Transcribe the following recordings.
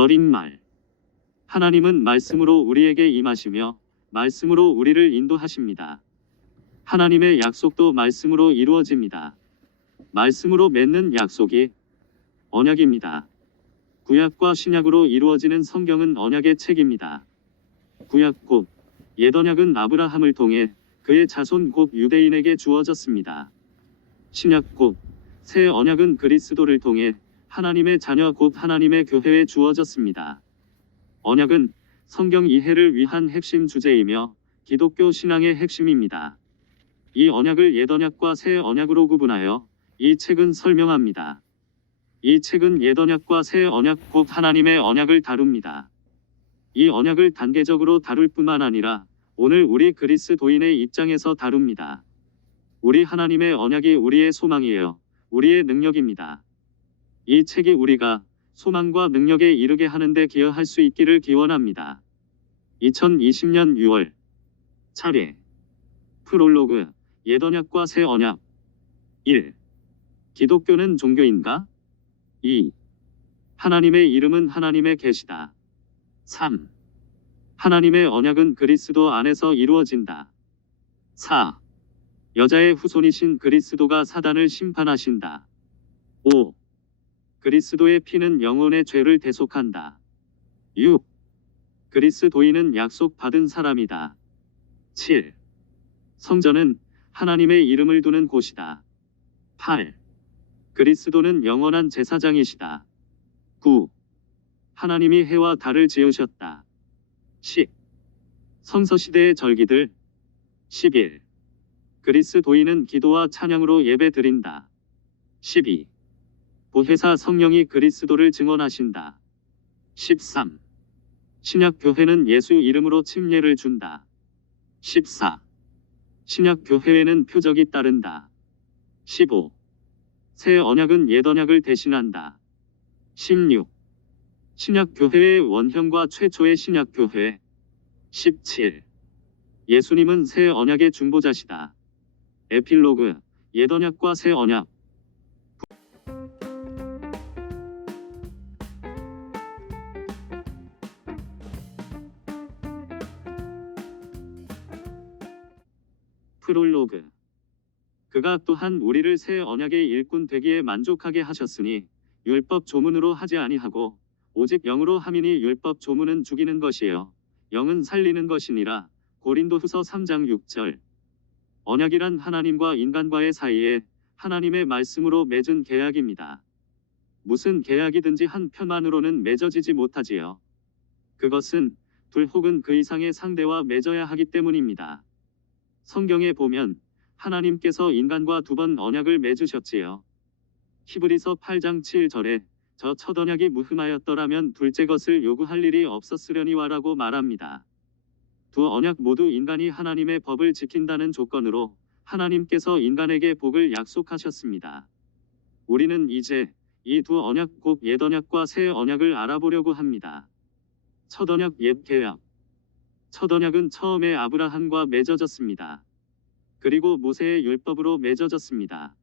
머릿말. 하나님은 말씀으로 우리에게 임하시며 말씀으로 우리를 인도하십니다. 하나님의 약속도 말씀으로 이루어집니다. 말씀으로 맺는 약속이 언약입니다. 구약과 신약으로 이루어지는 성경은 언약의 책입니다. 구약 곧 옛 언약은 아브라함을 통해 그의 자손 곧 유대인에게 주어졌습니다. 신약 곧 새 언약은 그리스도를 통해 하나님의 자녀 곧 하나님의 교회에 주어졌습니다. 언약은 성경 이해를 위한 핵심 주제이며 기독교 신앙의 핵심입니다. 이 언약을 옛 언약과 새 언약으로 구분하여 이 책은 설명합니다. 이 책은 옛 언약과 새 언약 곧 하나님의 언약을 다룹니다. 이 언약을 단계적으로 다룰 뿐만 아니라 오늘 우리 그리스도인의 입장에서 다룹니다. 우리 하나님의 언약이 우리의 소망이에요. 우리의 능력입니다. 이 책이 우리가 소망과 능력에 이르게 하는데 기여할 수 있기를 기원합니다. 2020년 6월 차례 프롤로그 옛 언약과 새 언약 1. 기독교는 종교인가? 2. 하나님의 이름은 하나님의 계시다. 3. 하나님의 언약은 그리스도 안에서 이루어진다. 4. 여자의 후손이신 그리스도가 사단을 심판하신다. 5. 그리스도의 피는 영혼의 죄를 대속한다. 6. 그리스도인은 약속받은 사람이다. 7. 성전은 하나님의 이름을 두는 곳이다. 8. 그리스도는 영원한 제사장이시다. 9. 하나님이 해와 달을 지으셨다. 10. 성서시대의 절기들. 11. 그리스도인은 기도와 찬양으로 예배드린다. 12. 보혜사 성령이 그리스도를 증언하신다. 13. 신약교회는 예수 이름으로 침례를 준다. 14. 신약교회에는 표적이 따른다. 15. 새 언약은 옛 언약을 대신한다. 16. 신약교회의 원형과 최초의 신약교회. 17. 예수님은 새 언약의 중보자시다. 에필로그 옛 언약과 새 언약. 프롤로그. 그가 또한 우리를 새 언약의 일꾼 되기에 만족하게 하셨으니 율법 조문으로 하지 아니하고 오직 영으로 함이니 율법 조문은 죽이는 것이요 영은 살리는 것이니라. 고린도후서 3장 6절. 언약이란 하나님과 인간과의 사이에 하나님의 말씀으로 맺은 계약입니다. 무슨 계약이든지 한 편만으로는 맺어지지 못하지요. 그것은 둘 혹은 그 이상의 상대와 맺어야 하기 때문입니다. 성경에 보면 하나님께서 인간과 2번 언약을 맺으셨지요. 히브리서 8장 7절에 저 첫 언약이 무흠하였더라면 둘째 것을 요구할 일이 없었으려니와라고 말합니다. 두 언약 모두 인간이 하나님의 법을 지킨다는 조건으로 하나님께서 인간에게 복을 약속하셨습니다. 우리는 이제 이 두 언약 곧 옛 언약과 새 언약을 알아보려고 합니다. 첫 언약 옛 계약. 첫 언약은 처음에 아브라함과 맺어졌습니다. 그리고 모세의 율법으로 맺어졌습니다.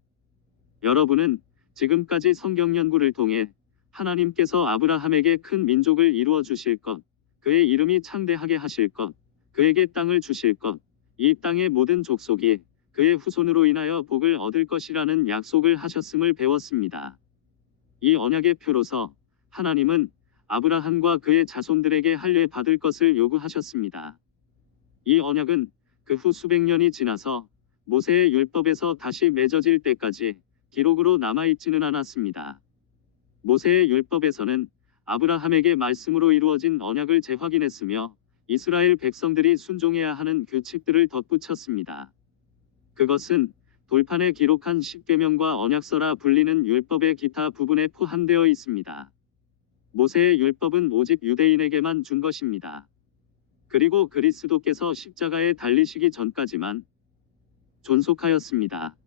여러분은 지금까지 성경 연구를 통해 하나님께서 아브라함에게 큰 민족을 이루어 주실 것, 그의 이름이 창대하게 하실 것, 그에게 땅을 주실 것, 이 땅의 모든 족속이 그의 후손으로 인하여 복을 얻을 것이라는 약속을 하셨음을 배웠습니다. 이 언약의 표로서 하나님은 아브라함과 그의 자손들에게 할례 받을 것을 요구하셨습니다. 이 언약은 그 후 수백 년이 지나서 모세의 율법에서 다시 맺어질 때까지 기록으로 남아있지는 않았습니다. 모세의 율법에서는 아브라함에게 말씀으로 이루어진 언약을 재확인했으며 이스라엘 백성들이 순종해야 하는 규칙들을 덧붙였습니다. 그것은 돌판에 기록한 십계명과 언약서라 불리는 율법의 기타 부분에 포함되어 있습니다. 모세의 율법은 오직 유대인에게만 준 것입니다. 그리고 그리스도께서 십자가에 달리시기 전까지만 존속하였습니다.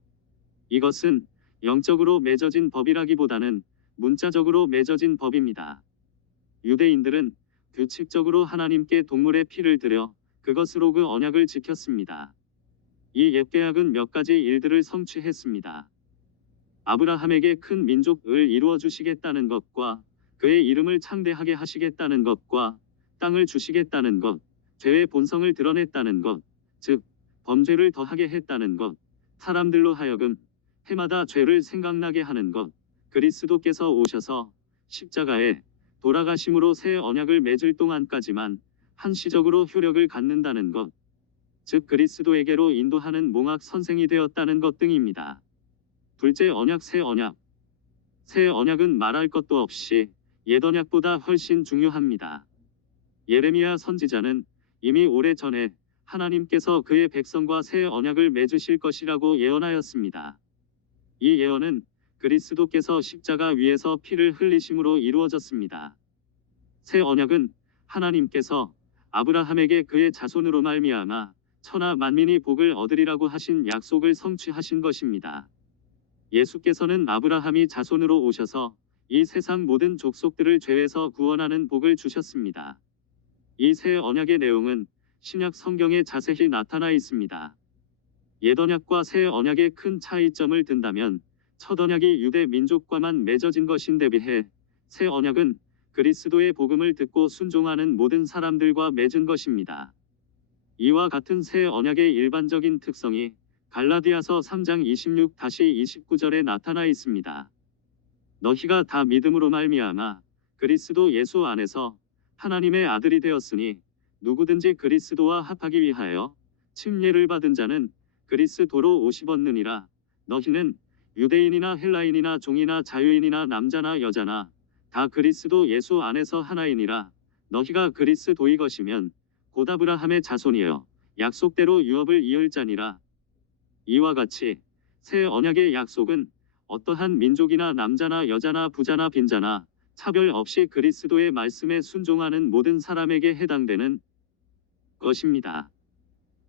이것은 영적으로 맺어진 법이라기보다는 문자적으로 맺어진 법입니다. 유대인들은 규칙적으로 하나님께 동물의 피를 들여 그것으로 그 언약을 지켰습니다. 이 옛 계약은 몇 가지 일들을 성취했습니다. 아브라함에게 큰 민족을 이루어 주시겠다는 것과 그의 이름을 창대하게 하시겠다는 것과 땅을 주시겠다는 것, 죄의 본성을 드러냈다는 것, 즉 범죄를 더하게 했다는 것, 사람들로 하여금 해마다 죄를 생각나게 하는 것, 그리스도께서 오셔서 십자가에 돌아가심으로 새 언약을 맺을 동안까지만 한시적으로 효력을 갖는다는 것, 즉 그리스도에게로 인도하는 몽학 선생이 되었다는 것 등입니다. 둘째 언약, 새 언약. 새 언약은 말할 것도 없이 옛 언약보다 훨씬 중요합니다. 예레미야 선지자는 이미 오래전에 하나님께서 그의 백성과 새 언약을 맺으실 것이라고 예언하였습니다. 이 예언은 그리스도께서 십자가 위에서 피를 흘리심으로 이루어졌습니다. 새 언약은 하나님께서 아브라함에게 그의 자손으로 말미암아 천하 만민이 복을 얻으리라고 하신 약속을 성취하신 것입니다. 예수께서는 아브라함이 자손으로 오셔서 이 세상 모든 족속들을 죄에서 구원하는 복을 주셨습니다. 이 새 언약의 내용은 신약 성경에 자세히 나타나 있습니다. 옛 언약과 새 언약의 큰 차이점을 든다면 첫 언약이 유대 민족과만 맺어진 것인데 비해 새 언약은 그리스도의 복음을 듣고 순종하는 모든 사람들과 맺은 것입니다. 이와 같은 새 언약의 일반적인 특성이 갈라디아서 3장 26-29절에 나타나 있습니다. 너희가 다 믿음으로 말미암아 그리스도 예수 안에서 하나님의 아들이 되었으니 누구든지 그리스도와 합하기 위하여 침례를 받은 자는 그리스도로 오시었느니라. 너희는 유대인이나 헬라인이나 종이나 자유인이나 남자나 여자나 다 그리스도 예수 안에서 하나이니라. 너희가 그리스도의 것이면 곧 아브라함의 자손이여 약속대로 유업을 이을 자니라. 이와 같이 새 언약의 약속은 어떠한 민족이나 남자나 여자나 부자나 빈자나 차별 없이 그리스도의 말씀에 순종하는 모든 사람에게 해당되는 것입니다.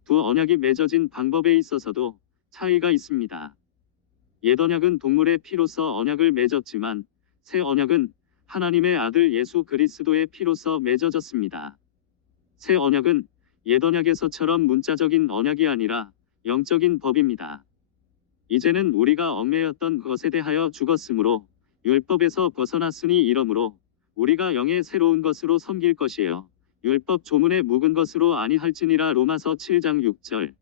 두 언약이 맺어진 방법에 있어서도 차이가 있습니다. 옛 언약은 동물의 피로서 언약을 맺었지만 새 언약은 하나님의 아들 예수 그리스도의 피로서 맺어졌습니다. 새 언약은 옛 언약에서처럼 문자적인 언약이 아니라 영적인 법입니다. 이제는 우리가 얽매였던 것에 대하여 죽었으므로 율법에서 벗어났으니 이러므로 우리가 영의 새로운 것으로 섬길 것이에요. 율법 조문에 묵은 것으로 아니할지니라. 로마서 7장 6절.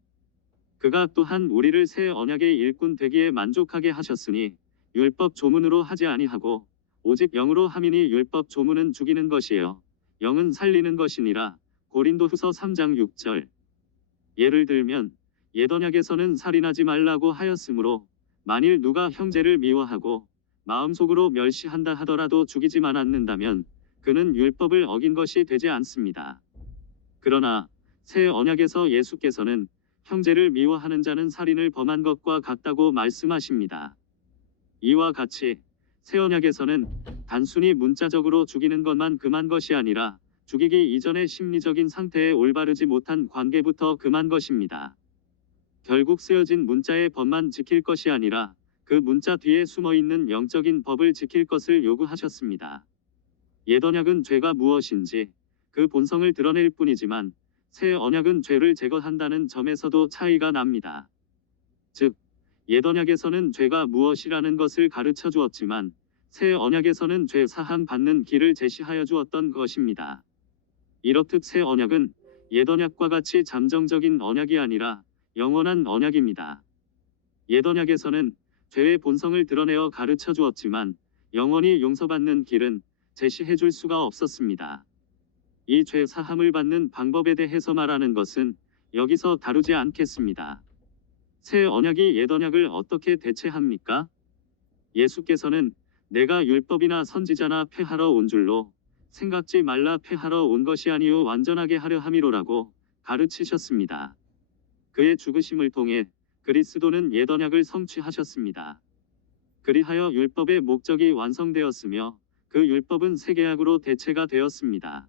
그가 또한 우리를 새 언약의 일꾼 되기에 만족하게 하셨으니 율법 조문으로 하지 아니하고 오직 영으로 함이니 율법 조문은 죽이는 것이에요. 영은 살리는 것이니라. 고린도후서 3장 6절. 예를 들면 옛 언약에서는 살인하지 말라고 하였으므로 만일 누가 형제를 미워하고 마음속으로 멸시한다 하더라도 죽이지만 않는다면 그는 율법을 어긴 것이 되지 않습니다. 그러나 새 언약에서 예수께서는 형제를 미워하는 자는 살인을 범한 것과 같다고 말씀하십니다. 이와 같이 새 언약에서는 단순히 문자적으로 죽이는 것만 금한 것이 아니라 죽이기 이전의 심리적인 상태에 올바르지 못한 관계부터 금한 것입니다. 결국 쓰여진 문자의 법만 지킬 것이 아니라 그 문자 뒤에 숨어있는 영적인 법을 지킬 것을 요구하셨습니다. 옛 언약은 죄가 무엇인지 그 본성을 드러낼 뿐이지만 새 언약은 죄를 제거한다는 점에서도 차이가 납니다. 즉, 옛 언약에서는 죄가 무엇이라는 것을 가르쳐 주었지만 새 언약에서는 죄 사함 받는 길을 제시하여 주었던 것입니다. 이렇듯 새 언약은 옛 언약과 같이 잠정적인 언약이 아니라 영원한 언약입니다. 옛 언약에서는 죄의 본성을 드러내어 가르쳐 주었지만 영원히 용서받는 길은 제시해 줄 수가 없었습니다. 이 죄 사함을 받는 방법에 대해서 말하는 것은 여기서 다루지 않겠습니다. 새 언약이 옛 언약을 어떻게 대체합니까? 예수께서는 내가 율법이나 선지자나 폐하러 온 줄로 생각지 말라. 폐하러 온 것이 아니요 완전하게 하려 함이로라고 가르치셨습니다. 그의 죽으심을 통해 그리스도는 옛 언약을 성취하셨습니다. 그리하여 율법의 목적이 완성되었으며 그 율법은 새 계약으로 대체가 되었습니다.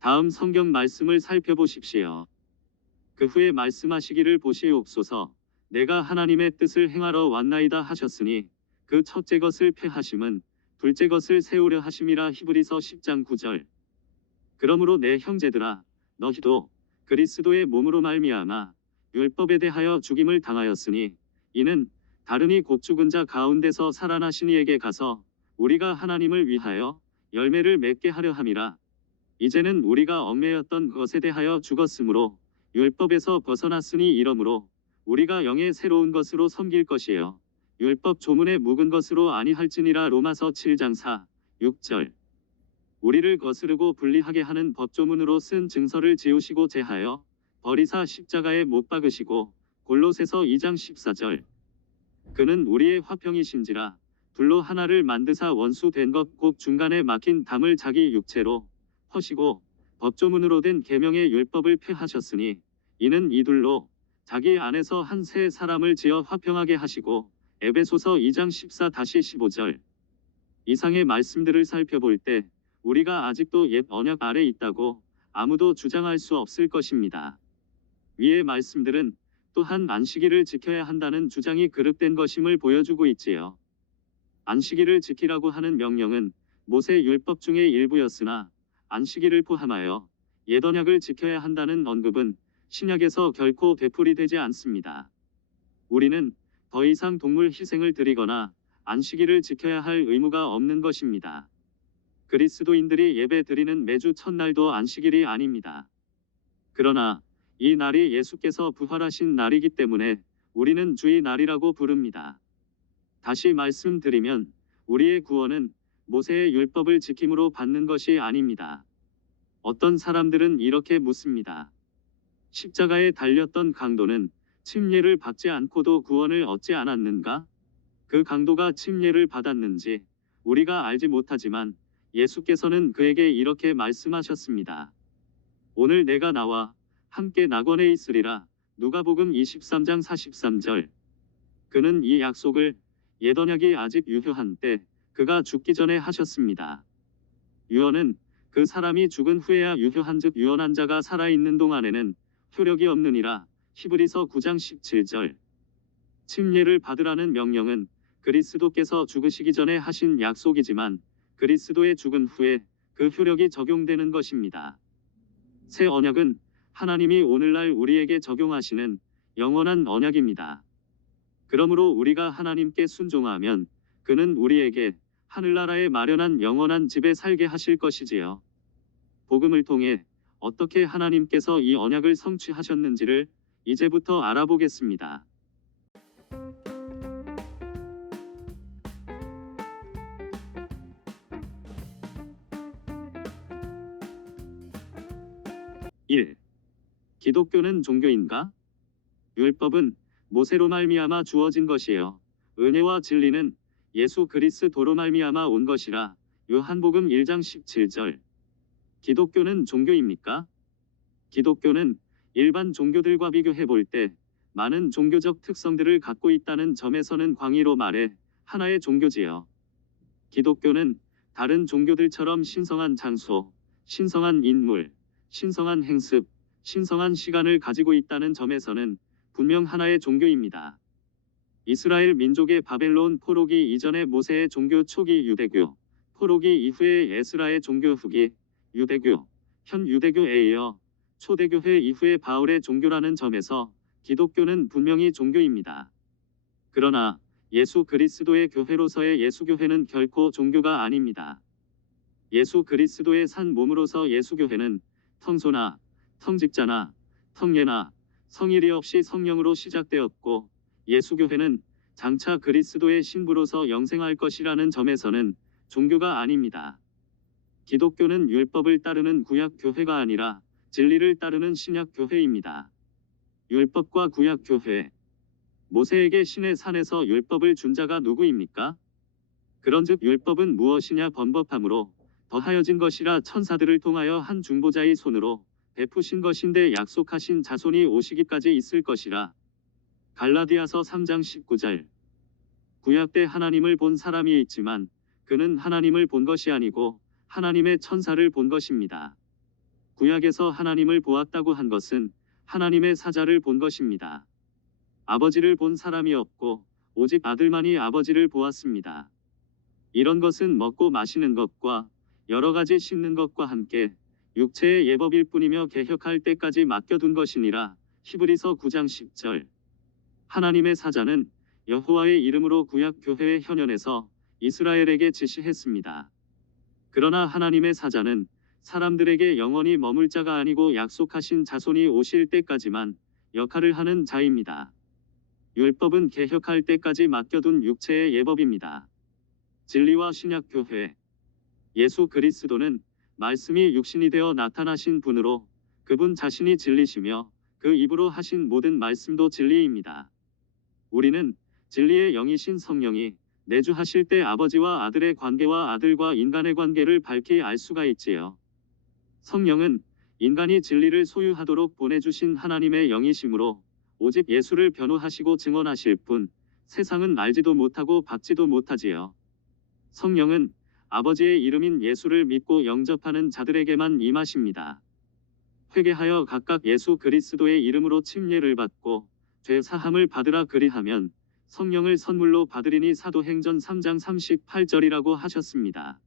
다음 성경 말씀을 살펴보십시오. 그 후에 말씀하시기를 보시옵소서. 내가 하나님의 뜻을 행하러 왔나이다 하셨으니 그 첫째 것을 폐하심은 둘째 것을 세우려 하심이라. 히브리서 10장 9절. 그러므로 내 형제들아 너희도 그리스도의 몸으로 말미암아 율법에 대하여 죽임을 당하였으니 이는 다른이 곧 죽은 자 가운데서 살아나신 이에게 가서 우리가 하나님을 위하여 열매를 맺게 하려 함이라. 이제는 우리가 얽매였던 것에 대하여 죽었으므로 율법에서 벗어났으니 이러므로 우리가 영의 새로운 것으로 섬길 것이에요. 율법 조문에 묵은 것으로 아니할지니라. 로마서 7장 4, 6절. 우리를 거스르고 불리하게 하는 법조문으로 쓴 증서를 지우시고 제하여 버리사 십자가에 못 박으시고. 골로새서 2장 14절. 그는 우리의 화평이신지라. 둘로 하나를 만드사 원수 된 것 곧 중간에 막힌 담을 자기 육체로 허시고 법조문으로 된 계명의 율법을 폐하셨으니 이는 이 둘로 자기 안에서 한 새 사람을 지어 화평하게 하시고. 에베소서 2장 14-15절. 이상의 말씀들을 살펴볼 때 우리가 아직도 옛 언약 아래 있다고 아무도 주장할 수 없을 것입니다. 위의 말씀들은 또한 안식일을 지켜야 한다는 주장이 그릇된 것임을 보여주고 있지요. 안식일을 지키라고 하는 명령은 모세 율법 중의 일부였으나 안식일을 포함하여 옛 언약을 지켜야 한다는 언급은 신약에서 결코 되풀이되지 않습니다. 우리는 더 이상 동물 희생을 드리거나 안식일을 지켜야 할 의무가 없는 것입니다. 그리스도인들이 예배 드리는 매주 첫날도 안식일이 아닙니다. 그러나 이 날이 예수께서 부활하신 날이기 때문에 우리는 주의 날이라고 부릅니다. 다시 말씀드리면 우리의 구원은 모세의 율법을 지킴으로 받는 것이 아닙니다. 어떤 사람들은 이렇게 묻습니다. 십자가에 달렸던 강도는 침례를 받지 않고도 구원을 얻지 않았는가? 그 강도가 침례를 받았는지 우리가 알지 못하지만 예수께서는 그에게 이렇게 말씀하셨습니다. 오늘 내가 나와 함께 낙원에 있으리라. 누가복음 23장 43절. 그는 이 약속을 옛 언약이 아직 유효한 때 그가 죽기 전에 하셨습니다. 유언은 그 사람이 죽은 후에야 유효한즉 유언한 자가 살아있는 동안에는 효력이 없느니라. 히브리서 9장 17절. 침례를 받으라는 명령은 그리스도께서 죽으시기 전에 하신 약속이지만 그리스도의 죽은 후에 그 효력이 적용되는 것입니다. 새 언약은 하나님이 오늘날 우리에게 적용하시는 영원한 언약입니다. 그러므로 우리가 하나님께 순종하면 그는 우리에게 하늘나라에 마련한 영원한 집에 살게 하실 것이지요. 복음을 통해 어떻게 하나님께서 이 언약을 성취하셨는지를 이제부터 알아보겠습니다. (1) 기독교는 종교인가? 율법은 모세로 말미암아 주어진 것이요 은혜와 진리는 예수 그리스도로 말미암아 온 것이라. 요한복음 1장 17절. 기독교는 종교입니까? 기독교는 일반 종교들과 비교해 볼 때 많은 종교적 특성들을 갖고 있다는 점에서는 광의로 말해 하나의 종교지요. 기독교는 다른 종교들처럼 신성한 장소, 신성한 인물, 신성한 행습, 신성한 시간을 가지고 있다는 점에서는 분명 하나의 종교입니다. 이스라엘 민족의 바벨론 포로기 이전의 모세의 종교 초기 유대교, 포로기 이후의 에스라의 종교 후기, 유대교, 현 유대교에 이어 초대교회 이후의 바울의 종교라는 점에서 기독교는 분명히 종교입니다. 그러나 예수 그리스도의 교회로서의 예수교회는 결코 종교가 아닙니다. 예수 그리스도의 산 몸으로서 예수교회는 성소나 성직자나 성례나 성일이 없이 성령으로 시작되었고 예수교회는 장차 그리스도의 신부로서 영생할 것이라는 점에서는 종교가 아닙니다. 기독교는 율법을 따르는 구약교회가 아니라 진리를 따르는 신약교회입니다. 율법과 구약교회. 모세에게 신의 산에서 율법을 준 자가 누구입니까? 그런즉 율법은 무엇이냐 번법함으로 더하여진 것이라 천사들을 통하여 한 중보자의 손으로 베푸신 것인데 약속하신 자손이 오시기까지 있을 것이라. 갈라디아서 3장 19절. 구약 때 하나님을 본 사람이 있지만 그는 하나님을 본 것이 아니고 하나님의 천사를 본 것입니다. 구약에서 하나님을 보았다고 한 것은 하나님의 사자를 본 것입니다. 아버지를 본 사람이 없고 오직 아들만이 아버지를 보았습니다. 이런 것은 먹고 마시는 것과 여러 가지 씹는 것과 함께 육체의 예법일 뿐이며 개혁할 때까지 맡겨둔 것이니라. 히브리서 9장 10절. 하나님의 사자는 여호와의 이름으로 구약 교회의 현현에서 이스라엘에게 지시했습니다. 그러나 하나님의 사자는 사람들에게 영원히 머물 자가 아니고 약속하신 자손이 오실 때까지만 역할을 하는 자입니다. 율법은 개혁할 때까지 맡겨둔 육체의 예법입니다. 진리와 신약교회. 예수 그리스도는 말씀이 육신이 되어 나타나신 분으로 그분 자신이 진리시며 그 입으로 하신 모든 말씀도 진리입니다. 우리는 진리의 영이신 성령이 내주하실 때 아버지와 아들의 관계와 아들과 인간의 관계를 밝히 알 수가 있지요. 성령은 인간이 진리를 소유하도록 보내주신 하나님의 영이시므로 오직 예수를 변호하시고 증언하실 뿐 세상은 알지도 못하고 받지도 못하지요. 성령은 아버지의 이름인 예수를 믿고 영접하는 자들에게만 임하십니다. 회개하여 각각 예수 그리스도의 이름으로 침례를 받고 죄 사함을 받으라 그리하면 성령을 선물로 받으리니 사도행전 3장 38절이라고 하셨습니다.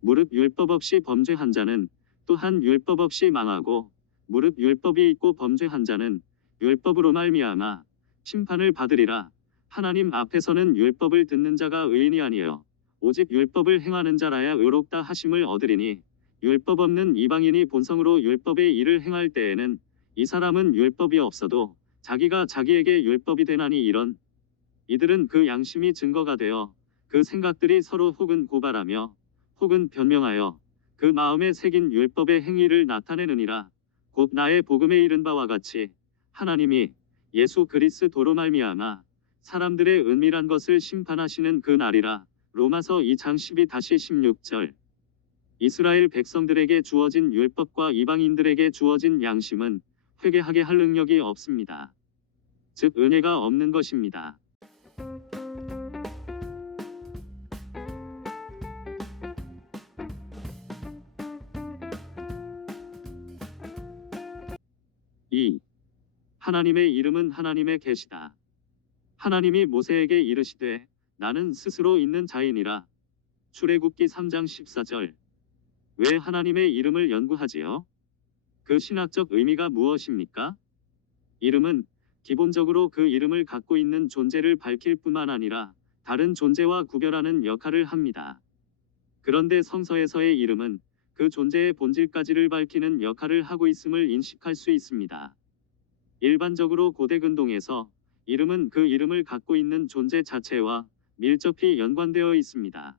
무릇 율법 없이 범죄한 자는 또한 율법 없이 망하고 무릇 율법이 있고 범죄한 자는 율법으로 말미암아 심판을 받으리라. 하나님 앞에서는 율법을 듣는 자가 의인이 아니요 오직 율법을 행하는 자라야 의롭다 하심을 얻으리니 율법 없는 이방인이 본성으로 율법의 일을 행할 때에는 이 사람은 율법이 없어도 자기가 자기에게 율법이 되나니 이들은 그 양심이 증거가 되어 그 생각들이 서로 혹은 고발하며 혹은 변명하여 그 마음에 새긴 율법의 행위를 나타내느니라. 곧 나의 복음에 이른 바와 같이 하나님이 예수 그리스도로 말미암아 사람들의 은밀한 것을 심판하시는 그 날이라. 로마서 2장 12-16절. 이스라엘 백성들에게 주어진 율법과 이방인들에게 주어진 양심은 회개하게 할 능력이 없습니다. 즉 은혜가 없는 것입니다. 이 하나님의 이름은 하나님의 계시다. 하나님이 모세에게 이르시되 나는 스스로 있는 자이니라. 출애굽기 3장 14절. 왜 하나님의 이름을 연구하지요? 그 신학적 의미가 무엇입니까? 이름은 기본적으로 그 이름을 갖고 있는 존재를 밝힐 뿐만 아니라 다른 존재와 구별하는 역할을 합니다. 그런데 성서에서의 이름은 그 존재의 본질까지를 밝히는 역할을 하고 있음을 인식할 수 있습니다. 일반적으로 고대 근동에서 이름은 그 이름을 갖고 있는 존재 자체와 밀접히 연관되어 있습니다.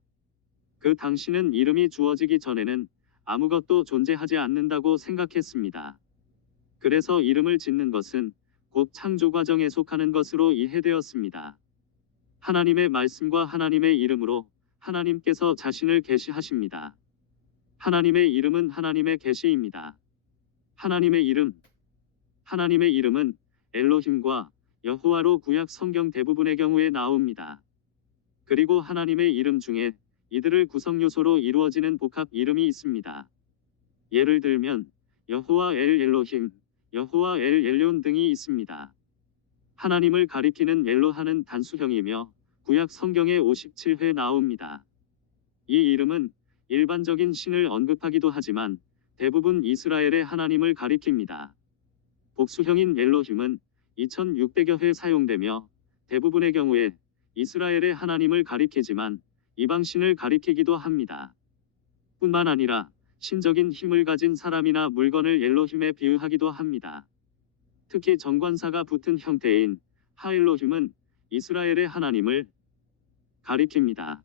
그 당시는 이름이 주어지기 전에는 아무것도 존재하지 않는다고 생각했습니다. 그래서 이름을 짓는 것은 곧 창조 과정에 속하는 것으로 이해되었습니다. 하나님의 말씀과 하나님의 이름으로 하나님께서 자신을 계시하십니다. 하나님의 이름은 하나님의 계시입니다. 하나님의 이름은 엘로힘과 여호와로 구약 성경 대부분의 경우에 나옵니다. 그리고 하나님의 이름 중에 이들을 구성 요소로 이루어지는 복합 이름이 있습니다. 예를 들면 여호와 엘 엘로힘, 여호와 엘 엘yon 등이 있습니다. 하나님을 가리키는 엘로하는 단수형이며 구약 성경에 57회 나옵니다. 이 이름은 일반적인 신을 언급하기도 하지만 대부분 이스라엘의 하나님을 가리킵니다. 복수형인 엘로힘은 2600여 회 사용되며 대부분의 경우에 이스라엘의 하나님을 가리키지만 이방신을 가리키기도 합니다. 뿐만 아니라 신적인 힘을 가진 사람이나 물건을 엘로힘에 비유하기도 합니다. 특히 정관사가 붙은 형태인 하엘로힘은 이스라엘의 하나님을 가리킵니다.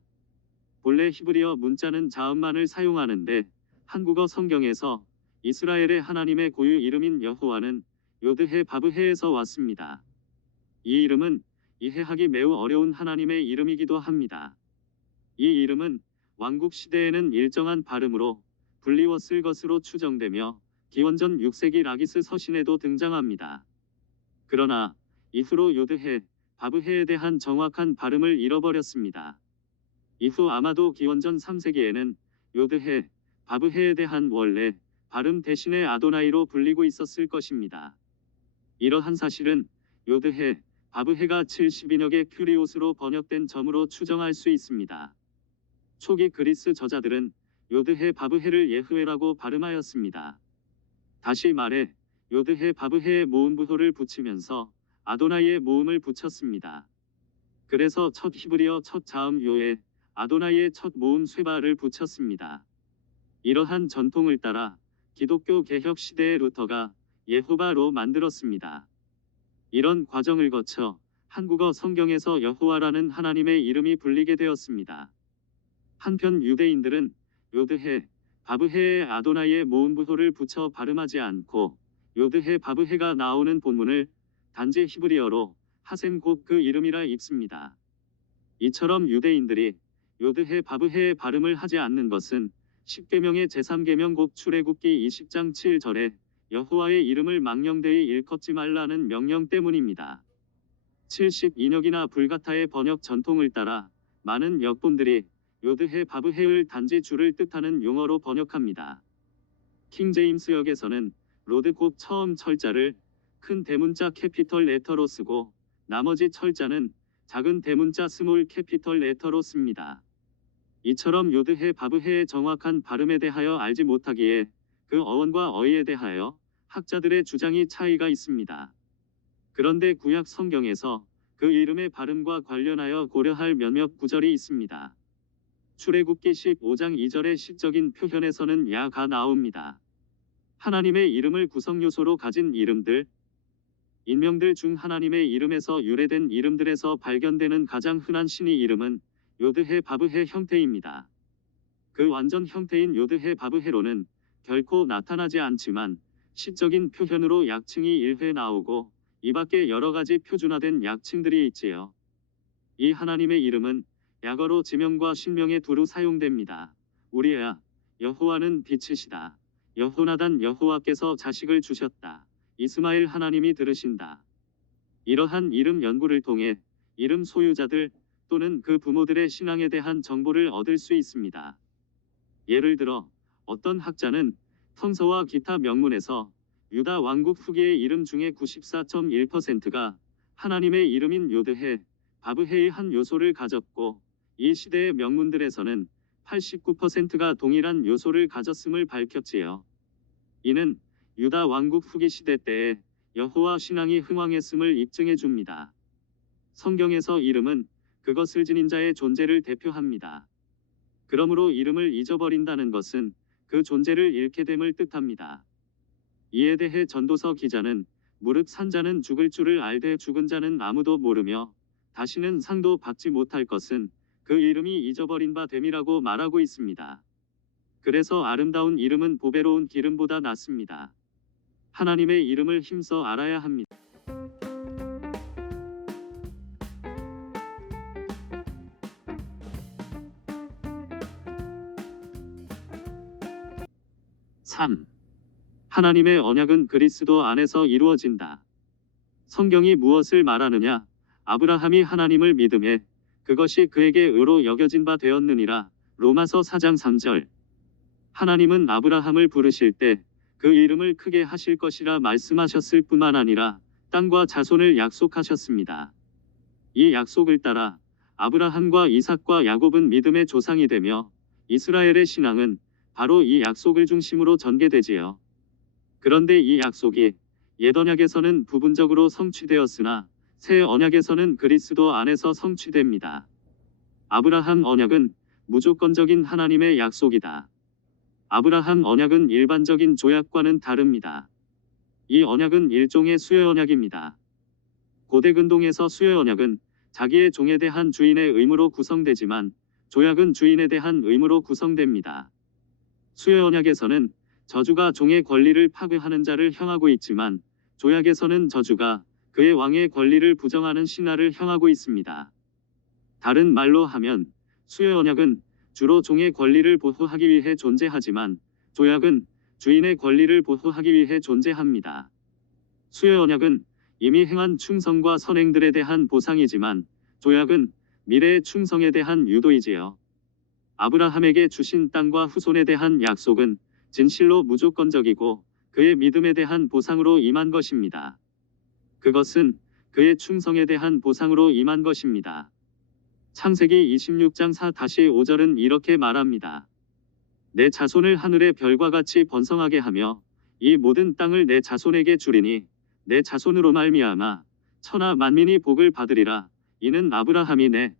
본래 히브리어 문자는 자음만을 사용하는데 한국어 성경에서 이스라엘의 하나님의 고유 이름인 여호와는 요드해 바브해에서 왔습니다. 이 이름은 이해하기 매우 어려운 하나님의 이름이기도 합니다. 이 이름은 왕국 시대에는 일정한 발음으로 불리웠을 것으로 추정되며 기원전 6세기 라기스 서신에도 등장합니다. 그러나 이후로 요드해, 바브해에 대한 정확한 발음을 잃어버렸습니다. 이후 아마도 기원전 3세기에는 요드해, 바브해에 대한 원래 발음 대신에 아도나이로 불리고 있었을 것입니다. 이러한 사실은 요드해, 바브해가 70인여 개 큐리오스로 번역된 점으로 추정할 수 있습니다. 초기 그리스 저자들은 요드해 바브해를 예흐웨라고 발음하였습니다. 다시 말해 요드해 바브해의 모음부호를 붙이면서 아도나이의 모음을 붙였습니다. 그래서 첫 히브리어 첫 자음 요에 아도나이의 첫 모음 쇠발을 붙였습니다. 이러한 전통을 따라 기독교 개혁 시대의 루터가 예호바로 만들었습니다. 이런 과정을 거쳐 한국어 성경에서 여호와라는 하나님의 이름이 불리게 되었습니다. 한편 유대인들은 요드해, 바브해에 아도나이의 모음부호를 붙여 발음하지 않고 요드해 바브해가 나오는 본문을 단지 히브리어로 하셈 곧 그 이름이라 읽습니다. 이처럼 유대인들이 요드해 바브해의 발음을 하지 않는 것은 십계명의 제3계명 곧 출애굽기 20장 7절에 여호와의 이름을 망령되이 일컫지 말라는 명령 때문입니다. 72력이나 불가타의 번역 전통을 따라 많은 역본들이 요드해 바브해를 단지 줄을 뜻하는 용어로 번역합니다. 킹제임스역에서는 로드 곧 처음 철자를 큰 대문자 캐피털 레터로 쓰고 나머지 철자는 작은 대문자 스몰 캐피털 레터로 씁니다. 이처럼 요드해 바브해의 정확한 발음에 대하여 알지 못하기에 그 어원과 어휘에 대하여 학자들의 주장이 차이가 있습니다. 그런데 구약 성경에서 그 이름의 발음과 관련하여 고려할 몇몇 구절이 있습니다. 출애굽기 15장 2절의 시적인 표현에서는 야가 나옵니다. 하나님의 이름을 구성 요소로 가진 이름들, 인명들 중 하나님의 이름에서 유래된 이름들에서 발견되는 가장 흔한 신의 이름은 요드해 바브해 형태입니다. 그 완전 형태인 요드해 바브해로는 결코 나타나지 않지만 시적인 표현으로 약칭이 1회 나오고 이 밖에 여러 가지 표준화된 약칭들이 있지요. 이 하나님의 이름은 약어로 지명과 신명에 두루 사용됩니다. 우리야, 여호와는 빛이시다. 여호나단 여호와께서 자식을 주셨다. 이스마엘 하나님이 들으신다. 이러한 이름 연구를 통해 이름 소유자들 또는 그 부모들의 신앙에 대한 정보를 얻을 수 있습니다. 예를 들어 어떤 학자는 성서와 기타 명문에서 유다 왕국 후기의 이름 중에 94.1%가 하나님의 이름인 요드해, 바브해의 한 요소를 가졌고 이 시대의 명문들에서는 89%가 동일한 요소를 가졌음을 밝혔지요. 이는 유다 왕국 후기 시대 때에 여호와 신앙이 흥왕했음을 입증해 줍니다. 성경에서 이름은 그것을 지닌 자의 존재를 대표합니다. 그러므로 이름을 잊어버린다는 것은 그 존재를 잃게 됨을 뜻합니다. 이에 대해 전도서 기자는 무릇 산 자는 죽을 줄을 알되 죽은 자는 아무도 모르며 다시는 상도 받지 못할 것은 그 이름이 잊어버린 바 됨이라고 말하고 있습니다. 그래서 아름다운 이름은 보배로운 기름보다 낫습니다. 하나님의 이름을 힘써 알아야 합니다. (3) 하나님의 언약은 그리스도 안에서 이루어진다. 성경이 무엇을 말하느냐? 아브라함이 하나님을 믿음에 그것이 그에게 의로 여겨진 바 되었느니라. 로마서 4장 3절. 하나님은 아브라함을 부르실 때 그 이름을 크게 하실 것이라 말씀하셨을 뿐만 아니라 땅과 자손을 약속하셨습니다. 이 약속을 따라 아브라함과 이삭과 야곱은 믿음의 조상이 되며 이스라엘의 신앙은 바로 이 약속을 중심으로 전개되지요. 그런데 이 약속이 옛 언약에서는 부분적으로 성취되었으나 새 언약에서는 그리스도 안에서 성취됩니다. 아브라함 언약은 무조건적인 하나님의 약속이다. 아브라함 언약은 일반적인 조약과는 다릅니다. 이 언약은 일종의 수혜 언약입니다. 고대 근동에서 수혜 언약은 자기의 종에 대한 주인의 의무로 구성되지만 조약은 주인에 대한 의무로 구성됩니다. 수혜 언약에서는 저주가 종의 권리를 파괴하는 자를 향하고 있지만 조약에서는 저주가 그의 왕의 권리를 부정하는 신하를 향하고 있습니다. 다른 말로 하면 수혜 언약은 주로 종의 권리를 보호하기 위해 존재하지만 조약은 주인의 권리를 보호하기 위해 존재합니다. 수혜 언약은 이미 행한 충성과 선행들에 대한 보상이지만 조약은 미래의 충성에 대한 유도이지요. 아브라함에게 주신 땅과 후손에 대한 약속은 진실로 무조건적이고 그의 믿음에 대한 보상으로 임한 것입니다. 그것은 그의 충성에 대한 보상으로 임한 것입니다. 창세기 26장 4-5절은 이렇게 말합니다. 내 자손을 하늘의 별과 같이 번성하게 하며 이 모든 땅을 내 자손에게 주리니 내 자손으로 말미암아 천하 만민이 복을 받으리라. 이는 아브라함이 내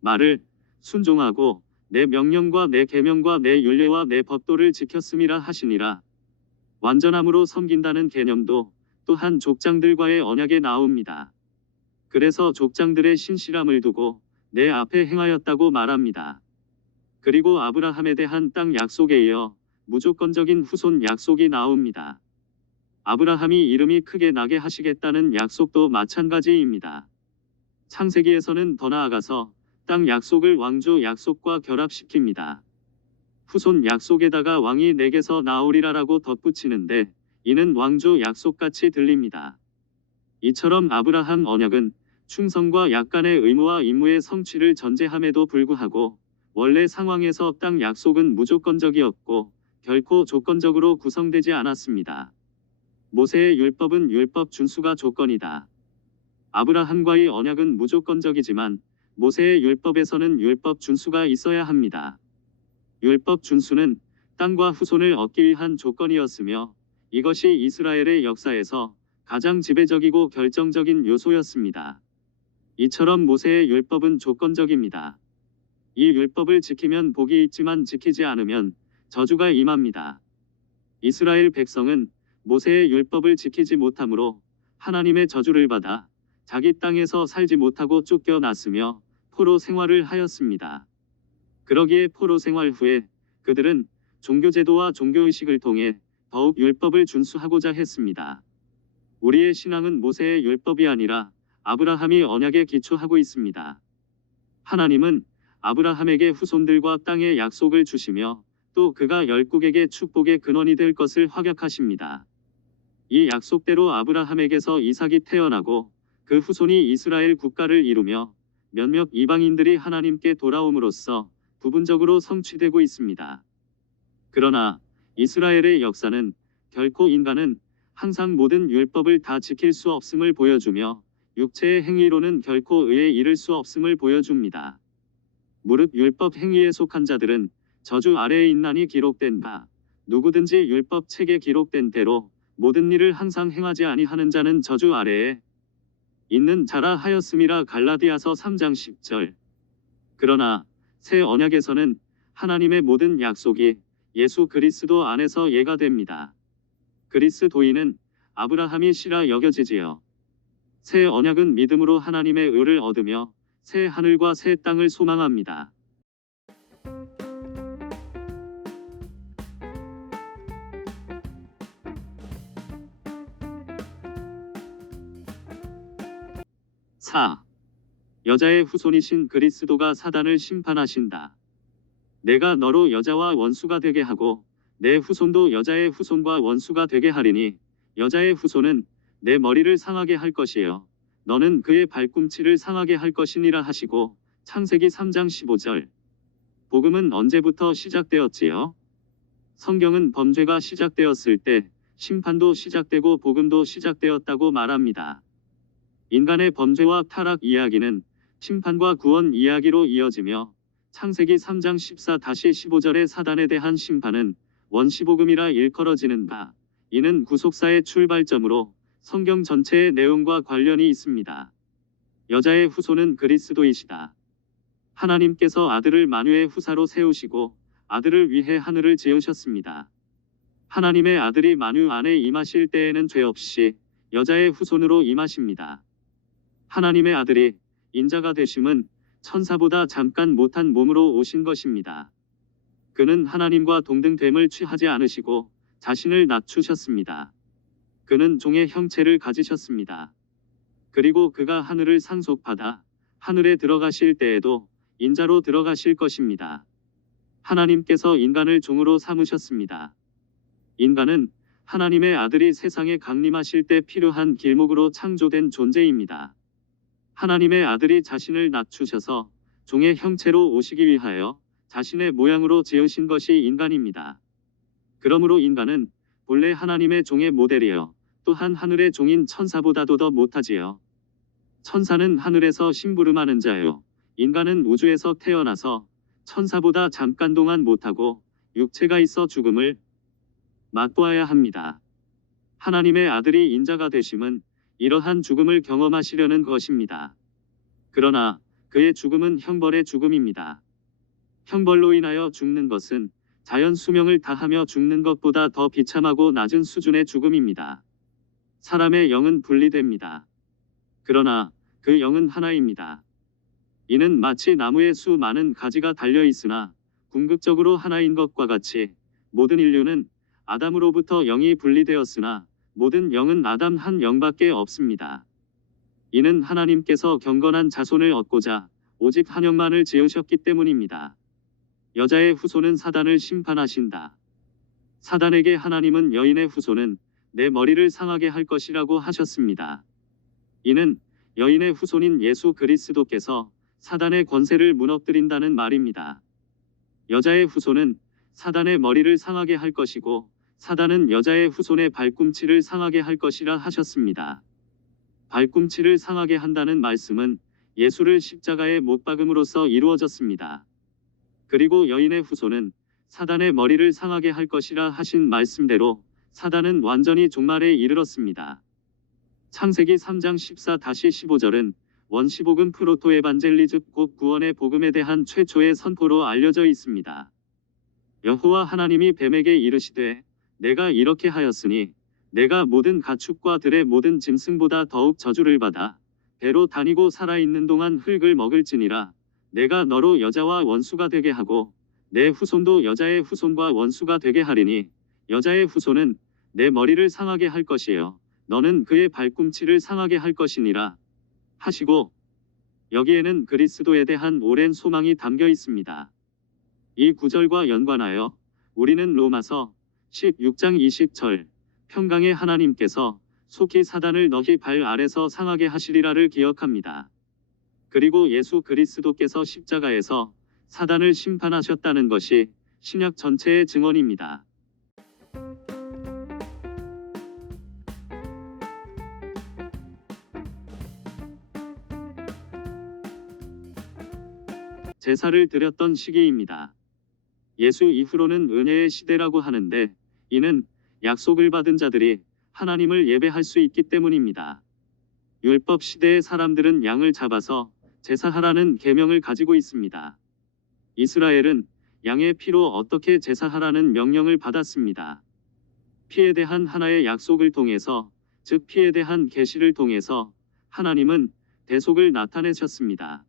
말을 순종하고 내 명령과 내 계명과 내 율례와 내 법도를 지켰음이라 하시니라. 완전함으로 섬긴다는 개념도 또한 족장들과의 언약에 나옵니다. 그래서 족장들의 신실함을 두고 내 앞에 행하였다고 말합니다. 그리고 아브라함에 대한 땅 약속에 이어 무조건적인 후손 약속이 나옵니다. 아브라함이 이름이 크게 나게 하시겠다는 약속도 마찬가지입니다. 창세기에서는 더 나아가서 땅 약속을 왕조 약속과 결합시킵니다. 후손 약속에다가 왕이 내게서 나오리라라고 덧붙이는데 이는 왕조 약속같이 들립니다. 이처럼 아브라함 언약은 충성과 약간의 의무와 임무의 성취를 전제함에도 불구하고 원래 상황에서 땅 약속은 무조건적이었고 결코 조건적으로 구성되지 않았습니다. 모세의 율법은 율법 준수가 조건이다. 아브라함과의 언약은 무조건적이지만 모세의 율법에서는 율법 준수가 있어야 합니다. 율법 준수는 땅과 후손을 얻기 위한 조건이었으며 이것이 이스라엘의 역사에서 가장 지배적이고 결정적인 요소였습니다. 이처럼 모세의 율법은 조건적입니다. 이 율법을 지키면 복이 있지만 지키지 않으면 저주가 임합니다. 이스라엘 백성은 모세의 율법을 지키지 못함으로 하나님의 저주를 받아 자기 땅에서 살지 못하고 쫓겨났으며 포로 생활을 하였습니다. 그러기에 포로 생활 후에 그들은 종교제도와 종교의식을 통해 더욱 율법을 준수하고자 했습니다. 우리의 신앙은 모세의 율법이 아니라 아브라함이 언약에 기초하고 있습니다. 하나님은 아브라함에게 후손들과 땅의 약속을 주시며 또 그가 열국에게 축복의 근원이 될 것을 확약하십니다. 이 약속대로 아브라함에게서 이삭이 태어나고 그 후손이 이스라엘 국가를 이루며 몇몇 이방인들이 하나님께 돌아옴으로써 부분적으로 성취되고 있습니다. 그러나 이스라엘의 역사는 결코 인간은 항상 모든 율법을 다 지킬 수 없음을 보여주며 육체의 행위로는 결코 의에 이를 수 없음을 보여줍니다. 무릇 율법 행위에 속한 자들은 저주 아래에 있나니 기록된 바 누구든지 율법 책에 기록된 대로 모든 일을 항상 행하지 아니하는 자는 저주 아래에 있는 자라 하였음이라. 갈라디아서 3장 10절. 그러나 새 언약에서는 하나님의 모든 약속이 예수 그리스도 안에서 예가 됩니다. 그리스도인은 아브라함이 씨라 여겨지지요. 새 언약은 믿음으로 하나님의 의를 얻으며 새 하늘과 새 땅을 소망합니다. 사. 여자의 후손이신 그리스도가 사단을 심판하신다. 내가 너로 여자와 원수가 되게 하고 내 후손도 여자의 후손과 원수가 되게 하리니 여자의 후손은 내 머리를 상하게 할 것이요 너는 그의 발꿈치를 상하게 할 것이니라 하시고 창세기 3장 15절. 복음은 언제부터 시작되었지요? 성경은 범죄가 시작되었을 때 심판도 시작되고 복음도 시작되었다고 말합니다. 인간의 범죄와 타락 이야기는 심판과 구원 이야기로 이어지며 창세기 3장 14-15절의 사단에 대한 심판은 원시복음이라 일컬어지는 바 이는 구속사의 출발점으로 성경 전체의 내용과 관련이 있습니다. 여자의 후손은 그리스도이시다. 하나님께서 아들을 만유의 후사로 세우시고 아들을 위해 하늘을 지으셨습니다. 하나님의 아들이 만유 안에 임하실 때에는 죄 없이 여자의 후손으로 임하십니다. 하나님의 아들이 인자가 되심은 천사보다 잠깐 못한 몸으로 오신 것입니다. 그는 하나님과 동등됨을 취하지 않으시고 자신을 낮추셨습니다. 그는 종의 형체를 가지셨습니다. 그리고 그가 하늘을 상속받아 하늘에 들어가실 때에도 인자로 들어가실 것입니다. 하나님께서 인간을 종으로 삼으셨습니다. 인간은 하나님의 아들이 세상에 강림하실 때 필요한 길목으로 창조된 존재입니다. 하나님의 아들이 자신을 낮추셔서 종의 형체로 오시기 위하여 자신의 모양으로 지으신 것이 인간입니다. 그러므로 인간은 본래 하나님의 종의 모델이요 또한 하늘의 종인 천사보다도 더 못하지요. 천사는 하늘에서 심부름하는 자요 인간은 우주에서 태어나서 천사보다 잠깐 동안 못하고 육체가 있어 죽음을 맛보아야 합니다. 하나님의 아들이 인자가 되심은 이러한 죽음을 경험하시려는 것입니다. 그러나 그의 죽음은 형벌의 죽음입니다. 형벌로 인하여 죽는 것은 자연 수명을 다하며 죽는 것보다 더 비참하고 낮은 수준의 죽음입니다. 사람의 영은 분리됩니다. 그러나 그 영은 하나입니다. 이는 마치 나무에 수많은 가지가 달려 있으나 궁극적으로 하나인 것과 같이 모든 인류는 아담으로부터 영이 분리되었으나 모든 영은 아담 한 영밖에 없습니다. 이는 하나님께서 경건한 자손을 얻고자 오직 한 영만을 지으셨기 때문입니다. 여자의 후손은 사단을 심판하신다. 사단에게 하나님은 여인의 후손은 내 머리를 상하게 할 것이라고 하셨습니다. 이는 여인의 후손인 예수 그리스도께서 사단의 권세를 무너뜨린다는 말입니다. 여자의 후손은 사단의 머리를 상하게 할 것이고 사단은 여자의 후손의 발꿈치를 상하게 할 것이라 하셨습니다. 발꿈치를 상하게 한다는 말씀은 예수를 십자가에 못 박음으로써 이루어졌습니다. 그리고 여인의 후손은 사단의 머리를 상하게 할 것이라 하신 말씀대로 사단은 완전히 종말에 이르렀습니다. 창세기 3장 14-15절은 원시복음 프로토에반젤리즈 곧 구원의 복음에 대한 최초의 선포로 알려져 있습니다. 여호와 하나님이 뱀에게 이르시되 내가 이렇게 하였으니 내가 모든 가축과 들의 모든 짐승보다 더욱 저주를 받아 배로 다니고 살아있는 동안 흙을 먹을지니라. 내가 너로 여자와 원수가 되게 하고 내 후손도 여자의 후손과 원수가 되게 하리니 여자의 후손은 내 머리를 상하게 할 것이요 너는 그의 발꿈치를 상하게 할 것이니라 하시고 여기에는 그리스도에 대한 오랜 소망이 담겨 있습니다. 이 구절과 연관하여 우리는 로마서 16장 20절 평강의 하나님께서 속히 사단을 너희 발 아래서 상하게 하시리라를 기억합니다. 그리고 예수 그리스도께서 십자가에서 사단을 심판하셨다는 것이 신약 전체의 증언입니다. 제사를 드렸던 시기입니다. 예수 이후로는 은혜의 시대라고 하는데 이는 약속을 받은 자들이 하나님을 예배할 수 있기 때문입니다. 율법 시대의 사람들은 양을 잡아서 제사하라는 계명을 가지고 있습니다. 이스라엘은 양의 피로 어떻게 제사하라는 명령을 받았습니다. 피에 대한 하나의 약속을 통해서 즉 피에 대한 계시를 통해서 하나님은 대속을 나타내셨습니다.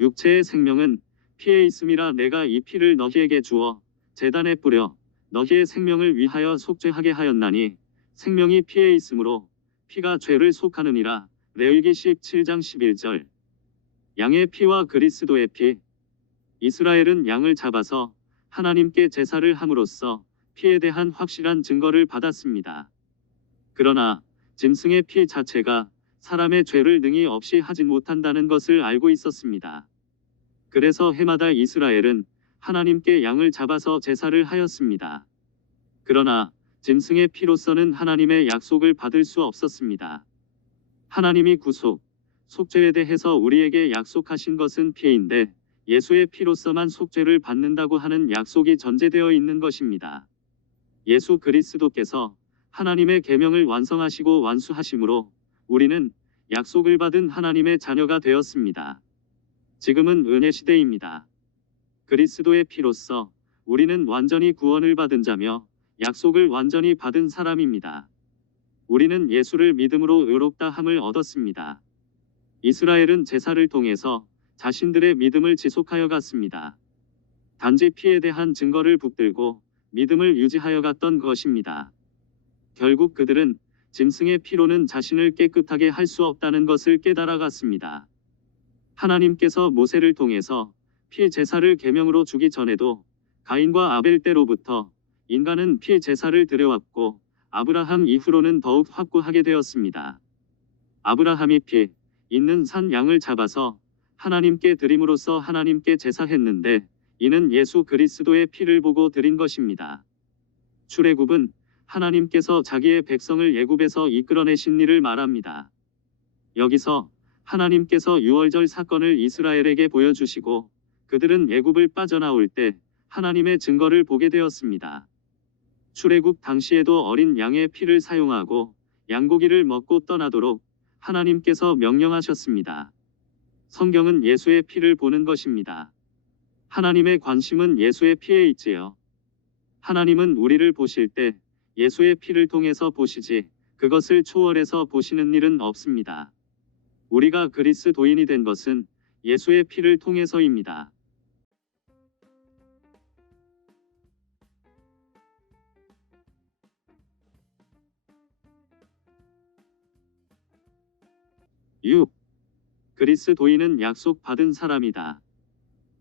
육체의 생명은 피에 있음이라 내가 이 피를 너희에게 주어 제단에 뿌려 너희의 생명을 위하여 속죄하게 하였나니 생명이 피에 있으므로 피가 죄를 속하느니라. 레위기 17장 11절. 양의 피와 그리스도의 피. 이스라엘은 양을 잡아서 하나님께 제사를 함으로써 피에 대한 확실한 증거를 받았습니다. 그러나 짐승의 피 자체가 사람의 죄를 능히 없이 하지 못한다는 것을 알고 있었습니다. 그래서 해마다 이스라엘은 하나님께 양을 잡아서 제사를 하였습니다. 그러나 짐승의 피로서는 하나님의 약속을 받을 수 없었습니다. 하나님이 구속, 속죄에 대해서 우리에게 약속하신 것은 피인데 예수의 피로서만 속죄를 받는다고 하는 약속이 전제되어 있는 것입니다. 예수 그리스도께서 하나님의 계명을 완성하시고 완수하심으로 우리는 약속을 받은 하나님의 자녀가 되었습니다. 지금은 은혜 시대입니다. 그리스도의 피로써 우리는 완전히 구원을 받은 자며 약속을 완전히 받은 사람입니다. 우리는 예수를 믿음으로 의롭다 함을 얻었습니다. 이스라엘은 제사를 통해서 자신들의 믿음을 지속하여 갔습니다. 단지 피에 대한 증거를 붙들고 믿음을 유지하여 갔던 것입니다. 결국 그들은 짐승의 피로는 자신을 깨끗하게 할 수 없다는 것을 깨달아갔습니다. 하나님께서 모세를 통해서 피 제사를 계명으로 주기 전에도 가인과 아벨 때로부터 인간은 피 제사를 드려왔고 아브라함 이후로는 더욱 확고하게 되었습니다. 아브라함이 피 있는 산 양을 잡아서 하나님께 드림으로써 하나님께 제사했는데 이는 예수 그리스도의 피를 보고 드린 것입니다. 출애굽은 하나님께서 자기의 백성을 애굽에서 이끌어내신 일을 말합니다. 여기서 하나님께서 유월절 사건을 이스라엘에게 보여주시고 그들은 애굽을 빠져나올 때 하나님의 증거를 보게 되었습니다. 출애굽 당시에도 어린 양의 피를 사용하고 양고기를 먹고 떠나도록 하나님께서 명령하셨습니다. 성경은 예수의 피를 보는 것입니다. 하나님의 관심은 예수의 피에 있지요. 하나님은 우리를 보실 때 예수의 피를 통해서 보시지 그것을 초월해서 보시는 일은 없습니다. 우리가 그리스도인이 된 것은 예수의 피를 통해서입니다. (6) 그리스도인은 약속받은 사람이다.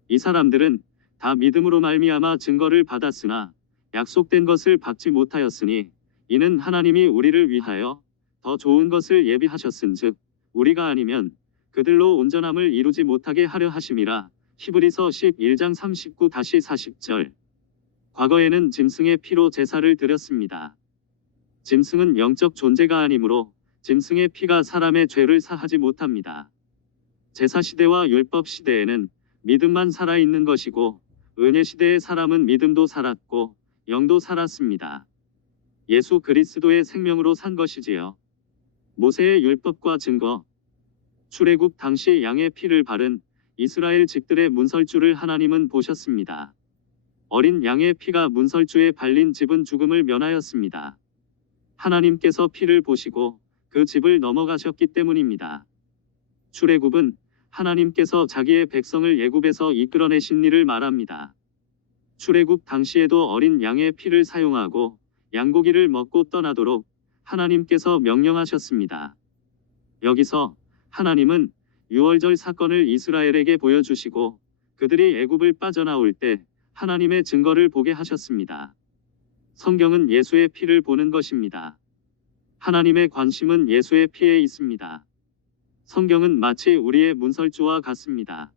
이 사람들은 다 믿음으로 말미암아 증거를 받았으나 약속된 것을 받지 못하였으니 이는 하나님이 우리를 위하여 더 좋은 것을 예비하셨은즉 우리가 아니면 그들로 온전함을 이루지 못하게 하려 하심이라. 히브리서 11장 39-40절. 과거에는 짐승의 피로 제사를 드렸습니다. 짐승은 영적 존재가 아니므로 짐승의 피가 사람의 죄를 사하지 못합니다. 제사 시대와 율법 시대에는 믿음만 살아있는 것이고 은혜 시대의 사람은 믿음도 살았고 영도 살았습니다. 예수 그리스도의 생명으로 산 것이지요. 모세의 율법과 증거. 출애굽 당시 양의 피를 바른 이스라엘 집들의 문설주를 하나님은 보셨습니다. 어린 양의 피가 문설주에 발린 집은 죽음을 면하였습니다. 하나님께서 피를 보시고 그 집을 넘어가셨기 때문입니다. 출애굽은 하나님께서 자기의 백성을 애굽에서 이끌어내신 일을 말합니다. 출애굽 당시에도 어린 양의 피를 사용하고 양고기를 먹고 떠나도록 하나님께서 명령하셨습니다. 여기서 하나님은 유월절 사건을 이스라엘에게 보여주시고 그들이 애굽을 빠져나올 때 하나님의 증거를 보게 하셨습니다. 성경은 예수의 피를 보는 것입니다. 하나님의 관심은 예수의 피에 있습니다. 성경은 마치 우리의 문설주와 같습니다.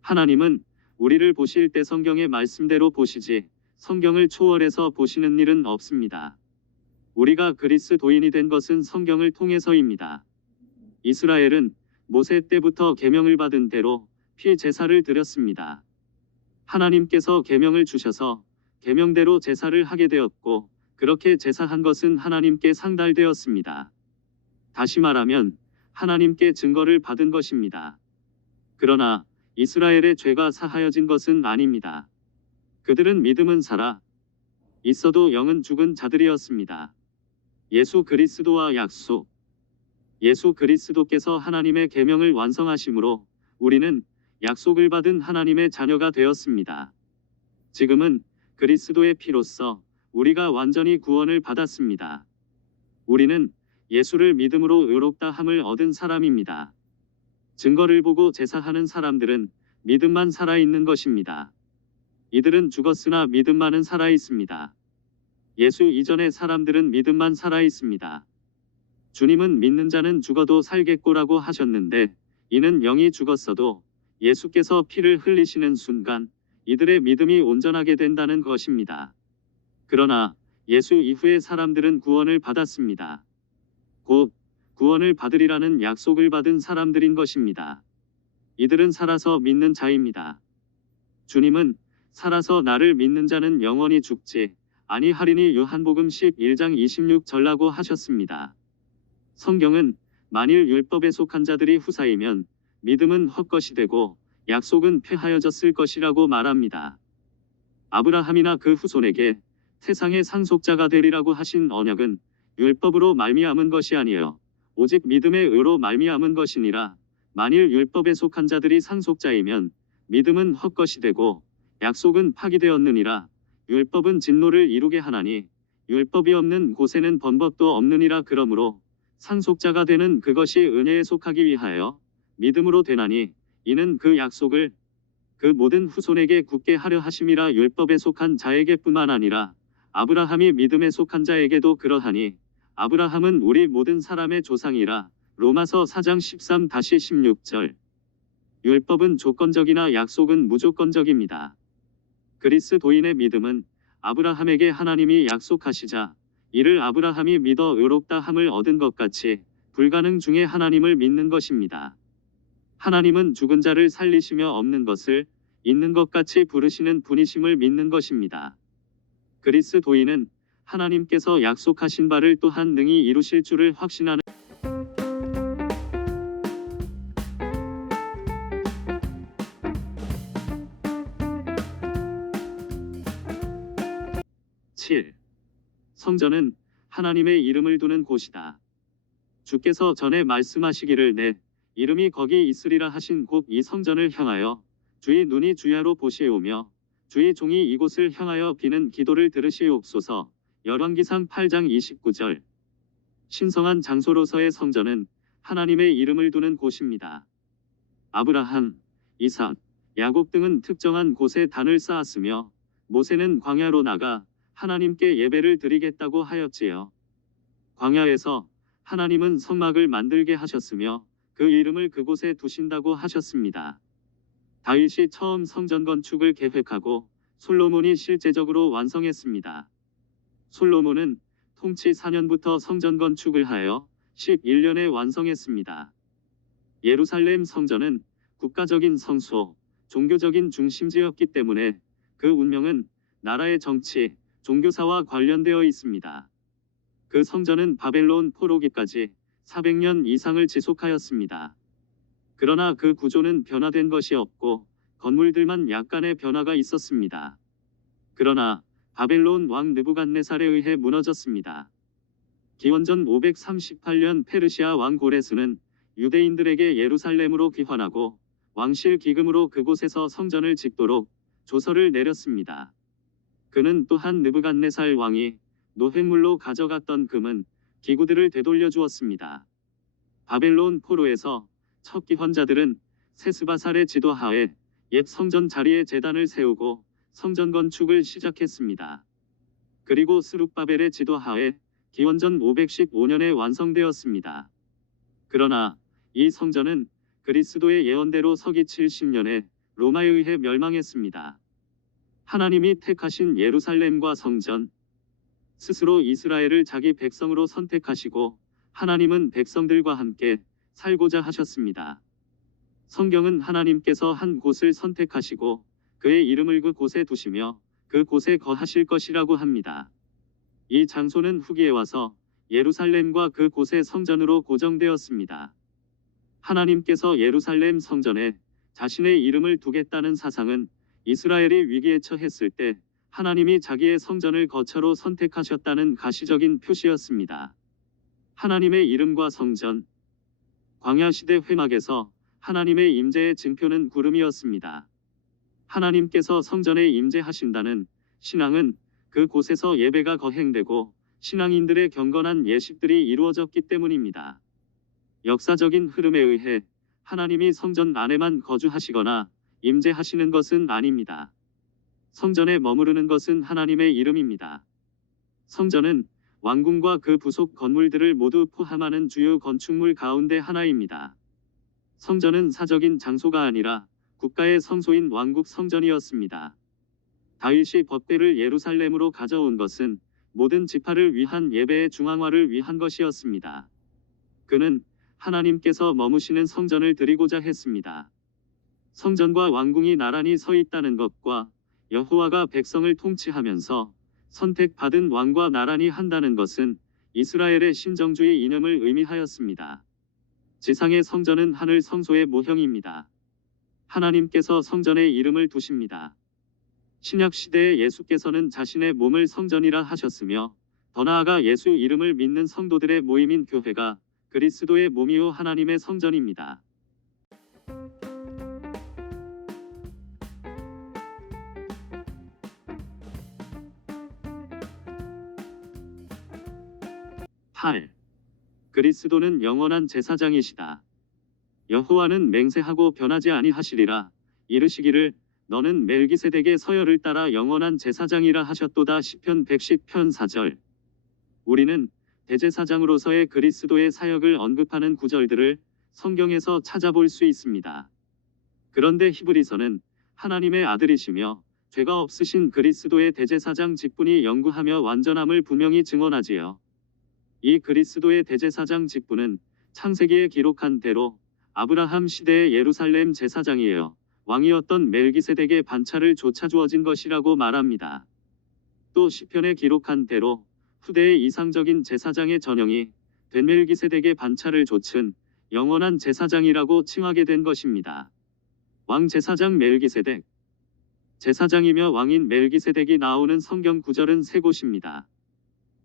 하나님은 우리를 보실 때 성경의 말씀대로 보시지 성경을 초월해서 보시는 일은 없습니다. 우리가 그리스도인이 된 것은 성경을 통해서입니다. 이스라엘은 모세 때부터 계명을 받은 대로 피 제사를 드렸습니다. 하나님께서 계명을 주셔서 계명대로 제사를 하게 되었고 그렇게 제사한 것은 하나님께 상달되었습니다. 다시 말하면 하나님께 증거를 받은 것입니다. 그러나 이스라엘의 죄가 사하여진 것은 아닙니다. 그들은 믿음은 살아 있어도 영은 죽은 자들이었습니다. 예수 그리스도와 약속. 예수 그리스도께서 하나님의 계명을 완성하심으로 우리는 약속을 받은 하나님의 자녀가 되었습니다. 지금은 그리스도의 피로써 우리가 완전히 구원을 받았습니다. 우리는 예수를 믿음으로 의롭다 함을 얻은 사람입니다. 증거를 보고 제사하는 사람들은 믿음만 살아있는 것입니다. 이들은 죽었으나 믿음만은 살아있습니다. 예수 이전의 사람들은 믿음만 살아있습니다. 주님은 믿는 자는 죽어도 살겠고라고 하셨는데 이는 영이 죽었어도 예수께서 피를 흘리시는 순간 이들의 믿음이 온전하게 된다는 것입니다. 그러나 예수 이후의 사람들은 구원을 받았습니다. 곧 구원을 받으리라는 약속을 받은 사람들인 것입니다. 이들은 살아서 믿는 자입니다. 주님은 살아서 나를 믿는 자는 영원히 죽지 아니하리니 요한복음 11장 26절라고 하셨습니다. 성경은 만일 율법에 속한 자들이 후사이면 믿음은 헛것이 되고 약속은 폐하여졌을 것이라고 말합니다. 아브라함이나 그 후손에게 세상의 상속자가 되리라고 하신 언약은 율법으로 말미암은 것이 아니요 오직 믿음의 의로 말미암은 것이니라. 만일 율법에 속한 자들이 상속자이면 믿음은 헛것이 되고 약속은 파기되었느니라. 율법은 진노를 이루게 하나니 율법이 없는 곳에는 번복도 없느니라. 그러므로 상속자가 되는 그것이 은혜에 속하기 위하여 믿음으로 되나니 이는 그 약속을 그 모든 후손에게 굳게 하려 하심이라. 율법에 속한 자에게뿐만 아니라 아브라함이 믿음에 속한 자에게도 그러하니 아브라함은 우리 모든 사람의 조상이라. 로마서 4장 13-16절. 율법은 조건적이나 약속은 무조건적입니다. 그리스도인의 믿음은 아브라함에게 하나님이 약속하시자 이를 아브라함이 믿어 의롭다 함을 얻은 것 같이 불가능 중에 하나님을 믿는 것입니다. 하나님은 죽은 자를 살리시며 없는 것을 있는 것 같이 부르시는 분이심을 믿는 것입니다. 그리스도인은 하나님께서 약속하신 바를 또한 능히 이루실 줄을 확신하는 7. 성전은 하나님의 이름을 두는 곳이다. 주께서 전에 말씀하시기를 내 이름이 거기 있으리라 하신 곳 이 성전을 향하여 주의 눈이 주야로 보시오며 주의 종이 이곳을 향하여 비는 기도를 들으시옵소서. 열왕기상 8장 29절. 신성한 장소로서의 성전은 하나님의 이름을 두는 곳입니다. 아브라함, 이삭, 야곱 등은 특정한 곳에 단을 쌓았으며 모세는 광야로 나가 하나님께 예배를 드리겠다고 하였지요. 광야에서 하나님은 성막을 만들게 하셨으며 그 이름을 그곳에 두신다고 하셨습니다. 다윗이 처음 성전 건축을 계획하고 솔로몬이 실제적으로 완성했습니다. 솔로몬은 통치 4년부터 성전 건축을 하여 11년에 완성했습니다. 예루살렘 성전은 국가적인 성소, 종교적인 중심지였기 때문에 그 운명은 나라의 정치, 종교사와 관련되어 있습니다. 그 성전은 바벨론 포로기까지 400년 이상을 지속하였습니다. 그러나 그 구조는 변화된 것이 없고 건물들만 약간의 변화가 있었습니다. 그러나 바벨론 왕 느부갓네살에 의해 무너졌습니다. 기원전 538년 페르시아 왕 고레스는 유대인들에게 예루살렘으로 귀환하고 왕실 기금으로 그곳에서 성전을 짓도록 조서를 내렸습니다. 그는 또한 느부갓네살 왕이 노획물로 가져갔던 금은 기구들을 되돌려 주었습니다. 바벨론 포로에서 첫 기환자들은 세스바살의 지도하에 옛 성전 자리에 제단을 세우고 성전 건축을 시작했습니다. 그리고 스룹바벨의 지도하에 기원전 515년에 완성되었습니다. 그러나 이 성전은 그리스도의 예언대로 서기 70년에 로마에 의해 멸망했습니다. 하나님이 택하신 예루살렘과 성전, 스스로 이스라엘을 자기 백성으로 선택하시고 하나님은 백성들과 함께 살고자 하셨습니다. 성경은 하나님께서 한 곳을 선택하시고 그의 이름을 그 곳에 두시며 그 곳에 거하실 것이라고 합니다. 이 장소는 후기에 와서 예루살렘과 그 곳의 성전으로 고정되었습니다. 하나님께서 예루살렘 성전에 자신의 이름을 두겠다는 사상은 이스라엘이 위기에 처했을 때 하나님이 자기의 성전을 거처로 선택하셨다는 가시적인 표시였습니다. 하나님의 이름과 성전. 광야 시대 회막에서 하나님의 임재의 징표는 구름이었습니다. 하나님께서 성전에 임재하신다는 신앙은 그 곳에서 예배가 거행되고 신앙인들의 경건한 예식들이 이루어졌기 때문입니다. 역사적인 흐름에 의해 하나님이 성전 안에만 거주하시거나 임재하시는 것은 아닙니다. 성전에 머무르는 것은 하나님의 이름입니다. 성전은 왕궁과 그 부속 건물들을 모두 포함하는 주요 건축물 가운데 하나입니다. 성전은 사적인 장소가 아니라 국가의 성소인 왕국 성전이었습니다. 다윗이 법궤를 예루살렘으로 가져온 것은 모든 지파를 위한 예배의 중앙화를 위한 것이었습니다. 그는 하나님께서 머무시는 성전을 드리고자 했습니다. 성전과 왕궁이 나란히 서 있다는 것과 여호와가 백성을 통치하면서 선택받은 왕과 나란히 한다는 것은 이스라엘의 신정주의 이념을 의미하였습니다. 지상의 성전은 하늘 성소의 모형입니다. 하나님께서 성전에 이름을 두십니다. 신약 시대에 예수께서는 자신의 몸을 성전이라 하셨으며 더 나아가 예수 이름을 믿는 성도들의 모임인 교회가 그리스도의 몸이요 하나님의 성전입니다. 그리스도는 영원한 제사장이시다. 여호와는 맹세하고 변하지 아니하시리라. 이르시기를 너는 멜기세덱의 서열을 따라 영원한 제사장이라 하셨도다. 시편 110편 4절. 우리는 대제사장으로서의 그리스도의 사역을 언급하는 구절들을 성경에서 찾아볼 수 있습니다. 그런데 히브리서는 하나님의 아들이시며 죄가 없으신 그리스도의 대제사장 직분이 영구하며 완전함을 분명히 증언하지요. 이 그리스도의 대제사장 직분은 창세기에 기록한 대로 아브라함 시대의 예루살렘 제사장이에요. 왕이었던 멜기세덱의 반차를 좇아 주어진 것이라고 말합니다. 또 시편에 기록한 대로 후대의 이상적인 제사장의 전형이 된 멜기세덱의 반차를 좇은 영원한 제사장이라고 칭하게 된 것입니다. 왕 제사장 멜기세덱. 제사장이며 왕인 멜기세덱이 나오는 성경 구절은 세 곳입니다.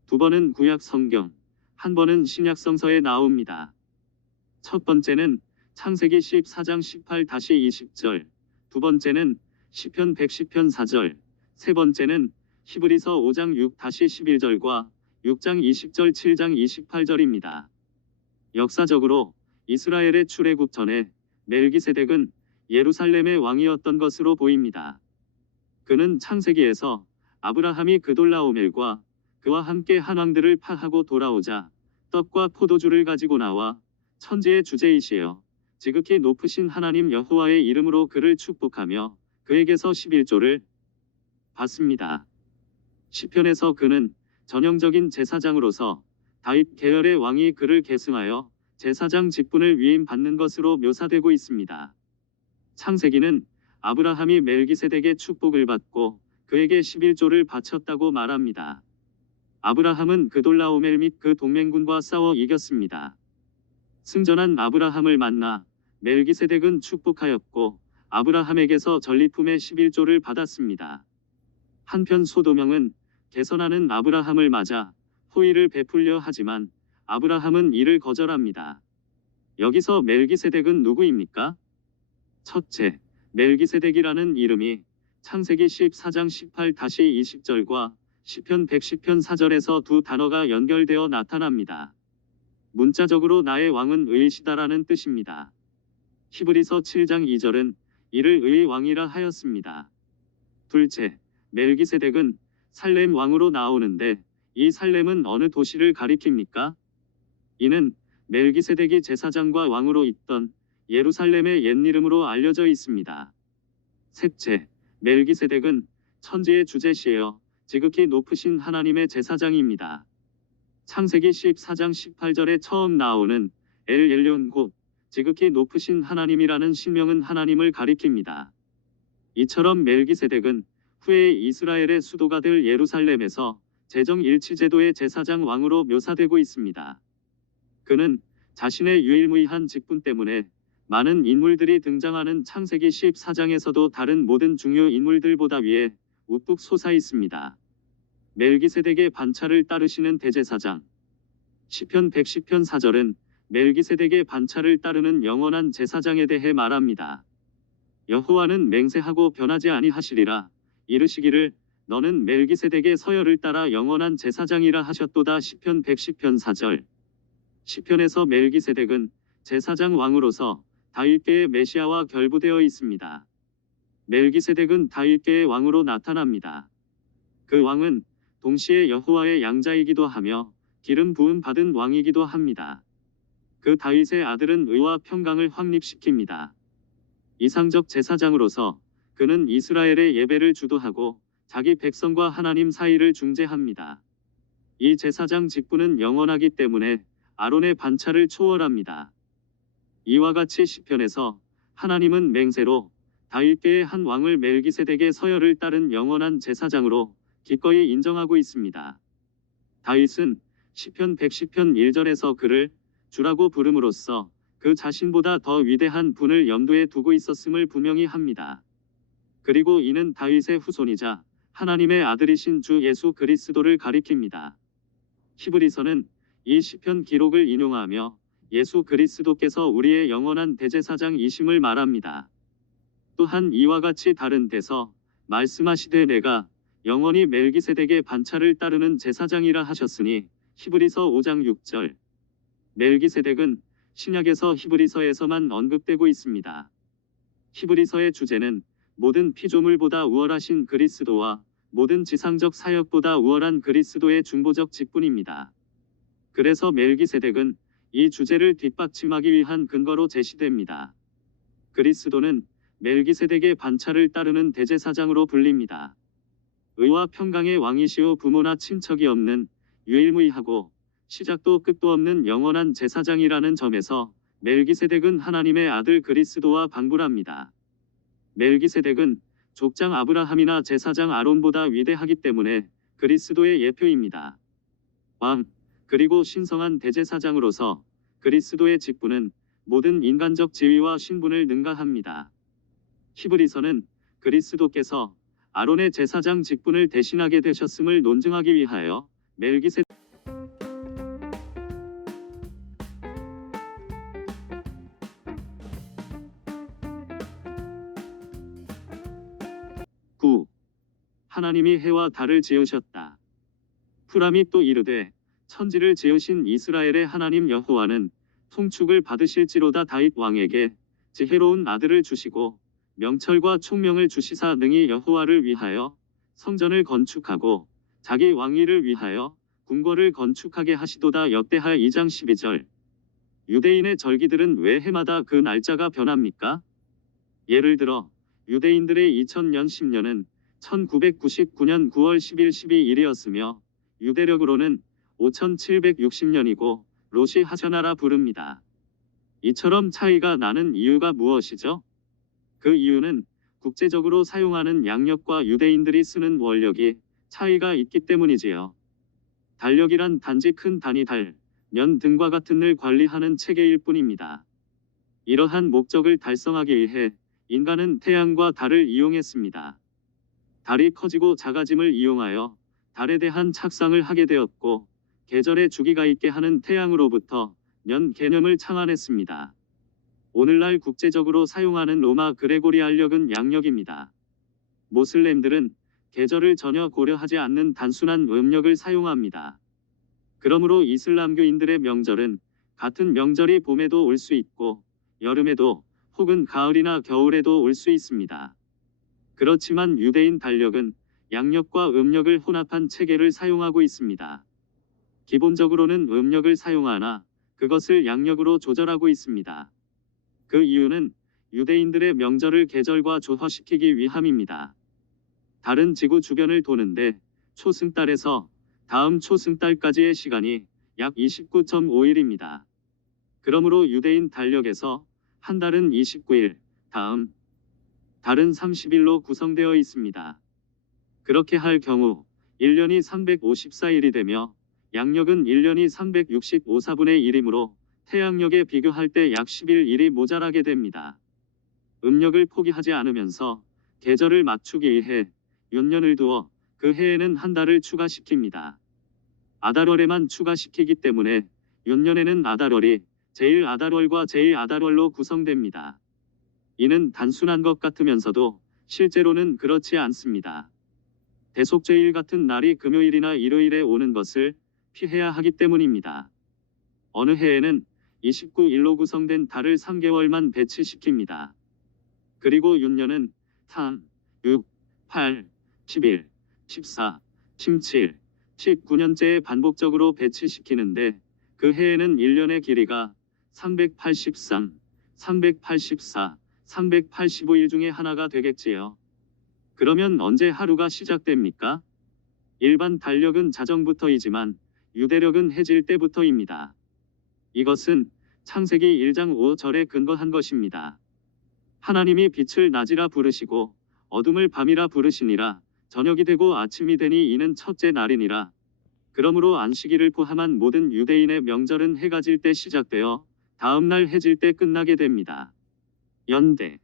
두 번은 구약 성경, 한 번은 신약 성서에 나옵니다. 첫 번째는 창세기 14장 18-20절, 두 번째는 시편 110편 4절, 세 번째는 히브리서 5장 6-11절과 6장 20절 7장 28절입니다. 역사적으로 이스라엘의 출애굽 전에 멜기세덱은 예루살렘의 왕이었던 것으로 보입니다. 그는 창세기에서 아브라함이 그돌라오멜과 그와 함께 한 왕들을 파하고 돌아오자 떡과 포도주를 가지고 나와 천지의 주제이시여 지극히 높으신 하나님 여호와의 이름으로 그를 축복하며 그에게서 11조를 받습니다. 시편에서 그는 전형적인 제사장으로서 다윗 계열의 왕이 그를 계승하여 제사장 직분을 위임받는 것으로 묘사되고 있습니다. 창세기는 아브라함이 멜기세덱의 축복을 받고 그에게 11조를 바쳤다고 말합니다. 아브라함은 그돌라오멜 및 그 동맹군과 싸워 이겼습니다. 승전한 아브라함을 만나 멜기세덱은 축복하였고 아브라함에게서 전리품의 11조를 받았습니다. 한편 소도명은 개선하는 아브라함을 맞아 호의를 베풀려 하지만 아브라함은 이를 거절합니다. 여기서 멜기세덱은 누구입니까? 첫째, 멜기세덱이라는 이름이 창세기 14장 18-20절과 시편 110편 4절에서 두 단어가 연결되어 나타납니다. 문자적으로 나의 왕은 의이시다라는 뜻입니다. 히브리서 7장 2절은 이를 의의 왕이라 하였습니다. 둘째, 멜기세덱은 살렘 왕으로 나오는데 이 살렘은 어느 도시를 가리킵니까? 이는 멜기세덱이 제사장과 왕으로 있던 예루살렘의 옛이름으로 알려져 있습니다. 셋째, 멜기세덱은 천지의 주제시여 지극히 높으신 하나님의 제사장입니다. 창세기 14장 18절에 처음 나오는 엘 엘yon 곧 지극히 높으신 하나님이라는 신명은 하나님을 가리킵니다. 이처럼 멜기세덱은 후에 이스라엘의 수도가 될 예루살렘에서 재정일치제도의 제사장 왕으로 묘사되고 있습니다. 그는 자신의 유일무이한 직분 때문에 많은 인물들이 등장하는 창세기 14장에서도 다른 모든 중요 인물들보다 위에 우뚝 솟아 있습니다. 멜기세덱의 반차를 따르시는 대제사장. 시편 110편 4절은 멜기세덱의 반차를 따르는 영원한 제사장에 대해 말합니다. 여호와는 맹세하고 변하지 아니하시리라 이르시기를 너는 멜기세덱의 서열을 따라 영원한 제사장이라 하셨도다. 시편 110편 4절. 시편에서 멜기세덱은 제사장 왕으로서 다윗계의 메시아와 결부되어 있습니다. 멜기세덱은 다윗계의 왕으로 나타납니다. 그 왕은 동시에 여호와의 양자이기도 하며 기름 부음 받은 왕이기도 합니다. 그 다윗의 아들은 의와 평강을 확립시킵니다. 이상적 제사장으로서 그는 이스라엘의 예배를 주도하고 자기 백성과 하나님 사이를 중재합니다. 이 제사장 직분은 영원하기 때문에 아론의 반차를 초월합니다. 이와 같이 시편에서 하나님은 맹세로 다윗계의 한 왕을 멜기세덱의 서열을 따른 영원한 제사장으로 기꺼이 인정하고 있습니다. 다윗은 시편 110편 1절에서 그를 주라고 부름으로써 그 자신보다 더 위대한 분을 염두에 두고 있었음을 분명히 합니다. 그리고 이는 다윗의 후손이자 하나님의 아들이신 주 예수 그리스도를 가리킵니다. 히브리서는 이 시편 기록을 인용하며 예수 그리스도께서 우리의 영원한 대제사장이심을 말합니다. 또한 이와 같이 다른 데서 말씀하시되 내가 영원히 멜기세덱의 반차를 따르는 제사장이라 하셨으니 히브리서 5장 6절. 멜기세덱은 신약에서 히브리서에서만 언급되고 있습니다. 히브리서의 주제는 모든 피조물보다 우월하신 그리스도와 모든 지상적 사역보다 우월한 그리스도의 중보적 직분입니다. 그래서 멜기세덱은 이 주제를 뒷받침하기 위한 근거로 제시됩니다. 그리스도는 멜기세덱의 반차를 따르는 대제사장으로 불립니다. 의와 평강의 왕이시오 부모나 친척이 없는 유일무이하고 시작도 끝도 없는 영원한 제사장이라는 점에서 멜기세덱은 하나님의 아들 그리스도와 방불합니다. 멜기세덱은 족장 아브라함이나 제사장 아론보다 위대하기 때문에 그리스도의 예표입니다. 왕, 그리고 신성한 대제사장으로서 그리스도의 직분은 모든 인간적 지위와 신분을 능가합니다. 히브리서는 그리스도께서 아론의 제사장 직분을 대신하게 되셨음을 논증하기 위하여 멜기세 9. 하나님이 해와 달을 지으셨다. 후람이 또 이르되 천지를 지으신 이스라엘의 하나님 여호와는 통축을 받으실지로다. 다윗 왕에게 지혜로운 아들을 주시고 명철과 총명을 주시사 능히 여호와를 위하여 성전을 건축하고 자기 왕위를 위하여 궁궐을 건축하게 하시도다. 역대하 2장 12절. 유대인의 절기들은 왜 해마다 그 날짜가 변합니까? 예를 들어 유대인들의 2000년 10년은 1999년 9월 10일 12일이었으며 유대력으로는 5760년이고 로시 하샤나라 부릅니다. 이처럼 차이가 나는 이유가 무엇이죠? 그 이유는 국제적으로 사용하는 양력과 유대인들이 쓰는 원력이 차이가 있기 때문이지요. 달력이란 단지 큰 단위 달, 년 등과 같은 을 관리하는 체계일 뿐입니다. 이러한 목적을 달성하기 위해 인간은 태양과 달을 이용했습니다. 달이 커지고 작아짐을 이용하여 달에 대한 착상을 하게 되었고 계절의 주기가 있게 하는 태양으로부터 년 개념을 창안했습니다. 오늘날 국제적으로 사용하는 로마 그레고리 알력은 양력입니다. 모슬렘들은 계절을 전혀 고려하지 않는 단순한 음력을 사용합니다. 그러므로 이슬람교인들의 명절은 같은 명절이 봄에도 올 수 있고 여름에도 혹은 가을이나 겨울에도 올 수 있습니다. 그렇지만 유대인 달력은 양력과 음력을 혼합한 체계를 사용하고 있습니다. 기본적으로는 음력을 사용하나 그것을 양력으로 조절하고 있습니다. 그 이유는 유대인들의 명절을 계절과 조화시키기 위함입니다. 달은 지구 주변을 도는데 초승달에서 다음 초승달까지의 시간이 약 29.5일입니다. 그러므로 유대인 달력에서 한 달은 29일, 다음 달은 30일로 구성되어 있습니다. 그렇게 할 경우 1년이 354일이 되며 양력은 1년이 365사분의 1이므로 태양력에 비교할 때 약 11일이 모자라게 됩니다. 음력을 포기하지 않으면서 계절을 맞추기 위해 윤년을 두어 그 해에는 한 달을 추가시킵니다. 아달월에만 추가시키기 때문에 윤년에는 아달월이 제1아달월과 제2아달월로 구성됩니다. 이는 단순한 것 같으면서도 실제로는 그렇지 않습니다. 대속제일 같은 날이 금요일이나 일요일에 오는 것을 피해야 하기 때문입니다. 어느 해에는 29일로 구성된 달을 3개월만 배치시킵니다. 그리고 윤년은 3, 6, 8, 11, 14, 17, 19년째에 반복적으로 배치시키는데 그 해에는 1년의 길이가 383, 384, 385일 중에 하나가 되겠지요. 그러면 언제 하루가 시작됩니까? 일반 달력은 자정부터이지만 유대력은 해질 때부터입니다. 이것은 창세기 1장 5절에 근거한 것입니다. 하나님이 빛을 낮이라 부르시고 어둠을 밤이라 부르시니라. 저녁이 되고 아침이 되니 이는 첫째 날이니라. 그러므로 안식일을 포함한 모든 유대인의 명절은 해가 질 때 시작되어 다음 날 해질 때 끝나게 됩니다. 연대.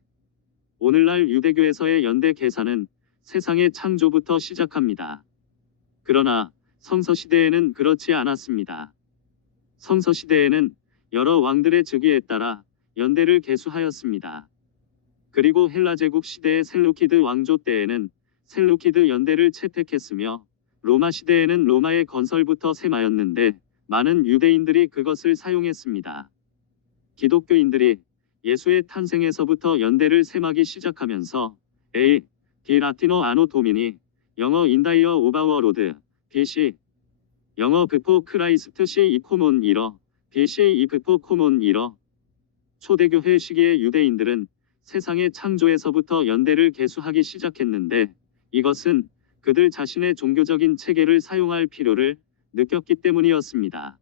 오늘날 유대교에서의 연대 계산은 세상의 창조부터 시작합니다. 그러나 성서시대에는 그렇지 않았습니다. 성서시대에는 여러 왕들의 즉위에 따라 연대를 계수하였습니다. 그리고 헬라제국 시대의 셀루키드 왕조 때에는 셀루키드 연대를 채택했으며 로마 시대에는 로마의 건설부터 세마였는데 많은 유대인들이 그것을 사용했습니다. 기독교인들이 예수의 탄생에서부터 연대를 세마기 시작하면서 A. 디 라티노 아노 도미니, 영어 인다이어 오바워로드, BC, 영어 브포 크라이스트 C 이코몬 이러, BC 이 브포 코몬 이러. 초대교회 시기의 유대인들은 세상의 창조에서부터 연대를 계수하기 시작했는데 이것은 그들 자신의 종교적인 체계를 사용할 필요를 느꼈기 때문이었습니다.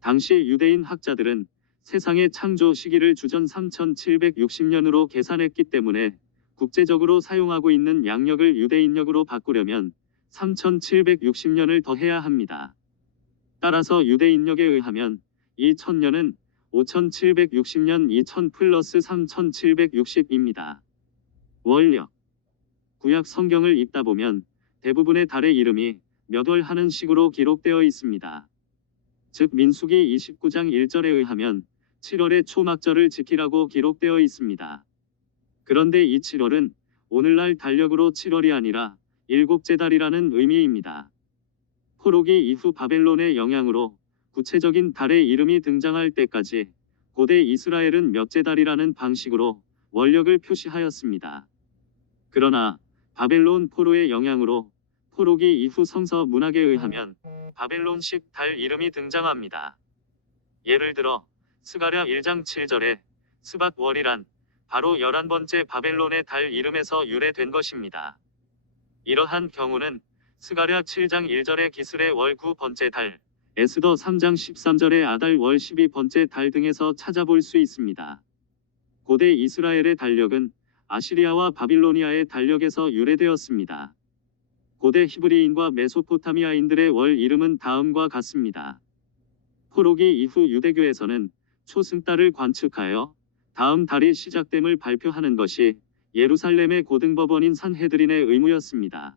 당시 유대인 학자들은 세상의 창조 시기를 주전 3760년으로 계산했기 때문에 국제적으로 사용하고 있는 양력을 유대인력으로 바꾸려면 3760년을 더해야 합니다. 따라서 유대인력에 의하면 이 1000년은 5760년 2000 플러스 3760입니다. 원력. 구약 성경을 읽다 보면 대부분의 달의 이름이 몇 월 하는 식으로 기록되어 있습니다. 즉 민수기 29장 1절에 의하면 7월의 초막절을 지키라고 기록되어 있습니다. 그런데 이 7월은 오늘날 달력으로 7월이 아니라 일곱째 달이라는 의미입니다. 포로기 이후 바벨론의 영향으로 구체적인 달의 이름이 등장할 때까지 고대 이스라엘은 몇째 달이라는 방식으로 원력을 표시하였습니다. 그러나 바벨론 포로의 영향으로 포로기 이후 성서 문학에 의하면 바벨론식 달 이름이 등장합니다. 예를 들어 스가랴 1장 7절에 스밧월이란 바로 11번째 바벨론의 달 이름에서 유래된 것입니다. 이러한 경우는 스가랴 7장 1절의 기슬의 월 9번째 달, 에스더 3장 13절의 아달 월 12번째 달 등에서 찾아볼 수 있습니다. 고대 이스라엘의 달력은 아시리아와 바빌로니아의 달력에서 유래되었습니다. 고대 히브리인과 메소포타미아인들의 월 이름은 다음과 같습니다. 포로기 이후 유대교에서는 초승달을 관측하여 다음 달이 시작됨을 발표하는 것이 예루살렘의 고등법원인 산헤드린의 의무였습니다.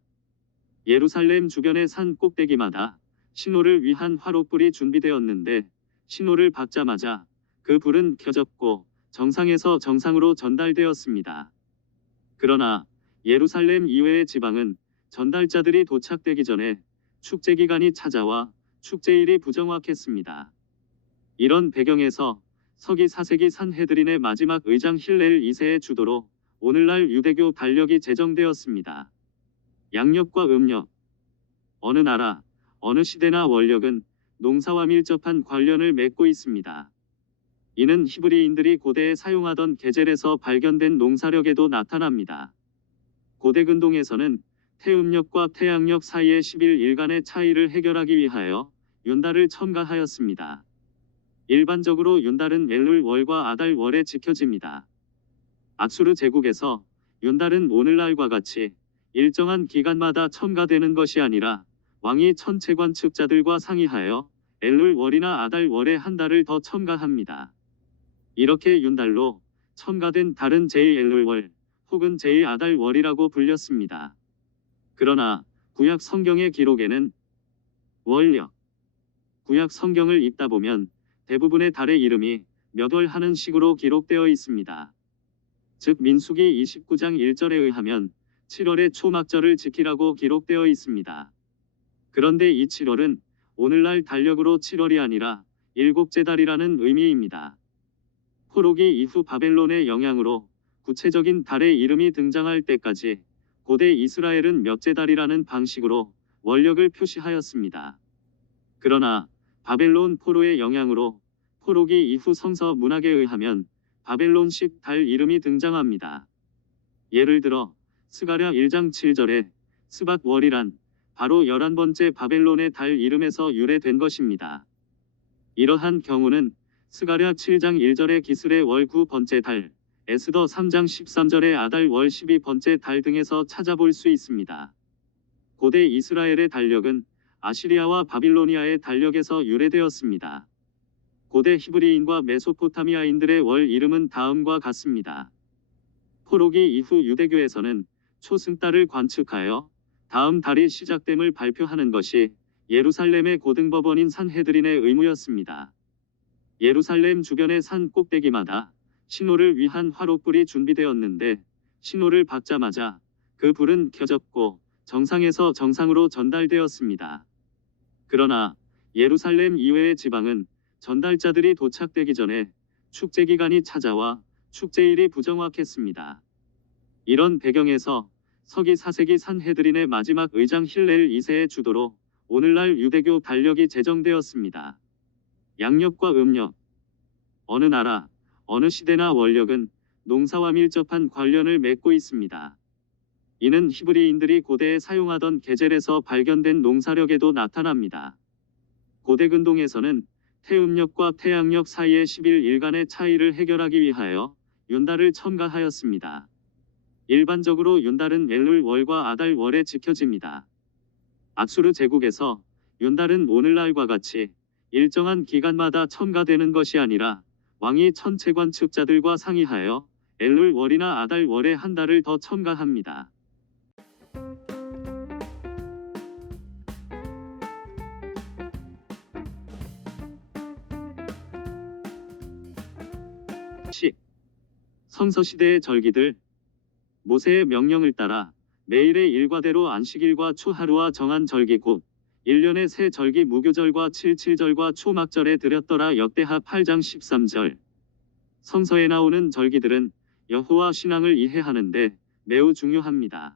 예루살렘 주변의 산 꼭대기마다 신호를 위한 화롯불이 준비되었는데 신호를 박자마자 그 불은 켜졌고 정상에서 정상으로 전달되었습니다. 그러나 예루살렘 이외의 지방은 전달자들이 도착되기 전에 축제 기간이 찾아와 축제일이 부정확했습니다. 이런 배경에서 서기 4세기 산헤드린의 마지막 의장 힐렐 2세의 주도로 오늘날 유대교 달력이 제정되었습니다. 양력과 음력. 어느 나라, 어느 시대나 원력은 농사와 밀접한 관련을 맺고 있습니다. 이는 히브리인들이 고대에 사용하던 계절에서 발견된 농사력에도 나타납니다. 고대 근동에서는 태음력과 태양력 사이의 10일간의 차이를 해결하기 위하여 윤달을 첨가하였습니다. 일반적으로 윤달은 엘룰월과 아달월에 지켜집니다. 악수르 제국에서 윤달은 오늘날과 같이 일정한 기간마다 첨가되는 것이 아니라 왕이 천체관 측자들과 상의하여 엘룰월이나 아달월에 한 달을 더 첨가합니다. 이렇게 윤달로 첨가된 달은 제1엘룰월 혹은 제2아달월이라고 불렸습니다. 그러나 구약 성경의 기록에는 월력, 구약 성경을 읽다 보면 대부분의 달의 이름이 몇 월 하는 식으로 기록되어 있습니다. 즉 민수기 29장 1절에 의하면 7월의 초막절을 지키라고 기록되어 있습니다. 그런데 이 7월은 오늘날 달력으로 7월이 아니라 일곱째 달이라는 의미입니다. 포로기 이후 바벨론의 영향으로 구체적인 달의 이름이 등장할 때까지 고대 이스라엘은 몇째 달이라는 방식으로 원력을 표시하였습니다. 그러나 바벨론 포로의 영향으로 포로기 이후 성서 문학에 의하면 바벨론식 달 이름이 등장합니다. 예를 들어 스가랴 1장 7절에 스밧월이란 바로 11번째 바벨론의 달 이름에서 유래된 것입니다. 이러한 경우는 스가랴 7장 1절의 기슬의 월 9번째 달, 에스더 3장 13절의 아달 월 12번째 달 등에서 찾아볼 수 있습니다. 고대 이스라엘의 달력은 아시리아와 바빌로니아의 달력에서 유래되었습니다. 고대 히브리인과 메소포타미아인들의 월 이름은 다음과 같습니다. 포로기 이후 유대교에서는 초승달을 관측하여 다음 달이 시작됨을 발표하는 것이 예루살렘의 고등법원인 산헤드린의 의무였습니다. 예루살렘 주변의 산 꼭대기마다 신호를 위한 화롯불이 준비되었는데 신호를 박자마자 그 불은 켜졌고 정상에서 정상으로 전달되었습니다. 그러나 예루살렘 이외의 지방은 전달자들이 도착되기 전에 축제 기간이 찾아와 축제일이 부정확했습니다. 이런 배경에서 서기 4세기 산헤드린의 마지막 의장 힐렐 2세의 주도로 오늘날 유대교 달력이 제정되었습니다. 양력과 음력. 어느 나라, 어느 시대나 원력은 농사와 밀접한 관련을 맺고 있습니다. 이는 히브리인들이 고대에 사용하던 계절에서 발견된 농사력에도 나타납니다. 고대 근동에서는 태음력과 태양력 사이의 11일간의 차이를 해결하기 위하여 윤달을 첨가하였습니다. 일반적으로 윤달은 엘룰월과 아달월에 지켜집니다. 악수르 제국에서 윤달은 오늘날과 같이 일정한 기간마다 첨가되는 것이 아니라 왕이 천체관 측자들과 상의하여 엘룰월이나 아달월에 한 달을 더 첨가합니다. 성서시대의 절기들. 모세의 명령을 따라 매일의 일과대로 안식일과 초하루와 정한 절기 곧 1년의 새 절기 무교절과 칠칠절과 초막절에 드렸더라. 역대하 8장 13절. 성서에 나오는 절기들은 여호와 신앙을 이해하는데 매우 중요합니다.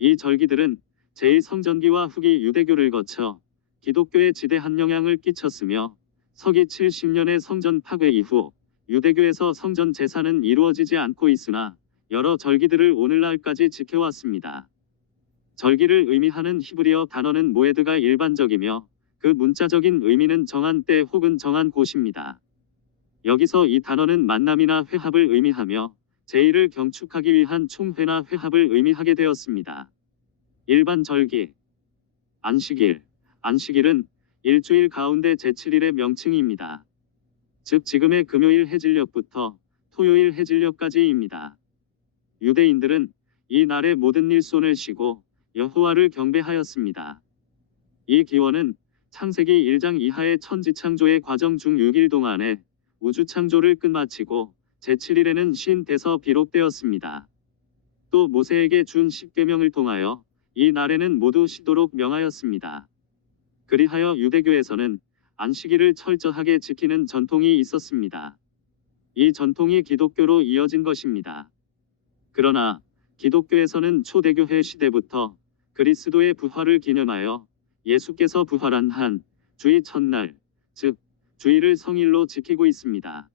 이 절기들은 제2성전기와 후기 유대교를 거쳐 기독교에 지대한 영향을 끼쳤으며 서기 70년의 성전 파괴 이후 유대교에서 성전 제사는 이루어지지 않고 있으나 여러 절기들을 오늘날까지 지켜왔습니다. 절기를 의미하는 히브리어 단어는 모에드가 일반적이며 그 문자적인 의미는 정한 때 혹은 정한 곳입니다. 여기서 이 단어는 만남이나 회합을 의미하며 제1을 경축하기 위한 총회나 회합을 의미하게 되었습니다. 일반 절기. 안식일. 안식일은 일주일 가운데 제7일의 명칭입니다. 즉 지금의 금요일 해질녘부터 토요일 해질녘까지입니다. 유대인들은 이 날에 모든 일손을 쉬고 여호와를 경배하였습니다. 이 기원은 창세기 1장 이하의 천지창조의 과정 중 6일 동안에 우주창조를 끝마치고 제7일에는 쉰 돼서 비록되었습니다. 또 모세에게 준 십계명을 통하여 이 날에는 모두 쉬도록 명하였습니다. 그리하여 유대교에서는 안식일을 철저하게 지키는 전통이 있었습니다. 이 전통이 기독교로 이어진 것입니다. 그러나 기독교에서는 초대교회 시대부터 그리스도의 부활을 기념하여 예수께서 부활한 한 주의 첫날, 즉 주일을 성일로 지키고 있습니다.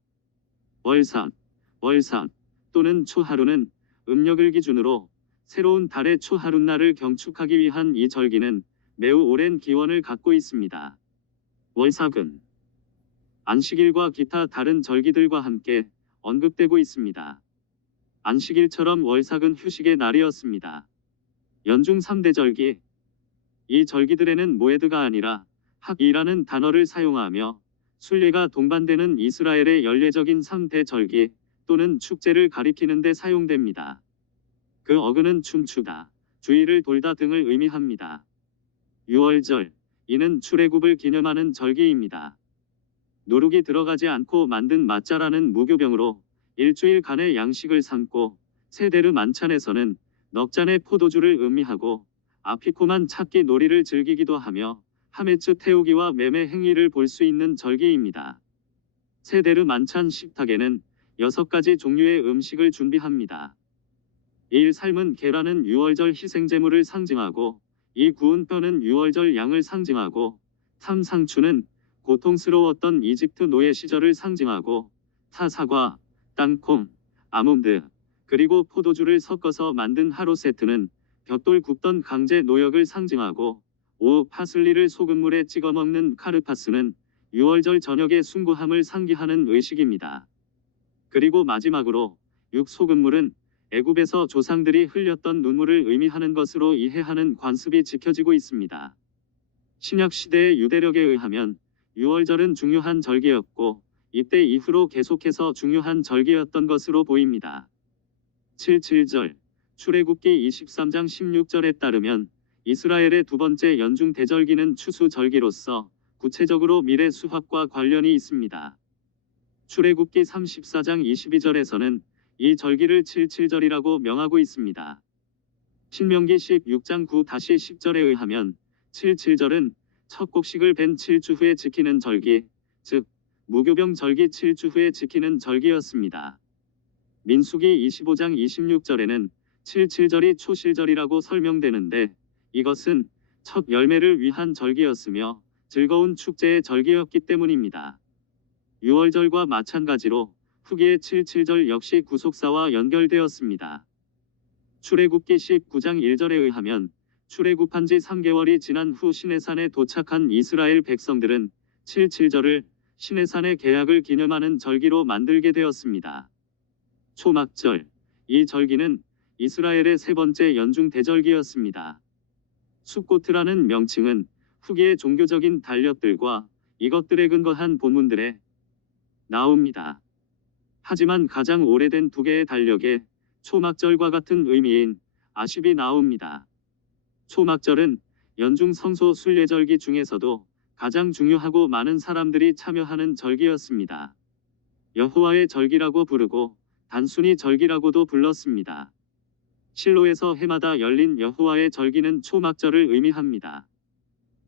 월삼 또는 초하루는 음력을 기준으로 새로운 달의 초하룻날을 경축하기 위한 이 절기는 매우 오랜 기원을 갖고 있습니다. 월삭은 안식일과 기타 다른 절기들과 함께 언급되고 있습니다. 안식일처럼 월삭은 휴식의 날이었습니다. 연중 3대 절기. 이 절기들에는 모에드가 아니라 학이라는 단어를 사용하며 순례가 동반되는 이스라엘의 연례적인 3대 절기 또는 축제를 가리키는 데 사용됩니다. 그 어근은 춤추다, 주의를 돌다 등을 의미합니다. 유월절. 이는 출애굽을 기념하는 절기입니다. 누룩이 들어가지 않고 만든 마짜라는 무교병으로 일주일간의 양식을 삼고 세데르 만찬에서는 넉 잔의 포도주를 음미하고 아피코만 찾기 놀이를 즐기기도 하며 하메츠 태우기와 매매 행위를 볼 수 있는 절기입니다. 세데르 만찬 식탁에는 6가지 종류의 음식을 준비합니다. 일 삶은 계란은 유월절 희생제물을 상징하고 이 구운 뼈는 유월절 양을 상징하고 탐상추는 고통스러웠던 이집트 노예 시절을 상징하고 타사과, 땅콩, 아몬드, 그리고 포도주를 섞어서 만든 하루 세트는 벽돌 굽던 강제 노역을 상징하고 파슬리를 소금물에 찍어 먹는 카르파스는 유월절 저녁의 숭고함을 상기하는 의식입니다. 그리고 마지막으로 소금물은 애굽에서 조상들이 흘렸던 눈물을 의미하는 것으로 이해하는 관습이 지켜지고 있습니다. 신약 시대의 유대력에 의하면 유월절은 중요한 절기였고 이때 이후로 계속해서 중요한 절기였던 것으로 보입니다. 77절. 출애굽기 23장 16절에 따르면 이스라엘의 두 번째 연중 대절기는 추수절기로서 구체적으로 미래 수확과 관련이 있습니다. 출애굽기 34장 22절에서는 이 절기를 77절이라고 명하고 있습니다. 신명기 16장 9-10절에 의하면 77절은 첫 곡식을 벤 7주 후에 지키는 절기, 즉 무교병 절기 7주 후에 지키는 절기였습니다. 민수기 25장 26절에는 77절이 초실절이라고 설명되는데 이것은 첫 열매를 위한 절기였으며 즐거운 축제의 절기였기 때문입니다. 유월절과 마찬가지로 후기의 77절 역시 구속사와 연결되었습니다. 출애굽기 19장 1절에 의하면 출애굽한 지 3개월이 지난 후 시내산에 도착한 이스라엘 백성들은 77절을 시내산의 계약을 기념하는 절기로 만들게 되었습니다. 초막절. 이 절기는 이스라엘의 세 번째 연중 대절기였습니다. 숫코트라는 명칭은 후기의 종교적인 달력들과 이것들에 근거한 본문들에 나옵니다. 하지만 가장 오래된 두 개의 달력에 초막절과 같은 의미인 아쉽이 나옵니다. 초막절은 연중 성소 순례절기 중에서도 가장 중요하고 많은 사람들이 참여하는 절기였습니다. 여호와의 절기라고 부르고 단순히 절기라고도 불렀습니다. 실로에서 해마다 열린 여호와의 절기는 초막절을 의미합니다.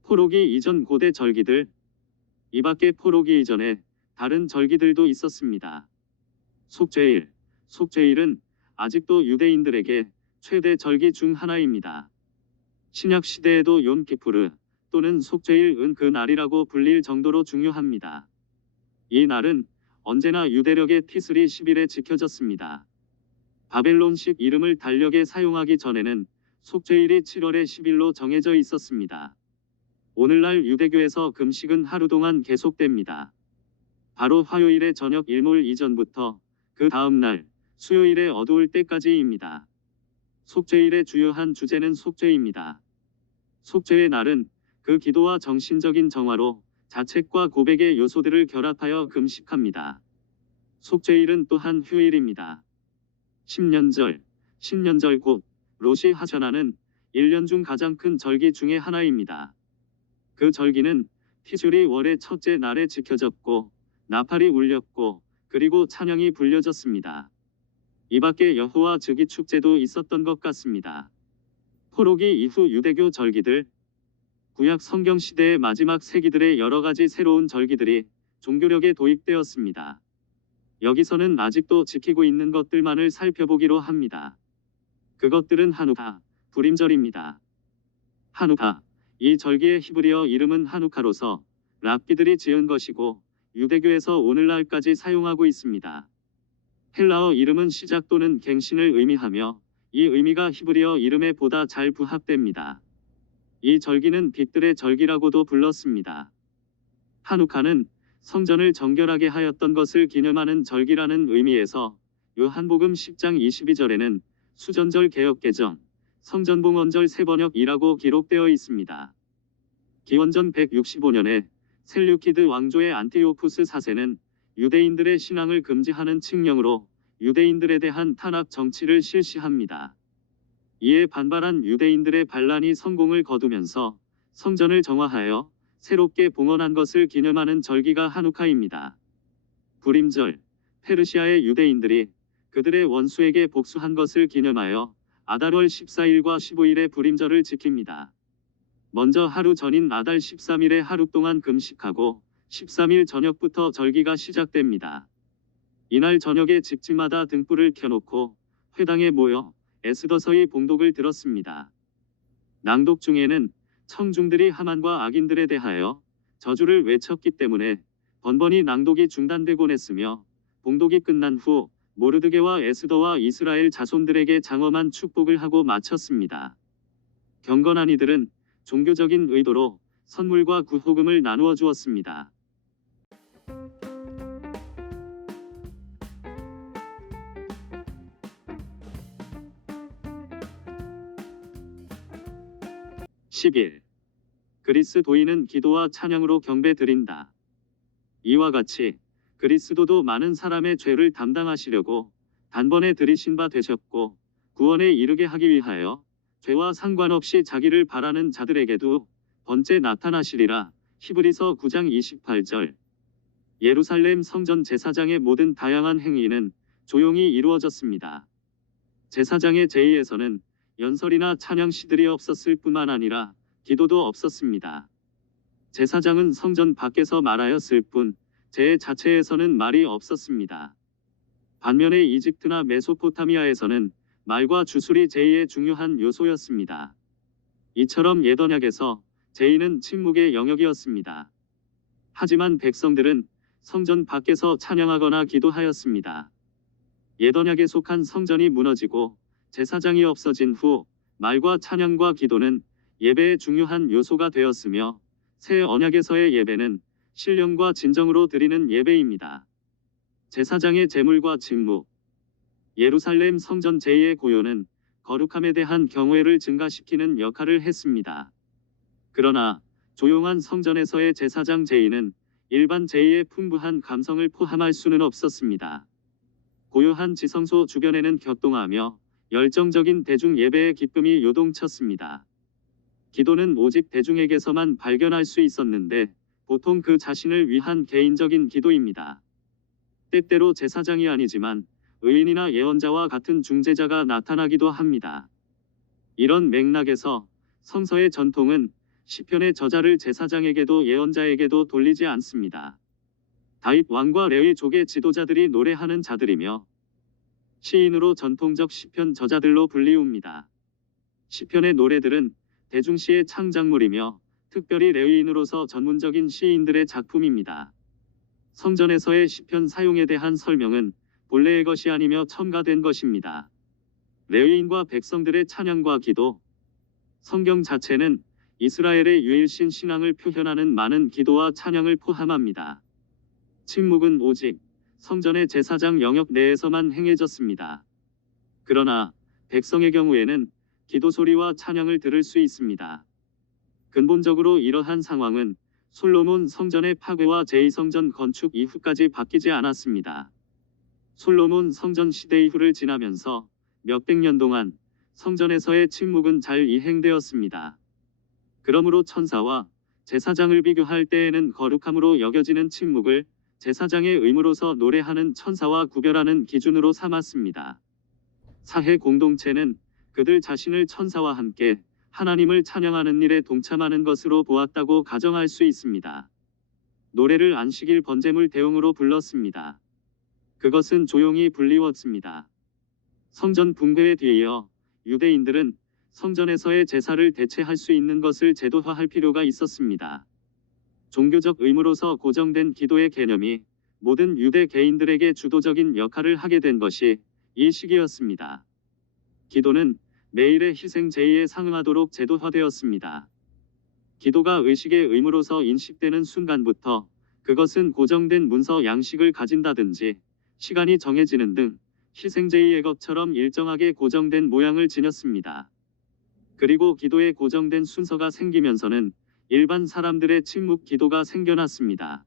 포로기 이전 고대 절기들. 이 밖에 포로기 이전에 다른 절기들도 있었습니다. 속죄일. 속죄일은 아직도 유대인들에게 최대 절기 중 하나입니다. 신약 시대에도 욤키푸르 또는 속죄일은 그 날이라고 불릴 정도로 중요합니다. 이 날은 언제나 유대력의 티스리 10일에 지켜졌습니다. 바벨론식 이름을 달력에 사용하기 전에는 속죄일이 7월의 10일로 정해져 있었습니다. 오늘날 유대교에서 금식은 하루 동안 계속됩니다. 바로 화요일의 저녁 일몰 이전부터 그 다음 날 수요일에 어두울 때까지입니다. 속죄일의 주요한 주제는 속죄입니다. 속죄의 날은 그 기도와 정신적인 정화로 자책과 고백의 요소들을 결합하여 금식합니다. 속죄일은 또한 휴일입니다. 신년절 곧 로시 하셔나는 1년 중 가장 큰 절기 중의 하나입니다. 그 절기는 티슈리 월의 첫째 날에 지켜졌고 나팔이 울렸고 그리고 찬양이 불려졌습니다. 이 밖에 여호와 즉위 축제도 있었던 것 같습니다. 포로기 이후 유대교 절기들. 구약 성경 시대의 마지막 세기들의 여러 가지 새로운 절기들이 종교력에 도입되었습니다. 여기서는 아직도 지키고 있는 것들만을 살펴보기로 합니다. 그것들은 하누카, 불임절입니다. 하누카, 이 절기의 히브리어 이름은 하누카로서 랍비들이 지은 것이고 유대교에서 오늘날까지 사용하고 있습니다. 헬라어 이름은 시작 또는 갱신을 의미하며 이 의미가 히브리어 이름에 보다 잘 부합됩니다. 이 절기는 빛들의 절기라고도 불렀습니다. 하누카는 성전을 정결하게 하였던 것을 기념하는 절기라는 의미에서 요한복음 10장 22절에는 수전절 개역개정, 성전봉헌절 세번역이라고 기록되어 있습니다. 기원전 165년에 셀류키드 왕조의 안티오쿠스 4세는 유대인들의 신앙을 금지하는 칙령으로 유대인들에 대한 탄압 정치를 실시합니다. 이에 반발한 유대인들의 반란이 성공을 거두면서 성전을 정화하여 새롭게 봉헌한 것을 기념하는 절기가 하누카입니다. 불임절. 페르시아의 유대인들이 그들의 원수에게 복수한 것을 기념하여 아달월 14일과 15일의 불임절을 지킵니다. 먼저 하루 전인 아달 13일에 하루 동안 금식하고 13일 저녁부터 절기가 시작됩니다. 이날 저녁에 집집마다 등불을 켜놓고 회당에 모여 에스더서의 봉독을 들었습니다. 낭독 중에는 청중들이 하만과 악인들에 대하여 저주를 외쳤기 때문에 번번이 낭독이 중단되곤 했으며 봉독이 끝난 후 모르드게와 에스더와 이스라엘 자손들에게 장엄한 축복을 하고 마쳤습니다. 경건한 이들은 종교적인 의도로 선물과 구호금을 나누어 주었습니다. (10일) 그리스도인은 기도와 찬양으로 경배 드린다. 이와 같이 그리스도도 많은 사람의 죄를 담당하시려고 단번에 들이신 바 되셨고 구원에 이르게 하기 위하여 죄와 상관없이 자기를 바라는 자들에게도 번째 나타나시리라. 히브리서 9장 28절. 예루살렘 성전 제사장의 모든 다양한 행위는 조용히 이루어졌습니다. 제사장의 제의에서는 연설이나 찬양 시들이 없었을 뿐만 아니라 기도도 없었습니다. 제사장은 성전 밖에서 말하였을 뿐 제 자체에서는 말이 없었습니다. 반면에 이집트나 메소포타미아에서는 말과 주술이 제의의 중요한 요소였습니다. 이처럼 옛언약에서 제의는 침묵의 영역이었습니다. 하지만 백성들은 성전 밖에서 찬양하거나 기도하였습니다. 옛언약에 속한 성전이 무너지고 제사장이 없어진 후 말과 찬양과 기도는 예배의 중요한 요소가 되었으며 새 언약에서의 예배는 신령과 진정으로 드리는 예배입니다. 제사장의 제물과 직무. 예루살렘 성전 제2의 고요는 거룩함에 대한 경외를 증가시키는 역할을 했습니다. 그러나 조용한 성전에서의 제사장 제의는 일반 제의의 풍부한 감성을 포함할 수는 없었습니다. 고요한 지성소 주변에는 격동하며 열정적인 대중 예배의 기쁨이 요동쳤습니다. 기도는 오직 대중에게서만 발견할 수 있었는데 보통 그 자신을 위한 개인적인 기도입니다. 때때로 제사장이 아니지만 의인이나 예언자와 같은 중재자가 나타나기도 합니다. 이런 맥락에서 성서의 전통은 시편의 저자를 제사장에게도 예언자에게도 돌리지 않습니다. 다윗 왕과 레위 족의 지도자들이 노래하는 자들이며 시인으로 전통적 시편 저자들로 불리웁니다. 시편의 노래들은 대중시의 창작물이며 특별히 레위인으로서 전문적인 시인들의 작품입니다. 성전에서의 시편 사용에 대한 설명은 본래의 것이 아니며 첨가된 것입니다. 레위인과 백성들의 찬양과 기도. 성경 자체는 이스라엘의 유일신 신앙을 표현하는 많은 기도와 찬양을 포함합니다. 침묵은 오직 성전의 제사장 영역 내에서만 행해졌습니다. 그러나 백성의 경우에는 기도 소리와 찬양을 들을 수 있습니다. 근본적으로 이러한 상황은 솔로몬 성전의 파괴와 제2성전 건축 이후까지 바뀌지 않았습니다. 솔로몬 성전 시대 이후를 지나면서 몇백 년 동안 성전에서의 침묵은 잘 이행되었습니다. 그러므로 천사와 제사장을 비교할 때에는 거룩함으로 여겨지는 침묵을 제사장의 의무로서 노래하는 천사와 구별하는 기준으로 삼았습니다. 사회 공동체는 그들 자신을 천사와 함께 하나님을 찬양하는 일에 동참하는 것으로 보았다고 가정할 수 있습니다. 노래를 안식일 번제물 대용으로 불렀습니다. 그것은 조용히 불리웠습니다. 성전 붕괴에 뒤이어 유대인들은 성전에서의 제사를 대체할 수 있는 것을 제도화할 필요가 있었습니다. 종교적 의무로서 고정된 기도의 개념이 모든 유대 개인들에게 주도적인 역할을 하게 된 것이 이 시기였습니다. 기도는 매일의 희생 제의에 상응하도록 제도화되었습니다. 기도가 의식의 의무로서 인식되는 순간부터 그것은 고정된 문서 양식을 가진다든지 시간이 정해지는 등 희생 제의의 것처럼 일정하게 고정된 모양을 지녔습니다. 그리고 기도에 고정된 순서가 생기면서는 일반 사람들의 침묵 기도가 생겨났습니다.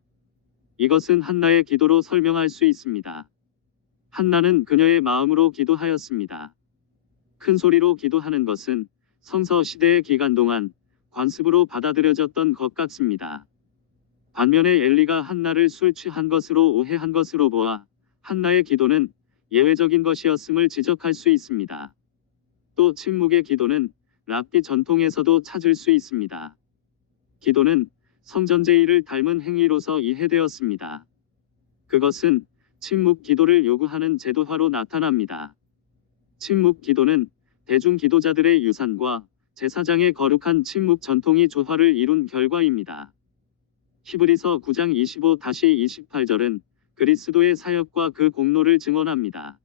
이것은 한나의 기도로 설명할 수 있습니다. 한나는 그녀의 마음으로 기도하였습니다. 큰 소리로 기도하는 것은 성서 시대의 기간 동안 관습으로 받아들여졌던 것 같습니다. 반면에 엘리가 한나를 술 취한 것으로 오해한 것으로 보아 한나의 기도는 예외적인 것이었음을 지적할 수 있습니다. 또 침묵의 기도는 랍비 전통에서도 찾을 수 있습니다. 기도는 성전 제의를 닮은 행위로서 이해되었습니다. 그것은 침묵 기도를 요구하는 제도화로 나타납니다. 침묵 기도는 대중 기도자들의 유산과 제사장의 거룩한 침묵 전통이 조화를 이룬 결과입니다. 히브리서 9장 25-28절은 그리스도의 사역과 그 공로를 증언합니다.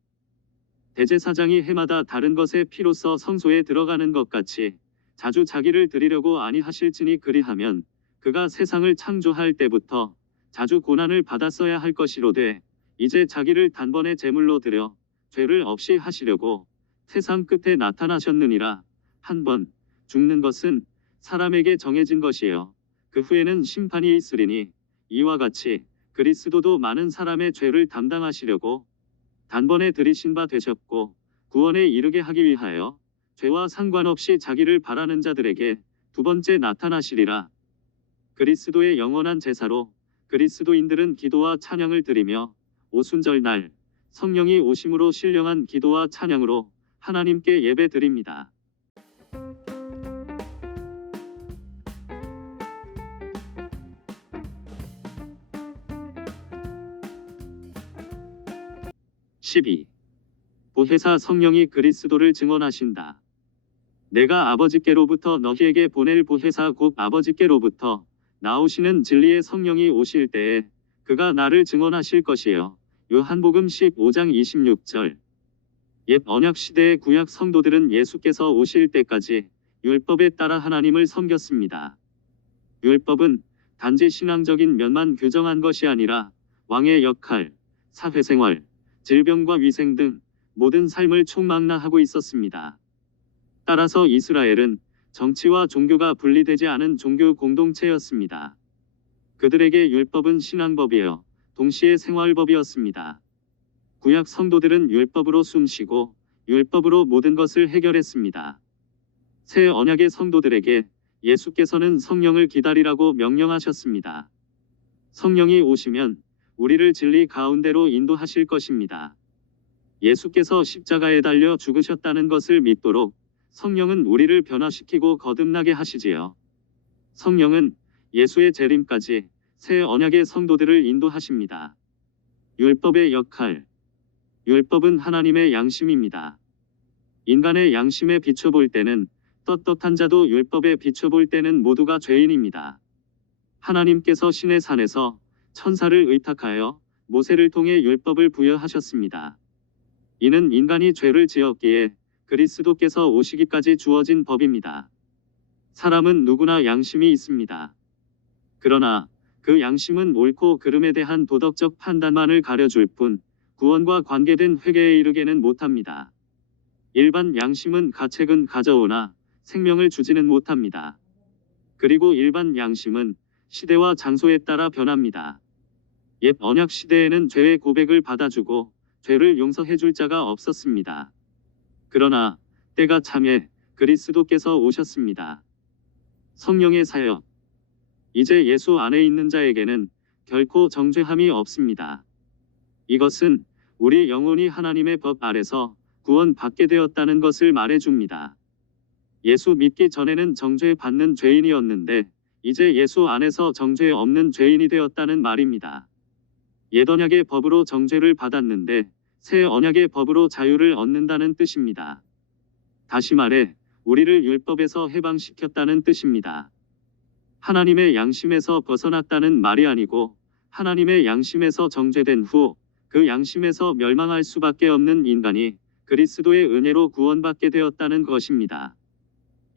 대제사장이 해마다 다른 것의 피로써 성소에 들어가는 것 같이 자주 자기를 드리려고 아니하실지니 그리하면 그가 세상을 창조할 때부터 자주 고난을 받았어야 할 것이로되 이제 자기를 단번에 제물로 드려 죄를 없이 하시려고 세상 끝에 나타나셨느니라. 한 번 죽는 것은 사람에게 정해진 것이요 그 후에는 심판이 있으리니 이와 같이 그리스도도 많은 사람의 죄를 담당하시려고 단번에 들이신 바 되셨고 구원에 이르게 하기 위하여 죄와 상관없이 자기를 바라는 자들에게 두 번째 나타나시리라. 그리스도의 영원한 제사로 그리스도인들은 기도와 찬양을 드리며 오순절 날 성령이 오심으로 신령한 기도와 찬양으로 하나님께 예배 드립니다. 보혜사 성령이 그리스도를 증언하신다. 내가 아버지께로부터 너희에게 보낼 보혜사 곧 아버지께로부터 나오시는 진리의 성령이 오실 때에 그가 나를 증언하실 것이요. 요한복음 15장 26절. 옛 언약 시대의 구약 성도들은 예수께서 오실 때까지 율법에 따라 하나님을 섬겼습니다. 율법은 단지 신앙적인 면만 규정한 것이 아니라 왕의 역할, 사회생활, 질병과 위생 등 모든 삶을 총망라하고 있었습니다. 따라서 이스라엘은 정치와 종교가 분리되지 않은 종교 공동체였습니다. 그들에게 율법은 신앙법이요 동시에 생활법이었습니다. 구약 성도들은 율법으로 숨쉬고 율법으로 모든 것을 해결했습니다. 새 언약의 성도들에게 예수께서는 성령을 기다리라고 명령하셨습니다. 성령이 오시면 우리를 진리 가운데로 인도하실 것입니다. 예수께서 십자가에 달려 죽으셨다는 것을 믿도록 성령은 우리를 변화시키고 거듭나게 하시지요. 성령은 예수의 재림까지 새 언약의 성도들을 인도하십니다. 율법의 역할. 율법은 하나님의 양심입니다. 인간의 양심에 비춰볼 때는 떳떳한 자도 율법에 비춰볼 때는 모두가 죄인입니다. 하나님께서 신의 산에서 천사를 의탁하여 모세를 통해 율법을 부여하셨습니다. 이는 인간이 죄를 지었기에 그리스도께서 오시기까지 주어진 법입니다. 사람은 누구나 양심이 있습니다. 그러나 그 양심은 옳고 그름에 대한 도덕적 판단만을 가려줄 뿐 구원과 관계된 회개에 이르게는 못합니다. 일반 양심은 가책은 가져오나 생명을 주지는 못합니다. 그리고 일반 양심은 시대와 장소에 따라 변합니다. 옛 언약 시대에는 죄의 고백을 받아주고 죄를 용서해줄 자가 없었습니다. 그러나 때가 참에 그리스도께서 오셨습니다. 성령의 사역. 이제 예수 안에 있는 자에게는 결코 정죄함이 없습니다. 이것은 우리 영혼이 하나님의 법 아래서 구원받게 되었다는 것을 말해줍니다. 예수 믿기 전에는 정죄받는 죄인이었는데 이제 예수 안에서 정죄 없는 죄인이 되었다는 말입니다. 옛 언약의 법으로 정죄를 받았는데 새 언약의 법으로 자유를 얻는다는 뜻입니다. 다시 말해 우리를 율법에서 해방시켰다는 뜻입니다. 하나님의 양심에서 벗어났다는 말이 아니고 하나님의 양심에서 정죄된 후 그 양심에서 멸망할 수밖에 없는 인간이 그리스도의 은혜로 구원받게 되었다는 것입니다.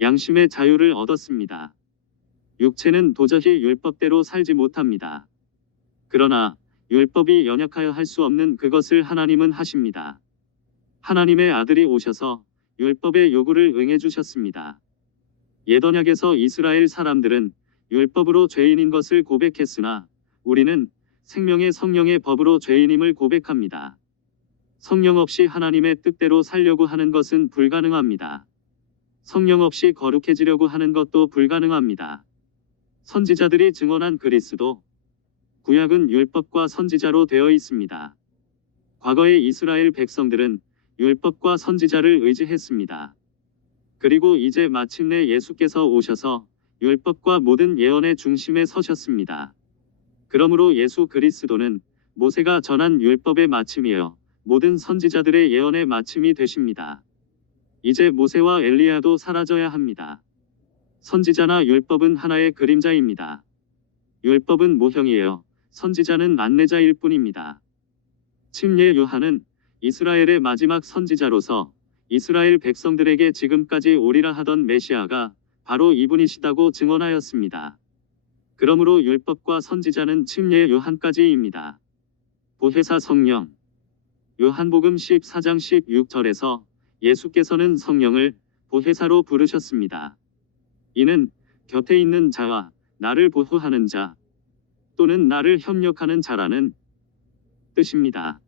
양심의 자유를 얻었습니다. 육체는 도저히 율법대로 살지 못합니다. 그러나 율법이 연약하여 할 수 없는 그것을 하나님은 하십니다. 하나님의 아들이 오셔서 율법의 요구를 응해 주셨습니다. 옛 언약에서 이스라엘 사람들은 율법으로 죄인인 것을 고백했으나 우리는 생명의 성령의 법으로 죄인임을 고백합니다. 성령 없이 하나님의 뜻대로 살려고 하는 것은 불가능합니다. 성령 없이 거룩해지려고 하는 것도 불가능합니다. 선지자들이 증언한 그리스도. 구약은 율법과 선지자로 되어 있습니다. 과거의 이스라엘 백성들은 율법과 선지자를 의지했습니다. 그리고 이제 마침내 예수께서 오셔서 율법과 모든 예언의 중심에 서셨습니다. 그러므로 예수 그리스도는 모세가 전한 율법의 마침이요 모든 선지자들의 예언의 마침이 되십니다. 이제 모세와 엘리야도 사라져야 합니다. 선지자나 율법은 하나의 그림자입니다. 율법은 모형이에요. 선지자는 안내자일 뿐입니다. 침례 요한은 이스라엘의 마지막 선지자로서 이스라엘 백성들에게 지금까지 오리라 하던 메시아가 바로 이분이시다고 증언하였습니다. 그러므로 율법과 선지자는 침례 요한까지입니다. 보혜사 성령. 요한복음 14장 16절에서 예수께서는 성령을 보혜사로 부르셨습니다. 이는 곁에 있는 자와 나를 보호하는 자 또는 나를 협력하는 자라는 뜻입니다.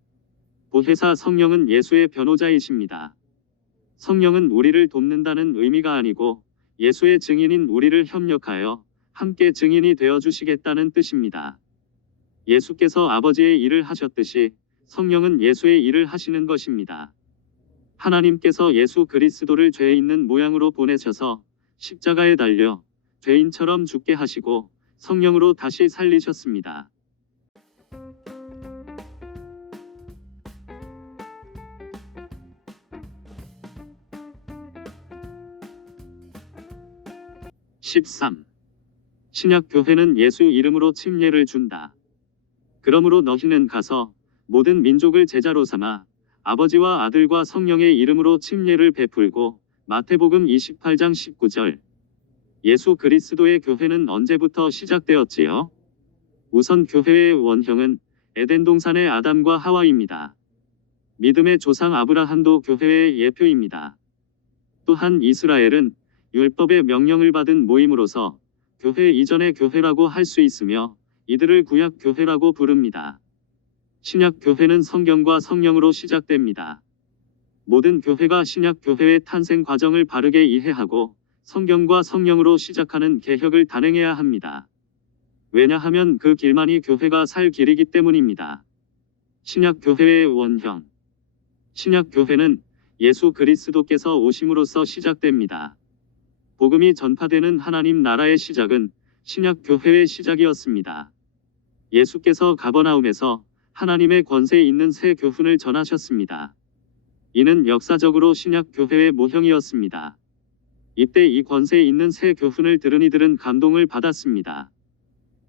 보혜사 성령은 예수의 변호자이십니다. 성령은 우리를 돕는다는 의미가 아니고 예수의 증인인 우리를 협력하여 함께 증인이 되어주시겠다는 뜻입니다. 예수께서 아버지의 일을 하셨듯이 성령은 예수의 일을 하시는 것입니다. 하나님께서 예수 그리스도를 죄 있는 모양으로 보내셔서 십자가에 달려 죄인처럼 죽게 하시고 성령으로 다시 살리셨습니다. (13) 신약 교회는 예수 이름으로 침례를 준다. 그러므로 너희는 가서 모든 민족을 제자로 삼아 아버지와 아들과 성령의 이름으로 침례를 베풀고 마태복음 28장 19절. 예수 그리스도의 교회는 언제부터 시작되었지요? 우선 교회의 원형은 에덴 동산의 아담과 하와입니다. 믿음의 조상 아브라함도 교회의 예표입니다. 또한 이스라엘은 율법의 명령을 받은 모임으로서 교회 이전의 교회라고 할 수 있으며 이들을 구약 교회라고 부릅니다. 신약 교회는 성경과 성령으로 시작됩니다. 모든 교회가 신약 교회의 탄생 과정을 바르게 이해하고 성경과 성령으로 시작하는 개혁을 단행해야 합니다. 왜냐하면 그 길만이 교회가 살 길이기 때문입니다. 신약 교회의 원형. 신약 교회는 예수 그리스도께서 오심으로써 시작됩니다. 복음이 전파되는 하나님 나라의 시작은 신약 교회의 시작이었습니다. 예수께서 가버나움에서 하나님의 권세 있는 새 교훈을 전하셨습니다. 이는 역사적으로 신약 교회의 모형이었습니다. 이때 이 권세 있는 새 교훈을 들은 이들은 감동을 받았습니다.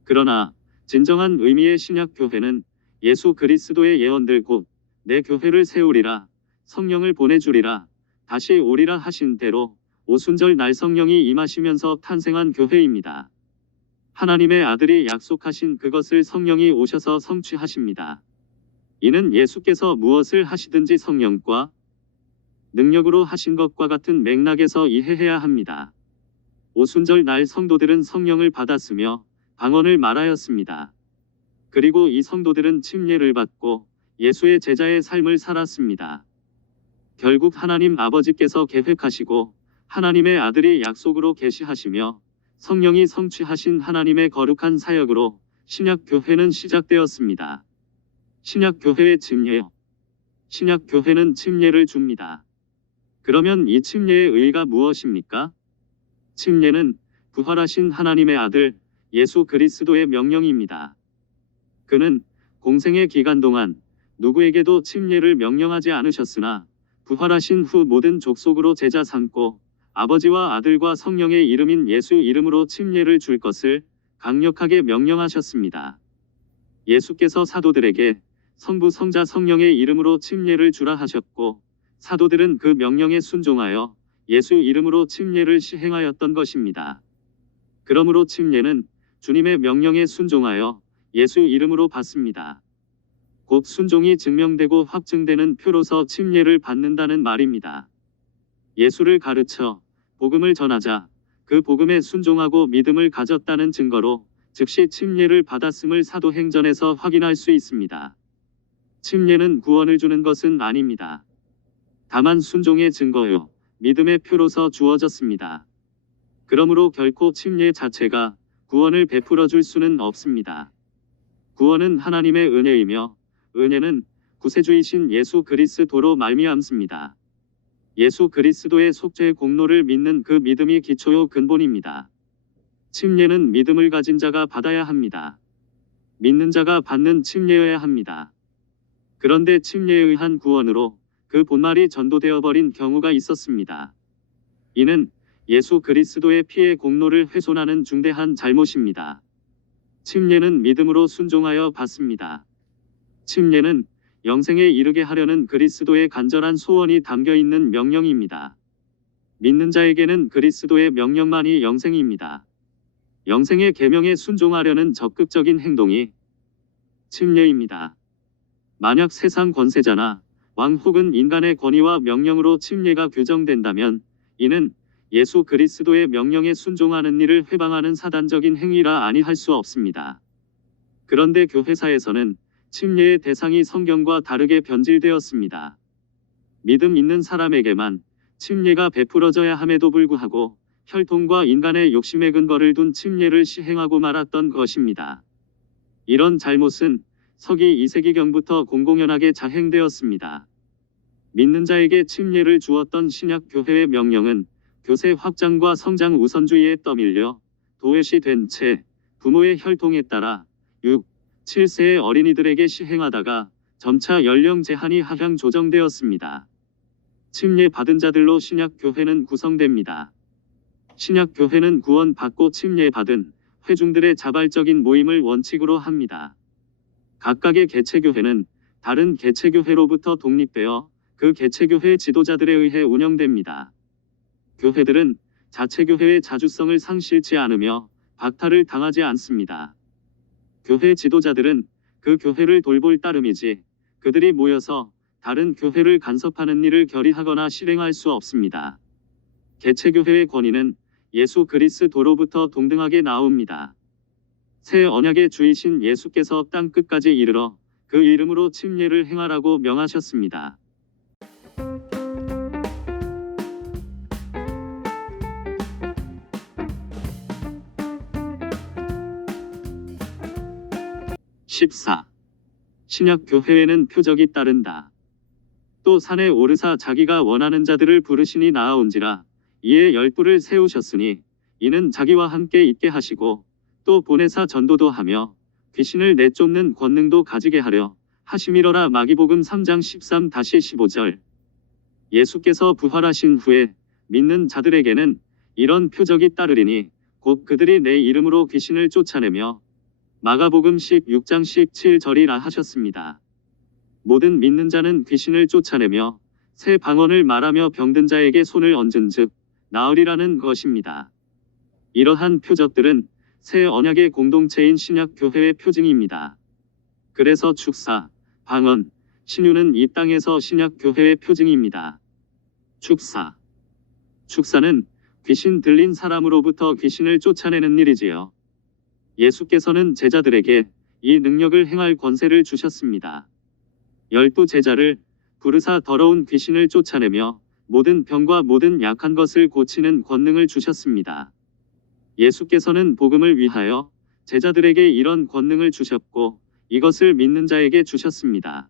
그러나 진정한 의미의 신약 교회는 예수 그리스도의 예언들 곧 내 교회를 세우리라, 성령을 보내주리라, 다시 오리라 하신 대로 오순절 날 성령이 임하시면서 탄생한 교회입니다. 하나님의 아들이 약속하신 그것을 성령이 오셔서 성취하십니다. 이는 예수께서 무엇을 하시든지 성령과 능력으로 하신 것과 같은 맥락에서 이해해야 합니다. 오순절 날 성도들은 성령을 받았으며 방언을 말하였습니다. 그리고 이 성도들은 침례를 받고 예수의 제자의 삶을 살았습니다. 결국 하나님 아버지께서 계획하시고 하나님의 아들이 약속으로 계시하시며 성령이 성취하신 하나님의 거룩한 사역으로 신약 교회는 시작되었습니다. 신약 교회의 침례요. 신약 교회는 침례를 줍니다. 그러면 이 침례의 의의가 무엇입니까? 침례는 부활하신 하나님의 아들 예수 그리스도의 명령입니다. 그는 공생의 기간 동안 누구에게도 침례를 명령하지 않으셨으나 부활하신 후 모든 족속으로 제자 삼고 아버지와 아들과 성령의 이름인 예수 이름으로 침례를 줄 것을 강력하게 명령하셨습니다. 예수께서 사도들에게 성부 성자 성령의 이름으로 침례를 주라 하셨고 사도들은 그 명령에 순종하여 예수 이름으로 침례를 시행하였던 것입니다. 그러므로 침례는 주님의 명령에 순종하여 예수 이름으로 받습니다. 곧 순종이 증명되고 확증되는 표로서 침례를 받는다는 말입니다. 예수를 가르쳐 복음을 전하자 그 복음에 순종하고 믿음을 가졌다는 증거로 즉시 침례를 받았음을 사도행전에서 확인할 수 있습니다. 침례는 구원을 주는 것은 아닙니다. 다만 순종의 증거요, 믿음의 표로서 주어졌습니다. 그러므로 결코 침례 자체가 구원을 베풀어 줄 수는 없습니다. 구원은 하나님의 은혜이며 은혜는 구세주이신 예수 그리스도로 말미암습니다. 예수 그리스도의 속죄 공로를 믿는 그 믿음이 기초요 근본입니다. 침례는 믿음을 가진 자가 받아야 합니다. 믿는 자가 받는 침례여야 합니다. 그런데 침례에 의한 구원으로 그 본말이 전도되어 버린 경우가 있었습니다. 이는 예수 그리스도의 피의 공로를 훼손하는 중대한 잘못입니다. 침례는 믿음으로 순종하여 받습니다. 침례는 영생에 이르게 하려는 그리스도의 간절한 소원이 담겨 있는 명령입니다. 믿는 자에게는 그리스도의 명령만이 영생입니다. 영생의 계명에 순종하려는 적극적인 행동이 침례입니다. 만약 세상 권세자나 왕 혹은 인간의 권위와 명령으로 침례가 규정된다면 이는 예수 그리스도의 명령에 순종하는 일을 회방하는 사단적인 행위라 아니할 수 없습니다. 그런데 교회사에서는 침례의 대상이 성경과 다르게 변질되었습니다. 믿음 있는 사람에게만 침례가 베풀어져야 함에도 불구하고 혈통과 인간의 욕심의 근거를 둔 침례를 시행하고 말았던 것입니다. 이런 잘못은 서기 2세기경부터 공공연하게 자행되었습니다. 믿는 자에게 침례를 주었던 신약 교회의 명령은 교세 확장과 성장 우선주의에 떠밀려 도외시 된 채 부모의 혈통에 따라 6, 7세의 어린이들에게 시행하다가 점차 연령 제한이 하향 조정되었습니다. 침례 받은 자들로 신약 교회는 구성됩니다. 신약 교회는 구원받고 침례 받은 회중들의 자발적인 모임을 원칙으로 합니다. 각각의 개체교회는 다른 개체교회로부터 독립되어 그 개체교회의 지도자들에 의해 운영됩니다. 교회들은 자체교회의 자주성을 상실치 않으며 박탈을 당하지 않습니다. 교회 지도자들은 그 교회를 돌볼 따름이지 그들이 모여서 다른 교회를 간섭하는 일을 결의하거나 실행할 수 없습니다. 개체교회의 권위는 예수 그리스도로부터 동등하게 나옵니다. 새 언약의 주이신 예수께서 땅 끝까지 이르러 그 이름으로 침례를 행하라고 명하셨습니다. (14) 신약 교회에는 표적이 따른다. 또 산에 오르사 자기가 원하는 자들을 부르시니 나아온지라. 이에 열부를 세우셨으니 이는 자기와 함께 있게 하시고 또 보내사 전도도 하며 귀신을 내쫓는 권능도 가지게 하려 하심이러라. 마기복음 3장 13-15절. 예수께서 부활하신 후에 믿는 자들에게는 이런 표적이 따르리니 곧 그들이 내 이름으로 귀신을 쫓아내며 마가복음 16장 17절이라 하셨습니다. 모든 믿는 자는 귀신을 쫓아내며 새 방언을 말하며 병든 자에게 손을 얹은즉 나으리라는 것입니다. 이러한 표적들은 새 언약의 공동체인 신약교회의 표징입니다. 그래서 축사, 방언, 신유는 이 땅에서 신약교회의 표징입니다. 축사는 귀신 들린 사람으로부터 귀신을 쫓아내는 일이지요. 예수께서는 제자들에게 이 능력을 행할 권세를 주셨습니다. 12제자를 부르사 더러운 귀신을 쫓아내며 모든 병과 모든 약한 것을 고치는 권능을 주셨습니다. 예수께서는 복음을 위하여 제자들에게 이런 권능을 주셨고 이것을 믿는 자에게 주셨습니다.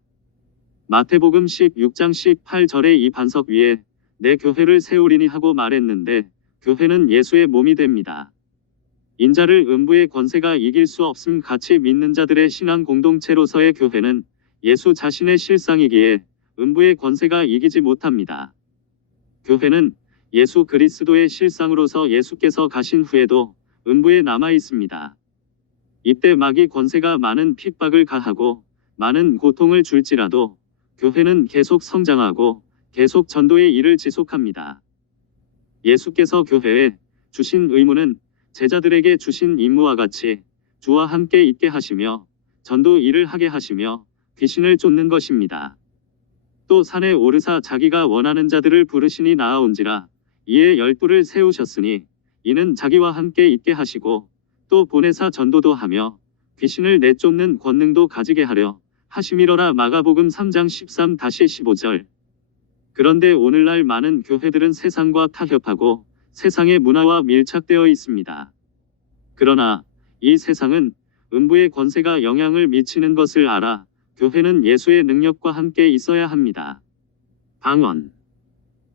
마태복음 16장 18절에 이 반석 위에 내 교회를 세우리니 하고 말했는데 교회는 예수의 몸이 됩니다. 인자를 음부의 권세가 이길 수 없음 같이 믿는 자들의 신앙 공동체로서의 교회는 예수 자신의 실상이기에 음부의 권세가 이기지 못합니다. 교회는 예수 그리스도의 실상으로서 예수께서 가신 후에도 음부에 남아 있습니다. 이때 마귀 권세가 많은 핍박을 가하고 많은 고통을 줄지라도 교회는 계속 성장하고 계속 전도의 일을 지속합니다. 예수께서 교회에 주신 의무는 제자들에게 주신 임무와 같이 주와 함께 있게 하시며 전도 일을 하게 하시며 귀신을 쫓는 것입니다. 또 산에 오르사 자기가 원하는 자들을 부르시니 나아온지라. 이에 열부를 세우셨으니 이는 자기와 함께 있게 하시고 또 보내사 전도도 하며 귀신을 내쫓는 권능도 가지게 하려 하심이러라. 마가복음 3장 13-15절. 그런데 오늘날 많은 교회들은 세상과 타협하고 세상의 문화와 밀착되어 있습니다. 그러나 이 세상은 음부의 권세가 영향을 미치는 것을 알아 교회는 예수의 능력과 함께 있어야 합니다. 방언.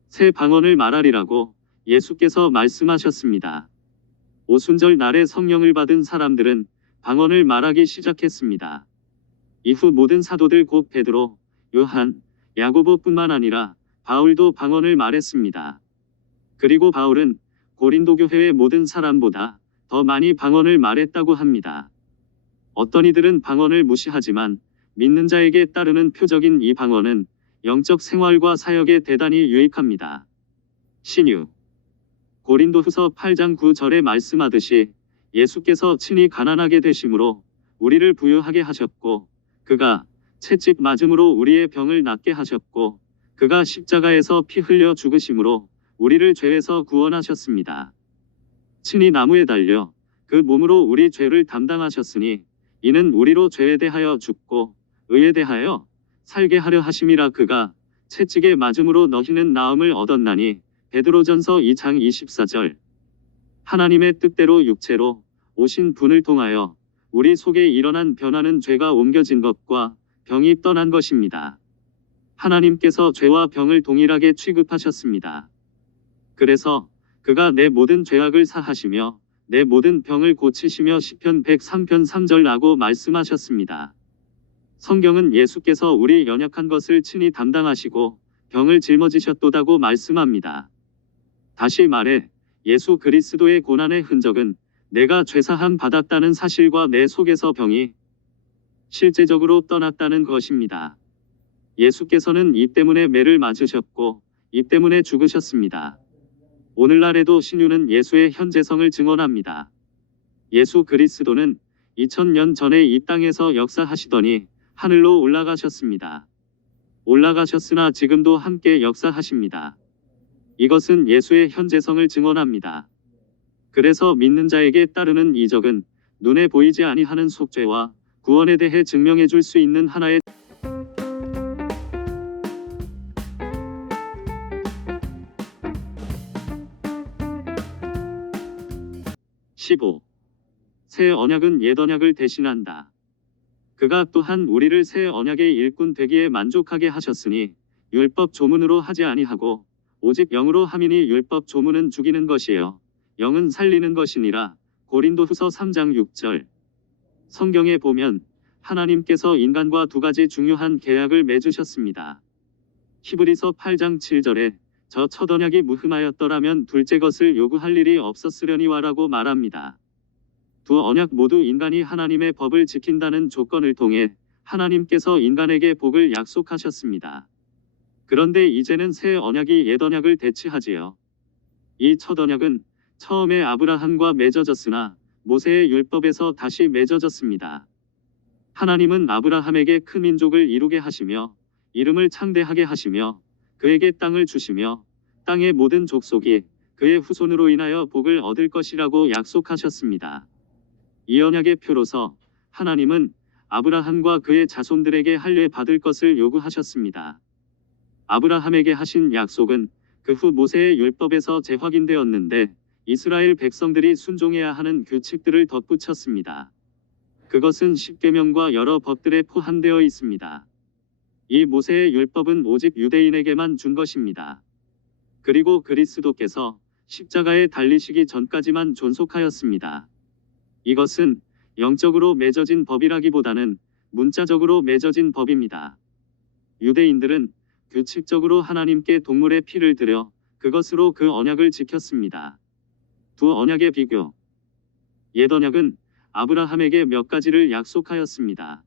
새 방언을 말하리라고 예수께서 말씀하셨습니다. 오순절 날에 성령을 받은 사람들은 방언을 말하기 시작했습니다. 이후 모든 사도들 곧 베드로, 요한, 야고보뿐만 아니라 바울도 방언을 말했습니다. 그리고 바울은 고린도 교회의 모든 사람보다 더 많이 방언을 말했다고 합니다. 어떤 이들은 방언을 무시하지만 믿는 자에게 따르는 표적인 이 방언은 영적 생활과 사역에 대단히 유익합니다. 신유. 고린도후서 8장 9절에 말씀하듯이 예수께서 친히 가난하게 되심으로 우리를 부유하게 하셨고 그가 채찍 맞음으로 우리의 병을 낫게 하셨고 그가 십자가에서 피 흘려 죽으심으로 우리를 죄에서 구원하셨습니다. 친히 나무에 달려 그 몸으로 우리 죄를 담당하셨으니 이는 우리로 죄에 대하여 죽고 의에 대하여 살게 하려 하심이라. 그가 채찍에 맞음으로 너희는 나음을 얻었나니. 베드로전서 2장 24절. 하나님의 뜻대로 육체로 오신 분을 통하여 우리 속에 일어난 변화는 죄가 옮겨진 것과 병이 떠난 것입니다. 하나님께서 죄와 병을 동일하게 취급하셨습니다. 그래서 그가 내 모든 죄악을 사하시며 내 모든 병을 고치시며 시편 103편 3절라고 말씀하셨습니다. 성경은 예수께서 우리 연약한 것을 친히 담당하시고 병을 짊어지셨도다고 말씀합니다. 다시 말해 예수 그리스도의 고난의 흔적은 내가 죄사함 받았다는 사실과 내 속에서 병이 실제적으로 떠났다는 것입니다. 예수께서는 이 때문에 매를 맞으셨고 이 때문에 죽으셨습니다. 오늘날에도 신유는 예수의 현재성을 증언합니다. 예수 그리스도는 2000년 전에 이 땅에서 역사하시더니 하늘로 올라가셨습니다. 올라가셨으나 지금도 함께 역사하십니다. 이것은 예수의 현재성을 증언합니다. 그래서 믿는 자에게 따르는 이적은 눈에 보이지 아니하는 속죄와 구원에 대해 증명해 줄 수 있는 하나의 15. 새 언약은 옛 언약을 대신한다. 그가 또한 우리를 새 언약의 일꾼 되기에 만족하게 하셨으니 율법 조문으로 하지 아니하고 오직 영으로 함이니 율법 조문은 죽이는 것이요 영은 살리는 것이니라. 고린도후서 3장 6절. 성경에 보면 하나님께서 인간과 두 가지 중요한 계약을 맺으셨습니다. 히브리서 8장 7절에 저 첫 언약이 무흠하였더라면 둘째 것을 요구할 일이 없었으려니와라고 말합니다. 두 언약 모두 인간이 하나님의 법을 지킨다는 조건을 통해 하나님께서 인간에게 복을 약속하셨습니다. 그런데 이제는 새 언약이 옛 언약을 대체하지요. 이 첫 언약은 처음에 아브라함과 맺어졌으나 모세의 율법에서 다시 맺어졌습니다. 하나님은 아브라함에게 큰 민족을 이루게 하시며 이름을 창대하게 하시며 그에게 땅을 주시며 땅의 모든 족속이 그의 후손으로 인하여 복을 얻을 것이라고 약속하셨습니다. 이 언약의 표로서 하나님은 아브라함과 그의 자손들에게 할례 받을 것을 요구하셨습니다. 아브라함에게 하신 약속은 그 후 모세의 율법에서 재확인되었는데 이스라엘 백성들이 순종해야 하는 규칙들을 덧붙였습니다. 그것은 십계명과 여러 법들에 포함되어 있습니다. 이 모세의 율법은 오직 유대인에게만 준 것입니다. 그리고 그리스도께서 십자가에 달리시기 전까지만 존속하였습니다. 이것은 영적으로 맺어진 법이라기보다는 문자적으로 맺어진 법입니다. 유대인들은 규칙적으로 하나님께 동물의 피를 들여 그것으로 그 언약을 지켰습니다. 두 언약의 비교. 옛 언약은 아브라함에게 몇 가지를 약속하였습니다.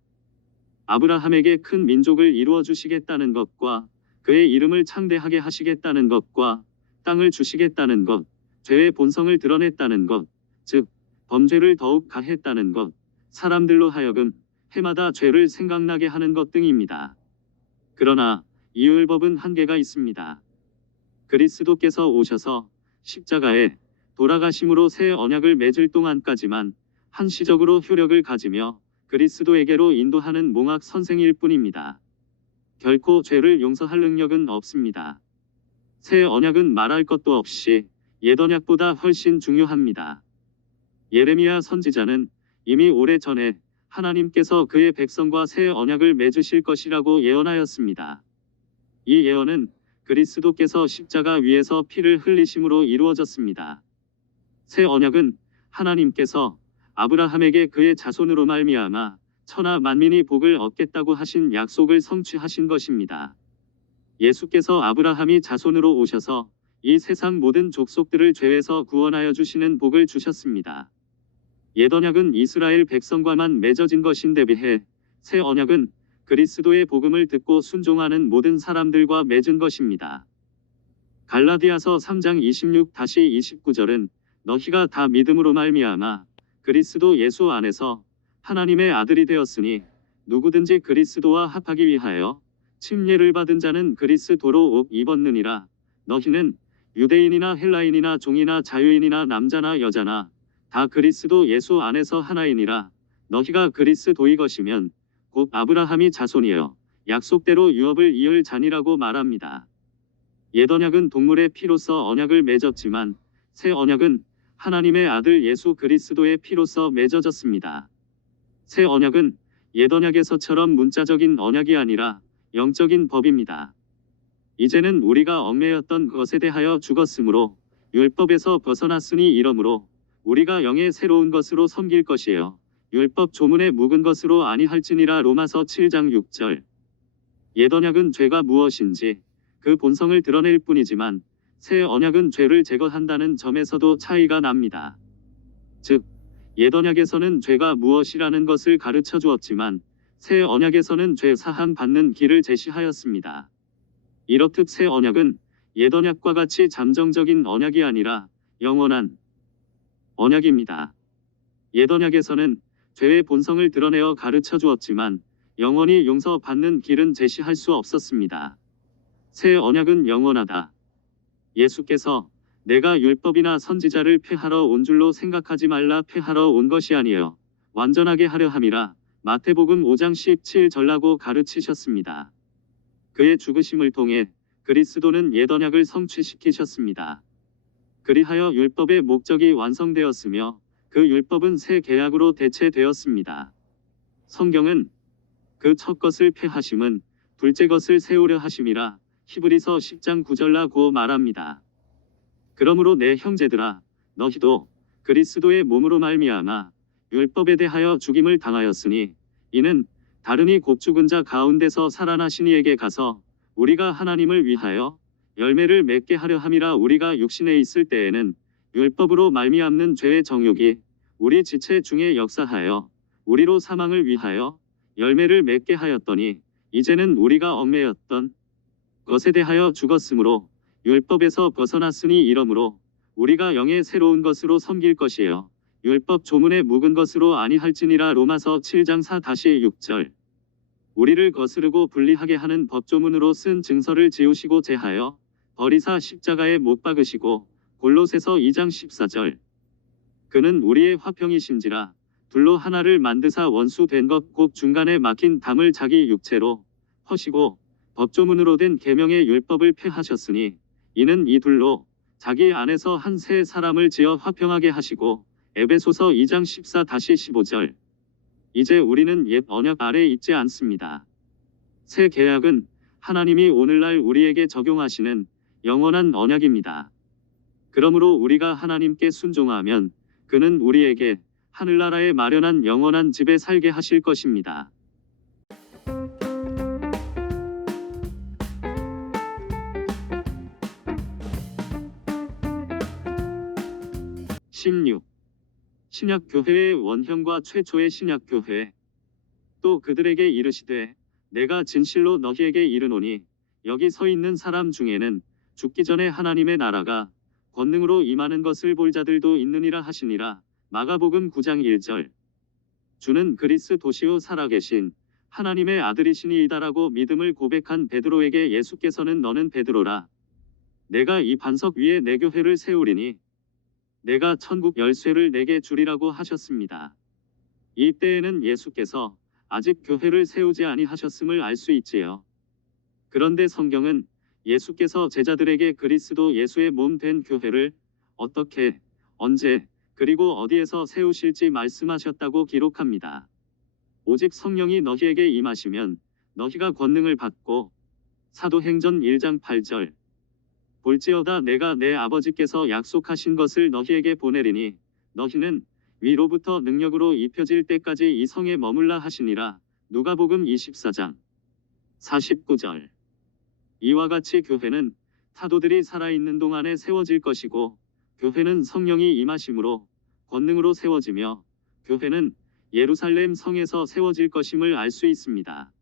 아브라함에게 큰 민족을 이루어 주시겠다는 것과 그의 이름을 창대하게 하시겠다는 것과 땅을 주시겠다는 것, 죄의 본성을 드러냈다는 것, 즉 범죄를 더욱 가했다는 것, 사람들로 하여금 해마다 죄를 생각나게 하는 것 등입니다. 그러나 이 율법은 한계가 있습니다. 그리스도께서 오셔서 십자가에 돌아가심으로 새 언약을 맺을 동안까지만 한시적으로 효력을 가지며 그리스도에게로 인도하는 몽학 선생일 뿐입니다. 결코 죄를 용서할 능력은 없습니다. 새 언약은 말할 것도 없이 옛 언약보다 훨씬 중요합니다. 예레미야 선지자는 이미 오래전에 하나님께서 그의 백성과 새 언약을 맺으실 것이라고 예언하였습니다. 이 예언은 그리스도께서 십자가 위에서 피를 흘리심으로 이루어졌습니다. 새 언약은 하나님께서 아브라함에게 그의 자손으로 말미암아 천하 만민이 복을 얻겠다고 하신 약속을 성취하신 것입니다. 예수께서 아브라함이 자손으로 오셔서 이 세상 모든 족속들을 죄에서 구원하여 주시는 복을 주셨습니다. 옛 언약은 이스라엘 백성과만 맺어진 것인데 비해 새 언약은 그리스도의 복음을 듣고 순종하는 모든 사람들과 맺은 것입니다. 갈라디아서 3장 26-29절은 너희가 다 믿음으로 말미암아 그리스도 예수 안에서 하나님의 아들이 되었으니 누구든지 그리스도와 합하기 위하여 침례를 받은 자는 그리스도로 옷 입었느니라. 너희는 유대인이나 헬라인이나 종이나 자유인이나 남자나 여자나 다 그리스도 예수 안에서 하나이니라. 너희가 그리스도의 것이면 곧 아브라함이 자손이여 약속대로 유업을 이을 자니라고 말합니다. 옛 언약은 동물의 피로서 언약을 맺었지만 새 언약은 하나님의 아들 예수 그리스도의 피로서 맺어졌습니다. 새 언약은 옛 언약에서처럼 문자적인 언약이 아니라 영적인 법입니다. 이제는 우리가 얽매였던 것에 대하여 죽었으므로 율법에서 벗어났으니 이러므로 우리가 영의 새로운 것으로 섬길 것이에요. 율법 조문에 묵은 것으로 아니할지니라. 로마서 7장 6절. 옛 언약은 죄가 무엇인지 그 본성을 드러낼 뿐이지만 새 언약은 죄를 제거한다는 점에서도 차이가 납니다. 즉, 옛 언약에서는 죄가 무엇이라는 것을 가르쳐 주었지만 새 언약에서는 죄 사함 받는 길을 제시하였습니다. 이렇듯 새 언약은 옛 언약과 같이 잠정적인 언약이 아니라 영원한 언약입니다. 옛 언약에서는 죄의 본성을 드러내어 가르쳐 주었지만 영원히 용서받는 길은 제시할 수 없었습니다. 새 언약은 영원하다. 예수께서 내가 율법이나 선지자를 폐하러 온 줄로 생각하지 말라. 폐하러 온 것이 아니요 완전하게 하려 함이라. 마태복음 5장 17절라고 가르치셨습니다. 그의 죽으심을 통해 그리스도는 옛 언약을 성취시키셨습니다. 그리하여 율법의 목적이 완성되었으며 그 율법은 새 계약으로 대체되었습니다. 성경은 그 첫 것을 폐하심은 둘째 것을 세우려 하심이라 히브리서 10장 9절라고 말합니다. 그러므로 내 형제들아 너희도 그리스도의 몸으로 말미암아 율법에 대하여 죽임을 당하였으니 이는 다른이 곧 죽은 자 가운데서 살아나신 이에게 가서 우리가 하나님을 위하여 열매를 맺게 하려 함이라. 우리가 육신에 있을 때에는 율법으로 말미암는 죄의 정욕이 우리 지체 중에 역사하여 우리로 사망을 위하여 열매를 맺게 하였더니 이제는 우리가 얽매였던 것에 대하여 죽었으므로 율법에서 벗어났으니 이러므로 우리가 영의 새로운 것으로 섬길 것이에요. 율법 조문에 묵은 것으로 아니할지니라. 로마서 7장 4-6절. 우리를 거스르고 불리하게 하는 법조문으로 쓴 증서를 지우시고 제하여 버리사 십자가에 못 박으시고. 골로새서 2장 14절. 그는 우리의 화평이심지라 둘로 하나를 만드사 원수 된 것 곧 중간에 막힌 담을 자기 육체로 허시고 법조문으로 된 계명의 율법을 폐하셨으니 이는 이 둘로 자기 안에서 한 새 사람을 지어 화평하게 하시고. 에베소서 2장 14-15절. 이제 우리는 옛 언약 아래 있지 않습니다. 새 계약은 하나님이 오늘날 우리에게 적용하시는 영원한 언약입니다. 그러므로 우리가 하나님께 순종하면 그는 우리에게 하늘나라에 마련한 영원한 집에 살게 하실 것입니다. 16. 신약교회의 원형과 최초의 신약교회. 또 그들에게 이르시되 내가 진실로 너희에게 이르노니 여기 서 있는 사람 중에는 죽기 전에 하나님의 나라가 권능으로 임하는 것을 볼 자들도 있느니라 하시니라. 마가복음 9장 1절. 주는 그리스도시요 살아계신 하나님의 아들이시니이다라고 믿음을 고백한 베드로에게 예수께서는 너는 베드로라. 내가 이 반석 위에 내 교회를 세우리니 내가 천국 열쇠를 내게 주리라고 하셨습니다. 이때에는 예수께서 아직 교회를 세우지 아니하셨음을 알 수 있지요. 그런데 성경은 예수께서 제자들에게 그리스도 예수의 몸 된 교회를 어떻게, 언제, 그리고 어디에서 세우실지 말씀하셨다고 기록합니다. 오직 성령이 너희에게 임하시면 너희가 권능을 받고. 사도행전 1장 8절. 볼지어다 내가 내 아버지께서 약속하신 것을 너희에게 보내리니 너희는 위로부터 능력으로 입혀질 때까지 이 성에 머물라 하시니라. 누가복음 24장 49절. 이와 같이 교회는 사도들이 살아있는 동안에 세워질 것이고 교회는 성령이 임하심으로 권능으로 세워지며 교회는 예루살렘 성에서 세워질 것임을 알 수 있습니다.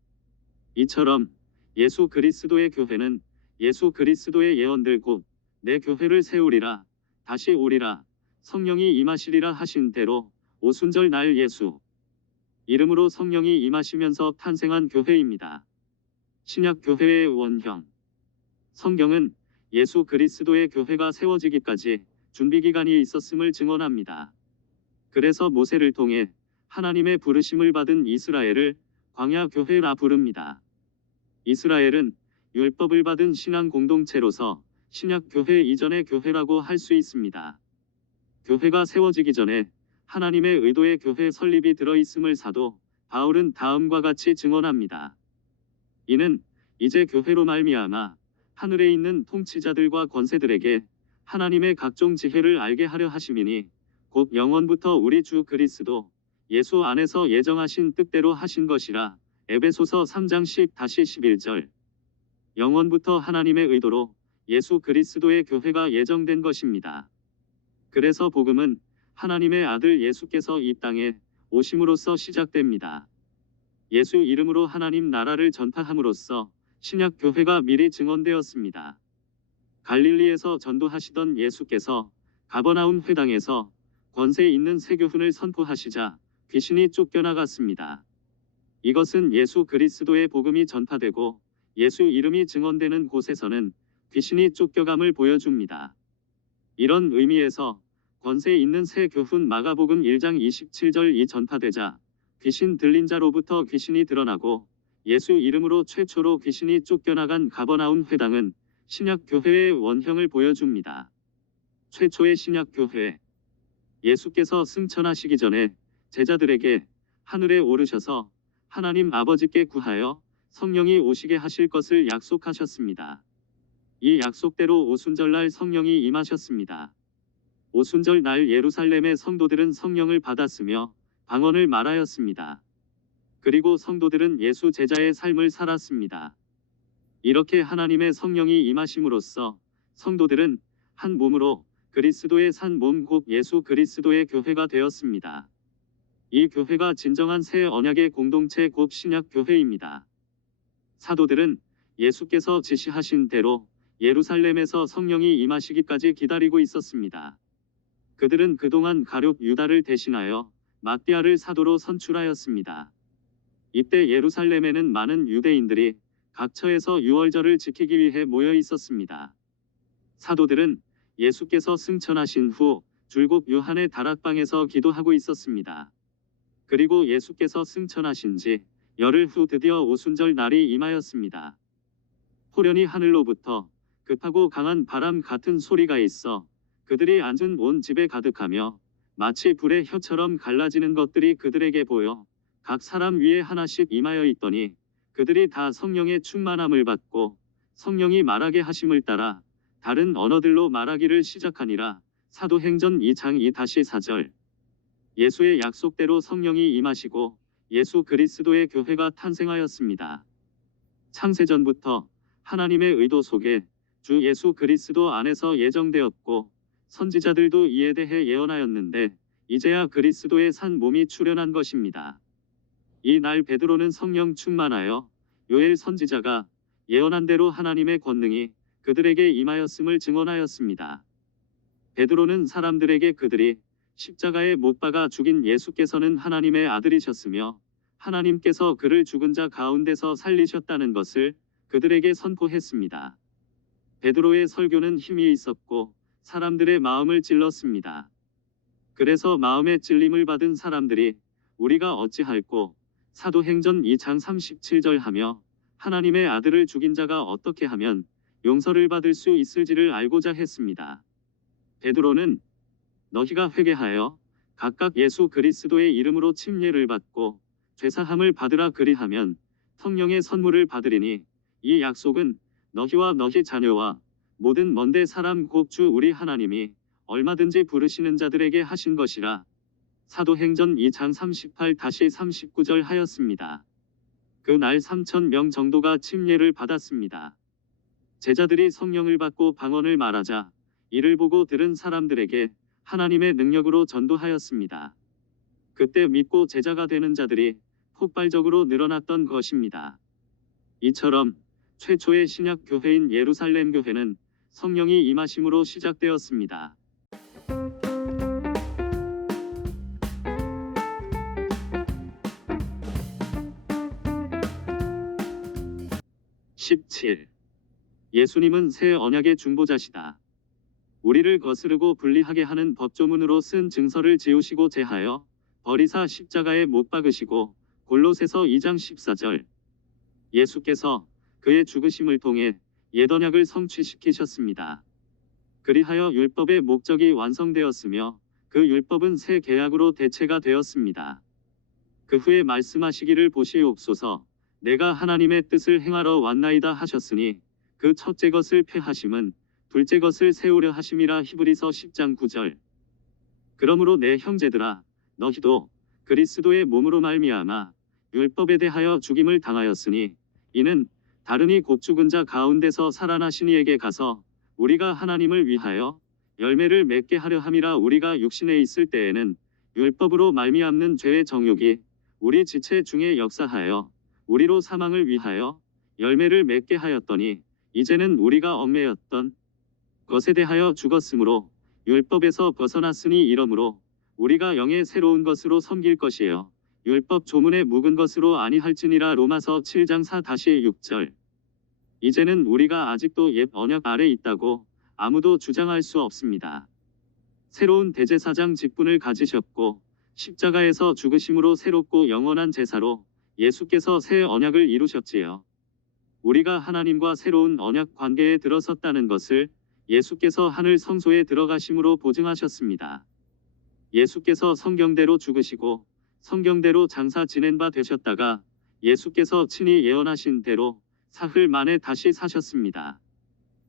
이처럼 예수 그리스도의 교회는 예수 그리스도의 예언들 곧 내 교회를 세우리라, 다시 오리라, 성령이 임하시리라 하신 대로 오순절 날 예수 이름으로 성령이 임하시면서 탄생한 교회입니다. 신약 교회의 원형. 성경은 예수 그리스도의 교회가 세워지기까지 준비기간이 있었음을 증언합니다. 그래서 모세를 통해 하나님의 부르심을 받은 이스라엘을 광야 교회라 부릅니다. 이스라엘은 율법을 받은 신앙 공동체로서 신약 교회 이전의 교회라고 할 수 있습니다. 교회가 세워지기 전에 하나님의 의도의 교회 설립이 들어있음을 사도 바울은 다음과 같이 증언합니다. 이는 이제 교회로 말미암아 하늘에 있는 통치자들과 권세들에게 하나님의 각종 지혜를 알게 하려 하심이니 곧 영원부터 우리 주 그리스도 예수 안에서 예정하신 뜻대로 하신 것이라. 에베소서 3장 10-11절. 영원부터 하나님의 의도로 예수 그리스도의 교회가 예정된 것입니다. 그래서 복음은 하나님의 아들 예수께서 이 땅에 오심으로써 시작됩니다. 예수 이름으로 하나님 나라를 전파함으로써 신약 교회가 미리 증언되었습니다. 갈릴리에서 전도하시던 예수께서 가버나움 회당에서 권세 있는 새 교훈을 선포하시자 귀신이 쫓겨나갔습니다. 이것은 예수 그리스도의 복음이 전파되고 예수 이름이 증언되는 곳에서는 귀신이 쫓겨감을 보여줍니다. 이런 의미에서 권세 있는 새 교훈 마가복음 1장 27절이 전파되자 귀신 들린 자로부터 귀신이 드러나고 예수 이름으로 최초로 귀신이 쫓겨나간 가버나움 회당은 신약 교회의 원형을 보여줍니다. 최초의 신약 교회. 예수께서 승천하시기 전에 제자들에게 하늘에 오르셔서 하나님 아버지께 구하여 성령이 오시게 하실 것을 약속하셨습니다. 이 약속대로 오순절날 성령이 임하셨습니다. 오순절 날 예루살렘의 성도들은 성령을 받았으며 방언을 말하였습니다. 그리고 성도들은 예수 제자의 삶을 살았습니다. 이렇게 하나님의 성령이 임하심으로써 성도들은 한 몸으로 그리스도의 산 몸 곧 예수 그리스도의 교회가 되었습니다. 이 교회가 진정한 새 언약의 공동체 곧 신약 교회입니다. 사도들은 예수께서 지시하신 대로 예루살렘에서 성령이 임하시기까지 기다리고 있었습니다. 그들은 그동안 가룟 유다를 대신하여 마띠아를 사도로 선출하였습니다. 이때 예루살렘에는 많은 유대인들이 각 처에서 유월절을 지키기 위해 모여 있었습니다. 사도들은 예수께서 승천하신 후 줄곧 요한의 다락방에서 기도하고 있었습니다. 그리고 예수께서 승천하신 지 열흘 후 드디어 오순절 날이 임하였습니다. 호련히 하늘로부터 급하고 강한 바람 같은 소리가 있어 그들이 앉은 온 집에 가득하며 마치 불의 혀처럼 갈라지는 것들이 그들에게 보여 각 사람 위에 하나씩 임하여 있더니 그들이 다 성령의 충만함을 받고 성령이 말하게 하심을 따라 다른 언어들로 말하기를 시작하니라. 사도행전 2장 2-4절. 예수의 약속대로 성령이 임하시고 예수 그리스도의 교회가 탄생하였습니다. 창세전부터 하나님의 의도 속에 주 예수 그리스도 안에서 예정되었고 선지자들도 이에 대해 예언하였는데 이제야 그리스도의 산 몸이 출현한 것입니다. 이 날 베드로는 성령 충만하여 요엘 선지자가 예언한 대로 하나님의 권능이 그들에게 임하였음을 증언하였습니다. 베드로는 사람들에게 그들이 십자가에 못 박아 죽인 예수께서는 하나님의 아들이셨으며 하나님께서 그를 죽은 자 가운데서 살리셨다는 것을 그들에게 선포했습니다. 베드로의 설교는 힘이 있었고 사람들의 마음을 찔렀습니다. 그래서 마음에 찔림을 받은 사람들이 우리가 어찌할꼬 사도행전 2장 37절 하며 하나님의 아들을 죽인 자가 어떻게 하면 용서를 받을 수 있을지를 알고자 했습니다. 베드로는 너희가 회개하여 각각 예수 그리스도의 이름으로 침례를 받고 죄사함을 받으라 그리하면 성령의 선물을 받으리니 이 약속은 너희와 너희 자녀와 모든 먼데 사람 곧 주 우리 하나님이 얼마든지 부르시는 자들에게 하신 것이라. 사도행전 2장 38-39절 하였습니다. 그날 3,000명 정도가 침례를 받았습니다. 제자들이 성령을 받고 방언을 말하자 이를 보고 들은 사람들에게 하나님의 능력으로 전도하였습니다. 그때 믿고 제자가 되는 자들이 폭발적으로 늘어났던 것입니다. 이처럼 최초의 신약 교회인 예루살렘 교회는 성령이 임하심으로 시작되었습니다. (17) 예수님은 새 언약의 중보자시다. 우리를 거스르고 불리하게 하는 법조문으로 쓴 증서를 지우시고 제하여 버리사 십자가에 못 박으시고 골로새서 2장 14절. 예수께서 그의 죽으심을 통해 옛 언약을 성취시키셨습니다. 그리하여 율법의 목적이 완성되었으며 그 율법은 새 계약으로 대체가 되었습니다. 그 후에 말씀하시기를 보시옵소서. 내가 하나님의 뜻을 행하러 왔나이다 하셨으니 그 첫째 것을 폐하심은 둘째 것을 세우려 하심이라. 히브리서 10장 9절. 그러므로 내 형제들아 너희도 그리스도의 몸으로 말미암아 율법에 대하여 죽임을 당하였으니 이는 다르니 곧 죽은 자 가운데서 살아나신 이에게 가서 우리가 하나님을 위하여 열매를 맺게 하려 함이라. 우리가 육신에 있을 때에는 율법으로 말미암는 죄의 정욕이 우리 지체 중에 역사하여 우리로 사망을 위하여 열매를 맺게 하였더니 이제는 우리가 얽매였던 것에 대하여 죽었으므로 율법에서 벗어났으니 이러므로 우리가 영의 새로운 것으로 섬길 것이에요. 율법 조문에 묵은 것으로 아니할지니라. 로마서 7장 4-6절. 이제는 우리가 아직도 옛 언약 아래 있다고 아무도 주장할 수 없습니다. 새로운 대제사장 직분을 가지셨고 십자가에서 죽으심으로 새롭고 영원한 제사로 예수께서 새 언약을 이루셨지요. 우리가 하나님과 새로운 언약 관계에 들어섰다는 것을 예수께서 하늘 성소에 들어가심으로 보증하셨습니다. 예수께서 성경대로 죽으시고 성경대로 장사 지낸 바 되셨다가 예수께서 친히 예언하신 대로 사흘 만에 다시 사셨습니다.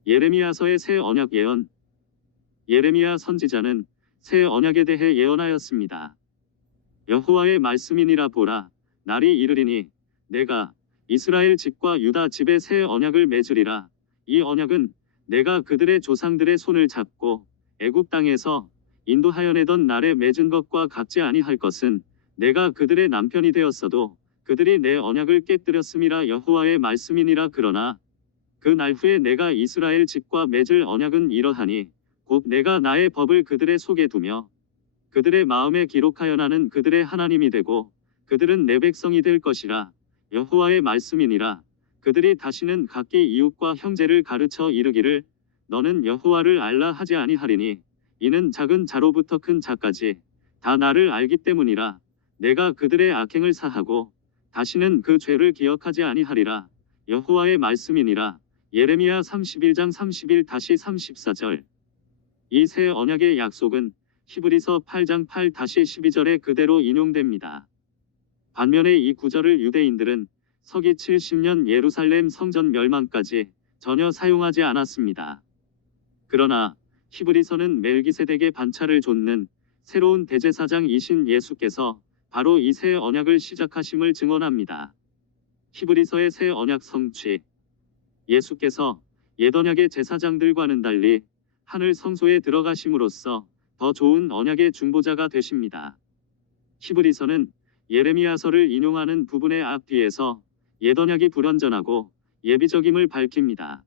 예레미야서의 새 언약 예언. 예레미야 선지자는 새 언약에 대해 예언하였습니다. 여호와의 말씀이니라 보라, 날이 이르리니 내가 이스라엘 집과 유다 집에 새 언약을 맺으리라. 이 언약은 내가 그들의 조상들의 손을 잡고 애굽 땅에서 인도하여 내던 날에 맺은 것과 같지 아니할 것은 내가 그들의 남편이 되었어도 그들이 내 언약을 깨뜨렸음이라. 여호와의 말씀이니라. 그러나 그 날 후에 내가 이스라엘 집과 맺을 언약은 이러하니 곧 내가 나의 법을 그들의 속에 두며 그들의 마음에 기록하여 나는 그들의 하나님이 되고 그들은 내 백성이 될 것이라. 여호와의 말씀이니라. 그들이 다시는 각기 이웃과 형제를 가르쳐 이르기를 너는 여호와를 알라 하지 아니하리니 이는 작은 자로부터 큰 자까지 다 나를 알기 때문이라. 내가 그들의 악행을 사하고 다시는 그 죄를 기억하지 아니하리라. 여호와의 말씀이니라. 예레미야 31장 31-34절. 이 새 언약의 약속은 히브리서 8장 8-12절에 그대로 인용됩니다. 반면에 이 구절을 유대인들은 서기 70년 예루살렘 성전 멸망까지 전혀 사용하지 않았습니다. 그러나 히브리서는 멜기세덱의 반차를 좇는 새로운 대제사장이신 예수께서 바로 이 새 언약을 시작하심을 증언합니다. 히브리서의 새 언약 성취. 예수께서 옛 언약의 제사장들과는 달리 하늘 성소에 들어가심으로써 더 좋은 언약의 중보자가 되십니다. 히브리서는 예레미야서를 인용하는 부분의 앞뒤에서 옛 언약이 불완전하고 예비적임을 밝힙니다.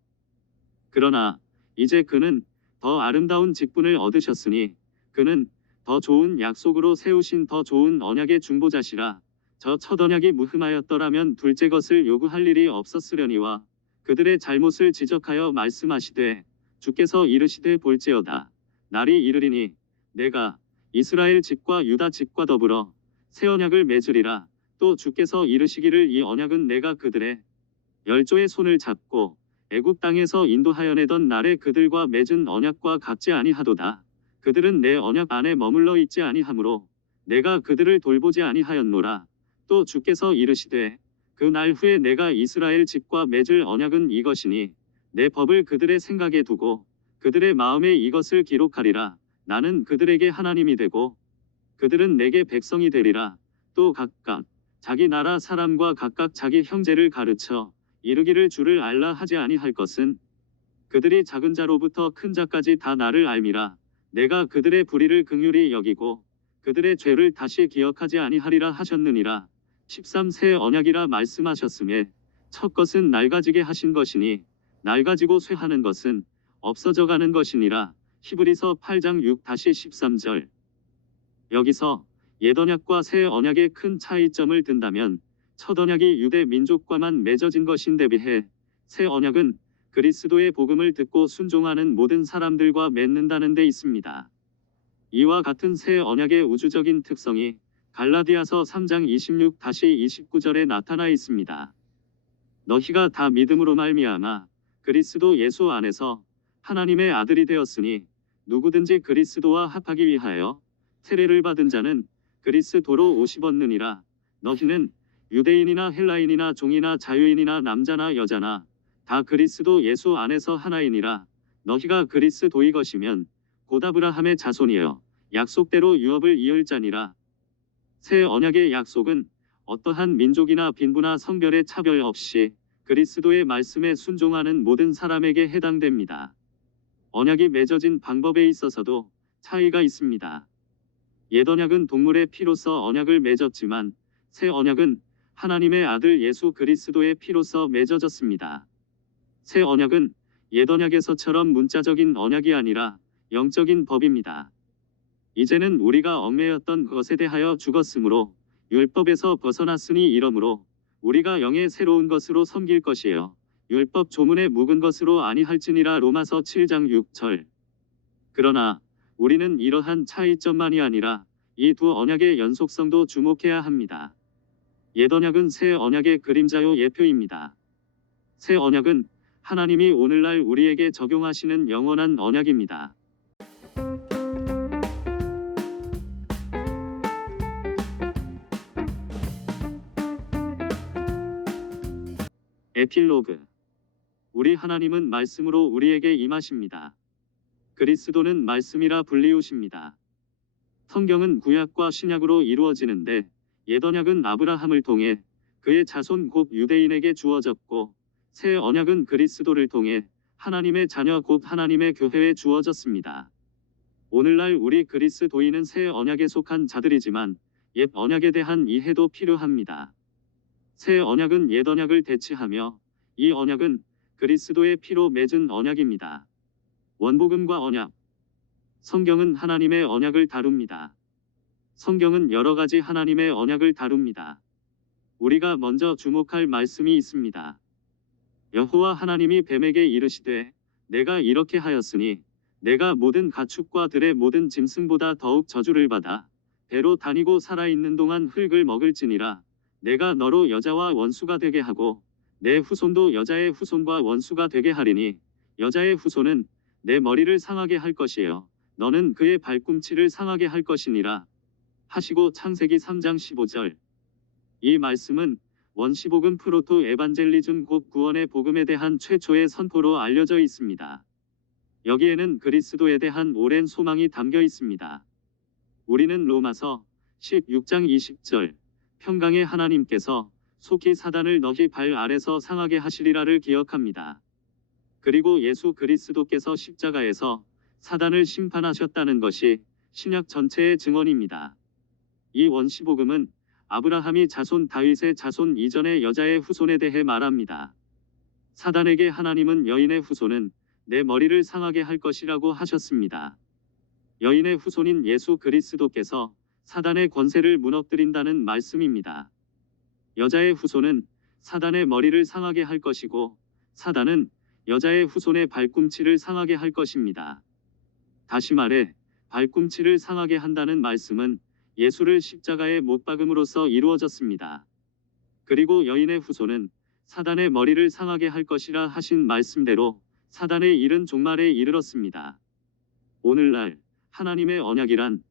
그러나 이제 그는 더 아름다운 직분을 얻으셨으니 그는 더 좋은 약속으로 세우신 더 좋은 언약의 중보자시라. 저 첫 언약이 무흠하였더라면 둘째 것을 요구할 일이 없었으려니와 그들의 잘못을 지적하여 말씀하시되 주께서 이르시되 볼지어다 날이 이르리니 내가 이스라엘 집과 유다 집과 더불어 새 언약을 맺으리라. 또 주께서 이르시기를 이 언약은 내가 그들의 열조의 손을 잡고 애굽 땅에서 인도하여 내던 날에 그들과 맺은 언약과 같지 아니하도다. 그들은 내 언약 안에 머물러 있지 아니하므로 내가 그들을 돌보지 아니하였노라. 또 주께서 이르시되 그 날 후에 내가 이스라엘 집과 맺을 언약은 이것이니 내 법을 그들의 생각에 두고 그들의 마음에 이것을 기록하리라. 나는 그들에게 하나님이 되고 그들은 내게 백성이 되리라. 또 각각 자기 나라 사람과 각각 자기 형제를 가르쳐 이르기를 주를 알라 하지 아니할 것은 그들이 작은 자로부터 큰 자까지 다 나를 알미라. 내가 그들의 불의를 긍휼히 여기고 그들의 죄를 다시 기억하지 아니하리라 하셨느니라. 13세 언약이라 말씀하셨음에 첫 것은 낡아지게 하신 것이니 낡아지고 쇠하는 것은 없어져 가는 것이니라. 히브리서 8장 6-13절. 여기서 옛 언약과 새 언약의 큰 차이점을 든다면 첫 언약이 유대 민족과만 맺어진 것인데 비해 새 언약은 그리스도의 복음을 듣고 순종하는 모든 사람들과 맺는다는 데 있습니다. 이와 같은 새 언약의 우주적인 특성이 갈라디아서 3장 26-29절에 나타나 있습니다. 너희가 다 믿음으로 말미암아 그리스도 예수 안에서 하나님의 아들이 되었으니 누구든지 그리스도와 합하기 위하여 세례를 받은 자는 그리스도로 옷이 벗느니라. 너희는 유대인이나 헬라인이나 종이나 자유인이나 남자나 여자나 다 그리스도 예수 안에서 하나이니라. 너희가 그리스도의 것이면 곧 아브라함의 자손이여 약속대로 유업을 이을 자니라. 새 언약의 약속은 어떠한 민족이나 빈부나 성별의 차별 없이 그리스도의 말씀에 순종하는 모든 사람에게 해당됩니다. 언약이 맺어진 방법에 있어서도 차이가 있습니다. 옛 언약은 동물의 피로써 언약을 맺었지만 새 언약은 하나님의 아들 예수 그리스도의 피로써 맺어졌습니다. 새 언약은 옛 언약에서처럼 문자적인 언약이 아니라 영적인 법입니다. 이제는 우리가 얽매였던 것에 대하여 죽었으므로 율법에서 벗어났으니 이러므로 우리가 영의 새로운 것으로 섬길 것이에요. 율법 조문에 묵은 것으로 아니할지니라. 로마서 7장 6절. 그러나 우리는 이러한 차이점만이 아니라 이 두 언약의 연속성도 주목해야 합니다. 옛 언약은 새 언약의 그림자요 예표입니다. 새 언약은 하나님이 오늘날 우리에게 적용하시는 영원한 언약입니다. 에필로그. 우리 하나님은 말씀으로 우리에게 임하십니다. 그리스도는 말씀이라 불리우십니다. 성경은 구약과 신약으로 이루어지는데 옛 언약은 아브라함을 통해 그의 자손 곧 유대인에게 주어졌고 새 언약은 그리스도를 통해 하나님의 자녀 곧 하나님의 교회에 주어졌습니다. 오늘날 우리 그리스도인은 새 언약에 속한 자들이지만 옛 언약에 대한 이해도 필요합니다. 새 언약은 옛 언약을 대체하며 이 언약은 그리스도의 피로 맺은 언약입니다. 원복음과 언약. 성경은 하나님의 언약을 다룹니다. 성경은 여러 가지 하나님의 언약을 다룹니다. 우리가 먼저 주목할 말씀이 있습니다. 여호와 하나님이 뱀에게 이르시되 내가 이렇게 하였으니 내가 모든 가축과 들의 모든 짐승보다 더욱 저주를 받아 배로 다니고 살아있는 동안 흙을 먹을지니라. 내가 너로 여자와 원수가 되게 하고 내 후손도 여자의 후손과 원수가 되게 하리니 여자의 후손은 내 머리를 상하게 할 것이요 너는 그의 발꿈치를 상하게 할 것이니라 하시고 창세기 3장 15절. 이 말씀은 원시복음 프로토 에반젤리즘 곧 구원의 복음에 대한 최초의 선포로 알려져 있습니다. 여기에는 그리스도에 대한 오랜 소망이 담겨 있습니다. 우리는 로마서 16장 20절 평강의 하나님께서 속히 사단을 너희 발 아래서 상하게 하시리라를 기억합니다. 그리고 예수 그리스도께서 십자가에서 사단을 심판하셨다는 것이 신약 전체의 증언입니다. 이 원시복음은 아브라함이 자손 다윗의 자손 이전의 여자의 후손에 대해 말합니다. 사단에게 하나님은 여인의 후손은 내 머리를 상하게 할 것이라고 하셨습니다. 여인의 후손인 예수 그리스도께서 사단의 권세를 무너뜨린다는 말씀입니다. 여자의 후손은 사단의 머리를 상하게 할 것이고 사단은 여자의 후손의 발꿈치를 상하게 할 것입니다. 다시 말해 발꿈치를 상하게 한다는 말씀은 예수를 십자가에 못 박음으로써 이루어졌습니다. 그리고 여인의 후손은 사단의 머리를 상하게 할 것이라 하신 말씀대로 사단의 일은 종말에 이르렀습니다. 오늘날 하나님의 언약이란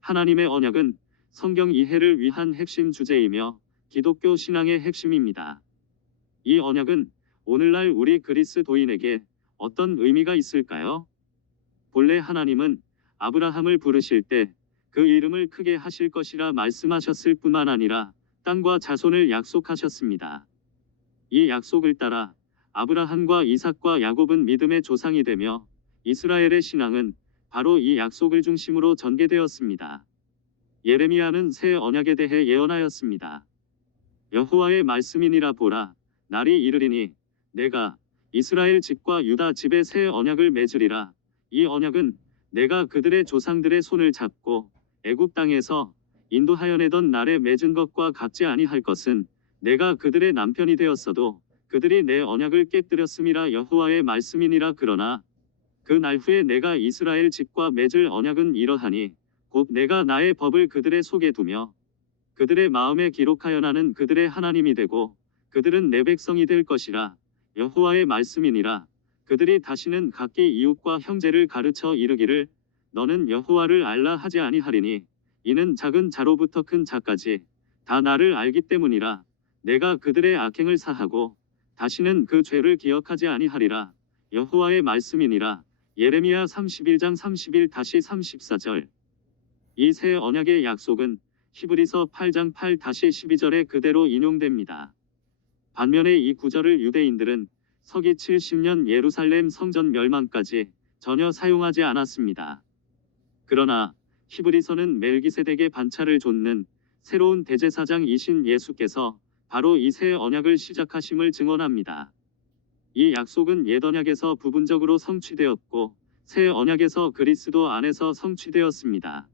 하나님의 언약은 성경 이해를 위한 핵심 주제이며 기독교 신앙의 핵심입니다. 이 언약은 오늘날 우리 그리스도인에게 어떤 의미가 있을까요? 본래 하나님은 아브라함을 부르실 때 그 이름을 크게 하실 것이라 말씀하셨을 뿐만 아니라 땅과 자손을 약속하셨습니다. 이 약속을 따라 아브라함과 이삭과 야곱은 믿음의 조상이 되며 이스라엘의 신앙은 바로 이 약속을 중심으로 전개되었습니다. 예레미야는 새 언약에 대해 예언하였습니다. 여호와의 말씀이니라 보라 날이 이르리니 내가 이스라엘 집과 유다 집에 새 언약을 맺으리라. 이 언약은 내가 그들의 조상들의 손을 잡고 애굽 땅에서 인도하여 내던 날에 맺은 것과 같지 아니할 것은 내가 그들의 남편이 되었어도 그들이 내 언약을 깨뜨렸음이라 여호와의 말씀이니라. 그러나 그 날 후에 내가 이스라엘 집과 맺을 언약은 이러하니 곧 내가 나의 법을 그들의 속에 두며 그들의 마음에 기록하여 나는 그들의 하나님이 되고 그들은 내 백성이 될 것이라. 여호와의 말씀이니라. 그들이 다시는 각기 이웃과 형제를 가르쳐 이르기를 너는 여호와를 알라 하지 아니하리니 이는 작은 자로부터 큰 자까지 다 나를 알기 때문이라. 내가 그들의 악행을 사하고 다시는 그 죄를 기억하지 아니하리라. 여호와의 말씀이니라. 예레미야 31장 31-34절. 이 새 언약의 약속은 히브리서 8장 8-12절에 그대로 인용됩니다. 반면에 이 구절을 유대인들은 서기 70년 예루살렘 성전 멸망까지 전혀 사용하지 않았습니다. 그러나 히브리서는 멜기세덱의 반차를 좇는 새로운 대제사장이신 예수께서 바로 이 새 언약을 시작하심을 증언합니다. 이 약속은 옛 언약에서 부분적으로 성취되었고 새 언약에서 그리스도 안에서 성취되었습니다.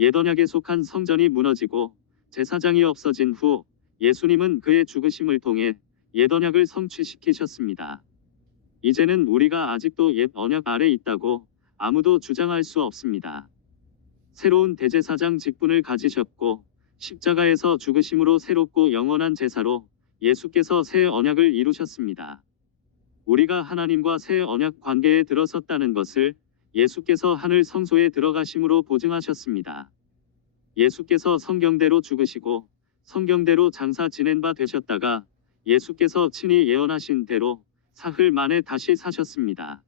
옛 언약에 속한 성전이 무너지고 제사장이 없어진 후 예수님은 그의 죽으심을 통해 옛 언약을 성취시키셨습니다. 이제는 우리가 아직도 옛 언약 아래 있다고 아무도 주장할 수 없습니다. 새로운 대제사장 직분을 가지셨고 십자가에서 죽으심으로 새롭고 영원한 제사로 예수께서 새 언약을 이루셨습니다. 우리가 하나님과 새 언약 관계에 들어섰다는 것을 예수께서 하늘 성소에 들어가심으로 보증하셨습니다. 예수께서 성경대로 죽으시고 성경대로 장사 지낸 바 되셨다가 예수께서 친히 예언하신 대로 사흘 만에 다시 사셨습니다.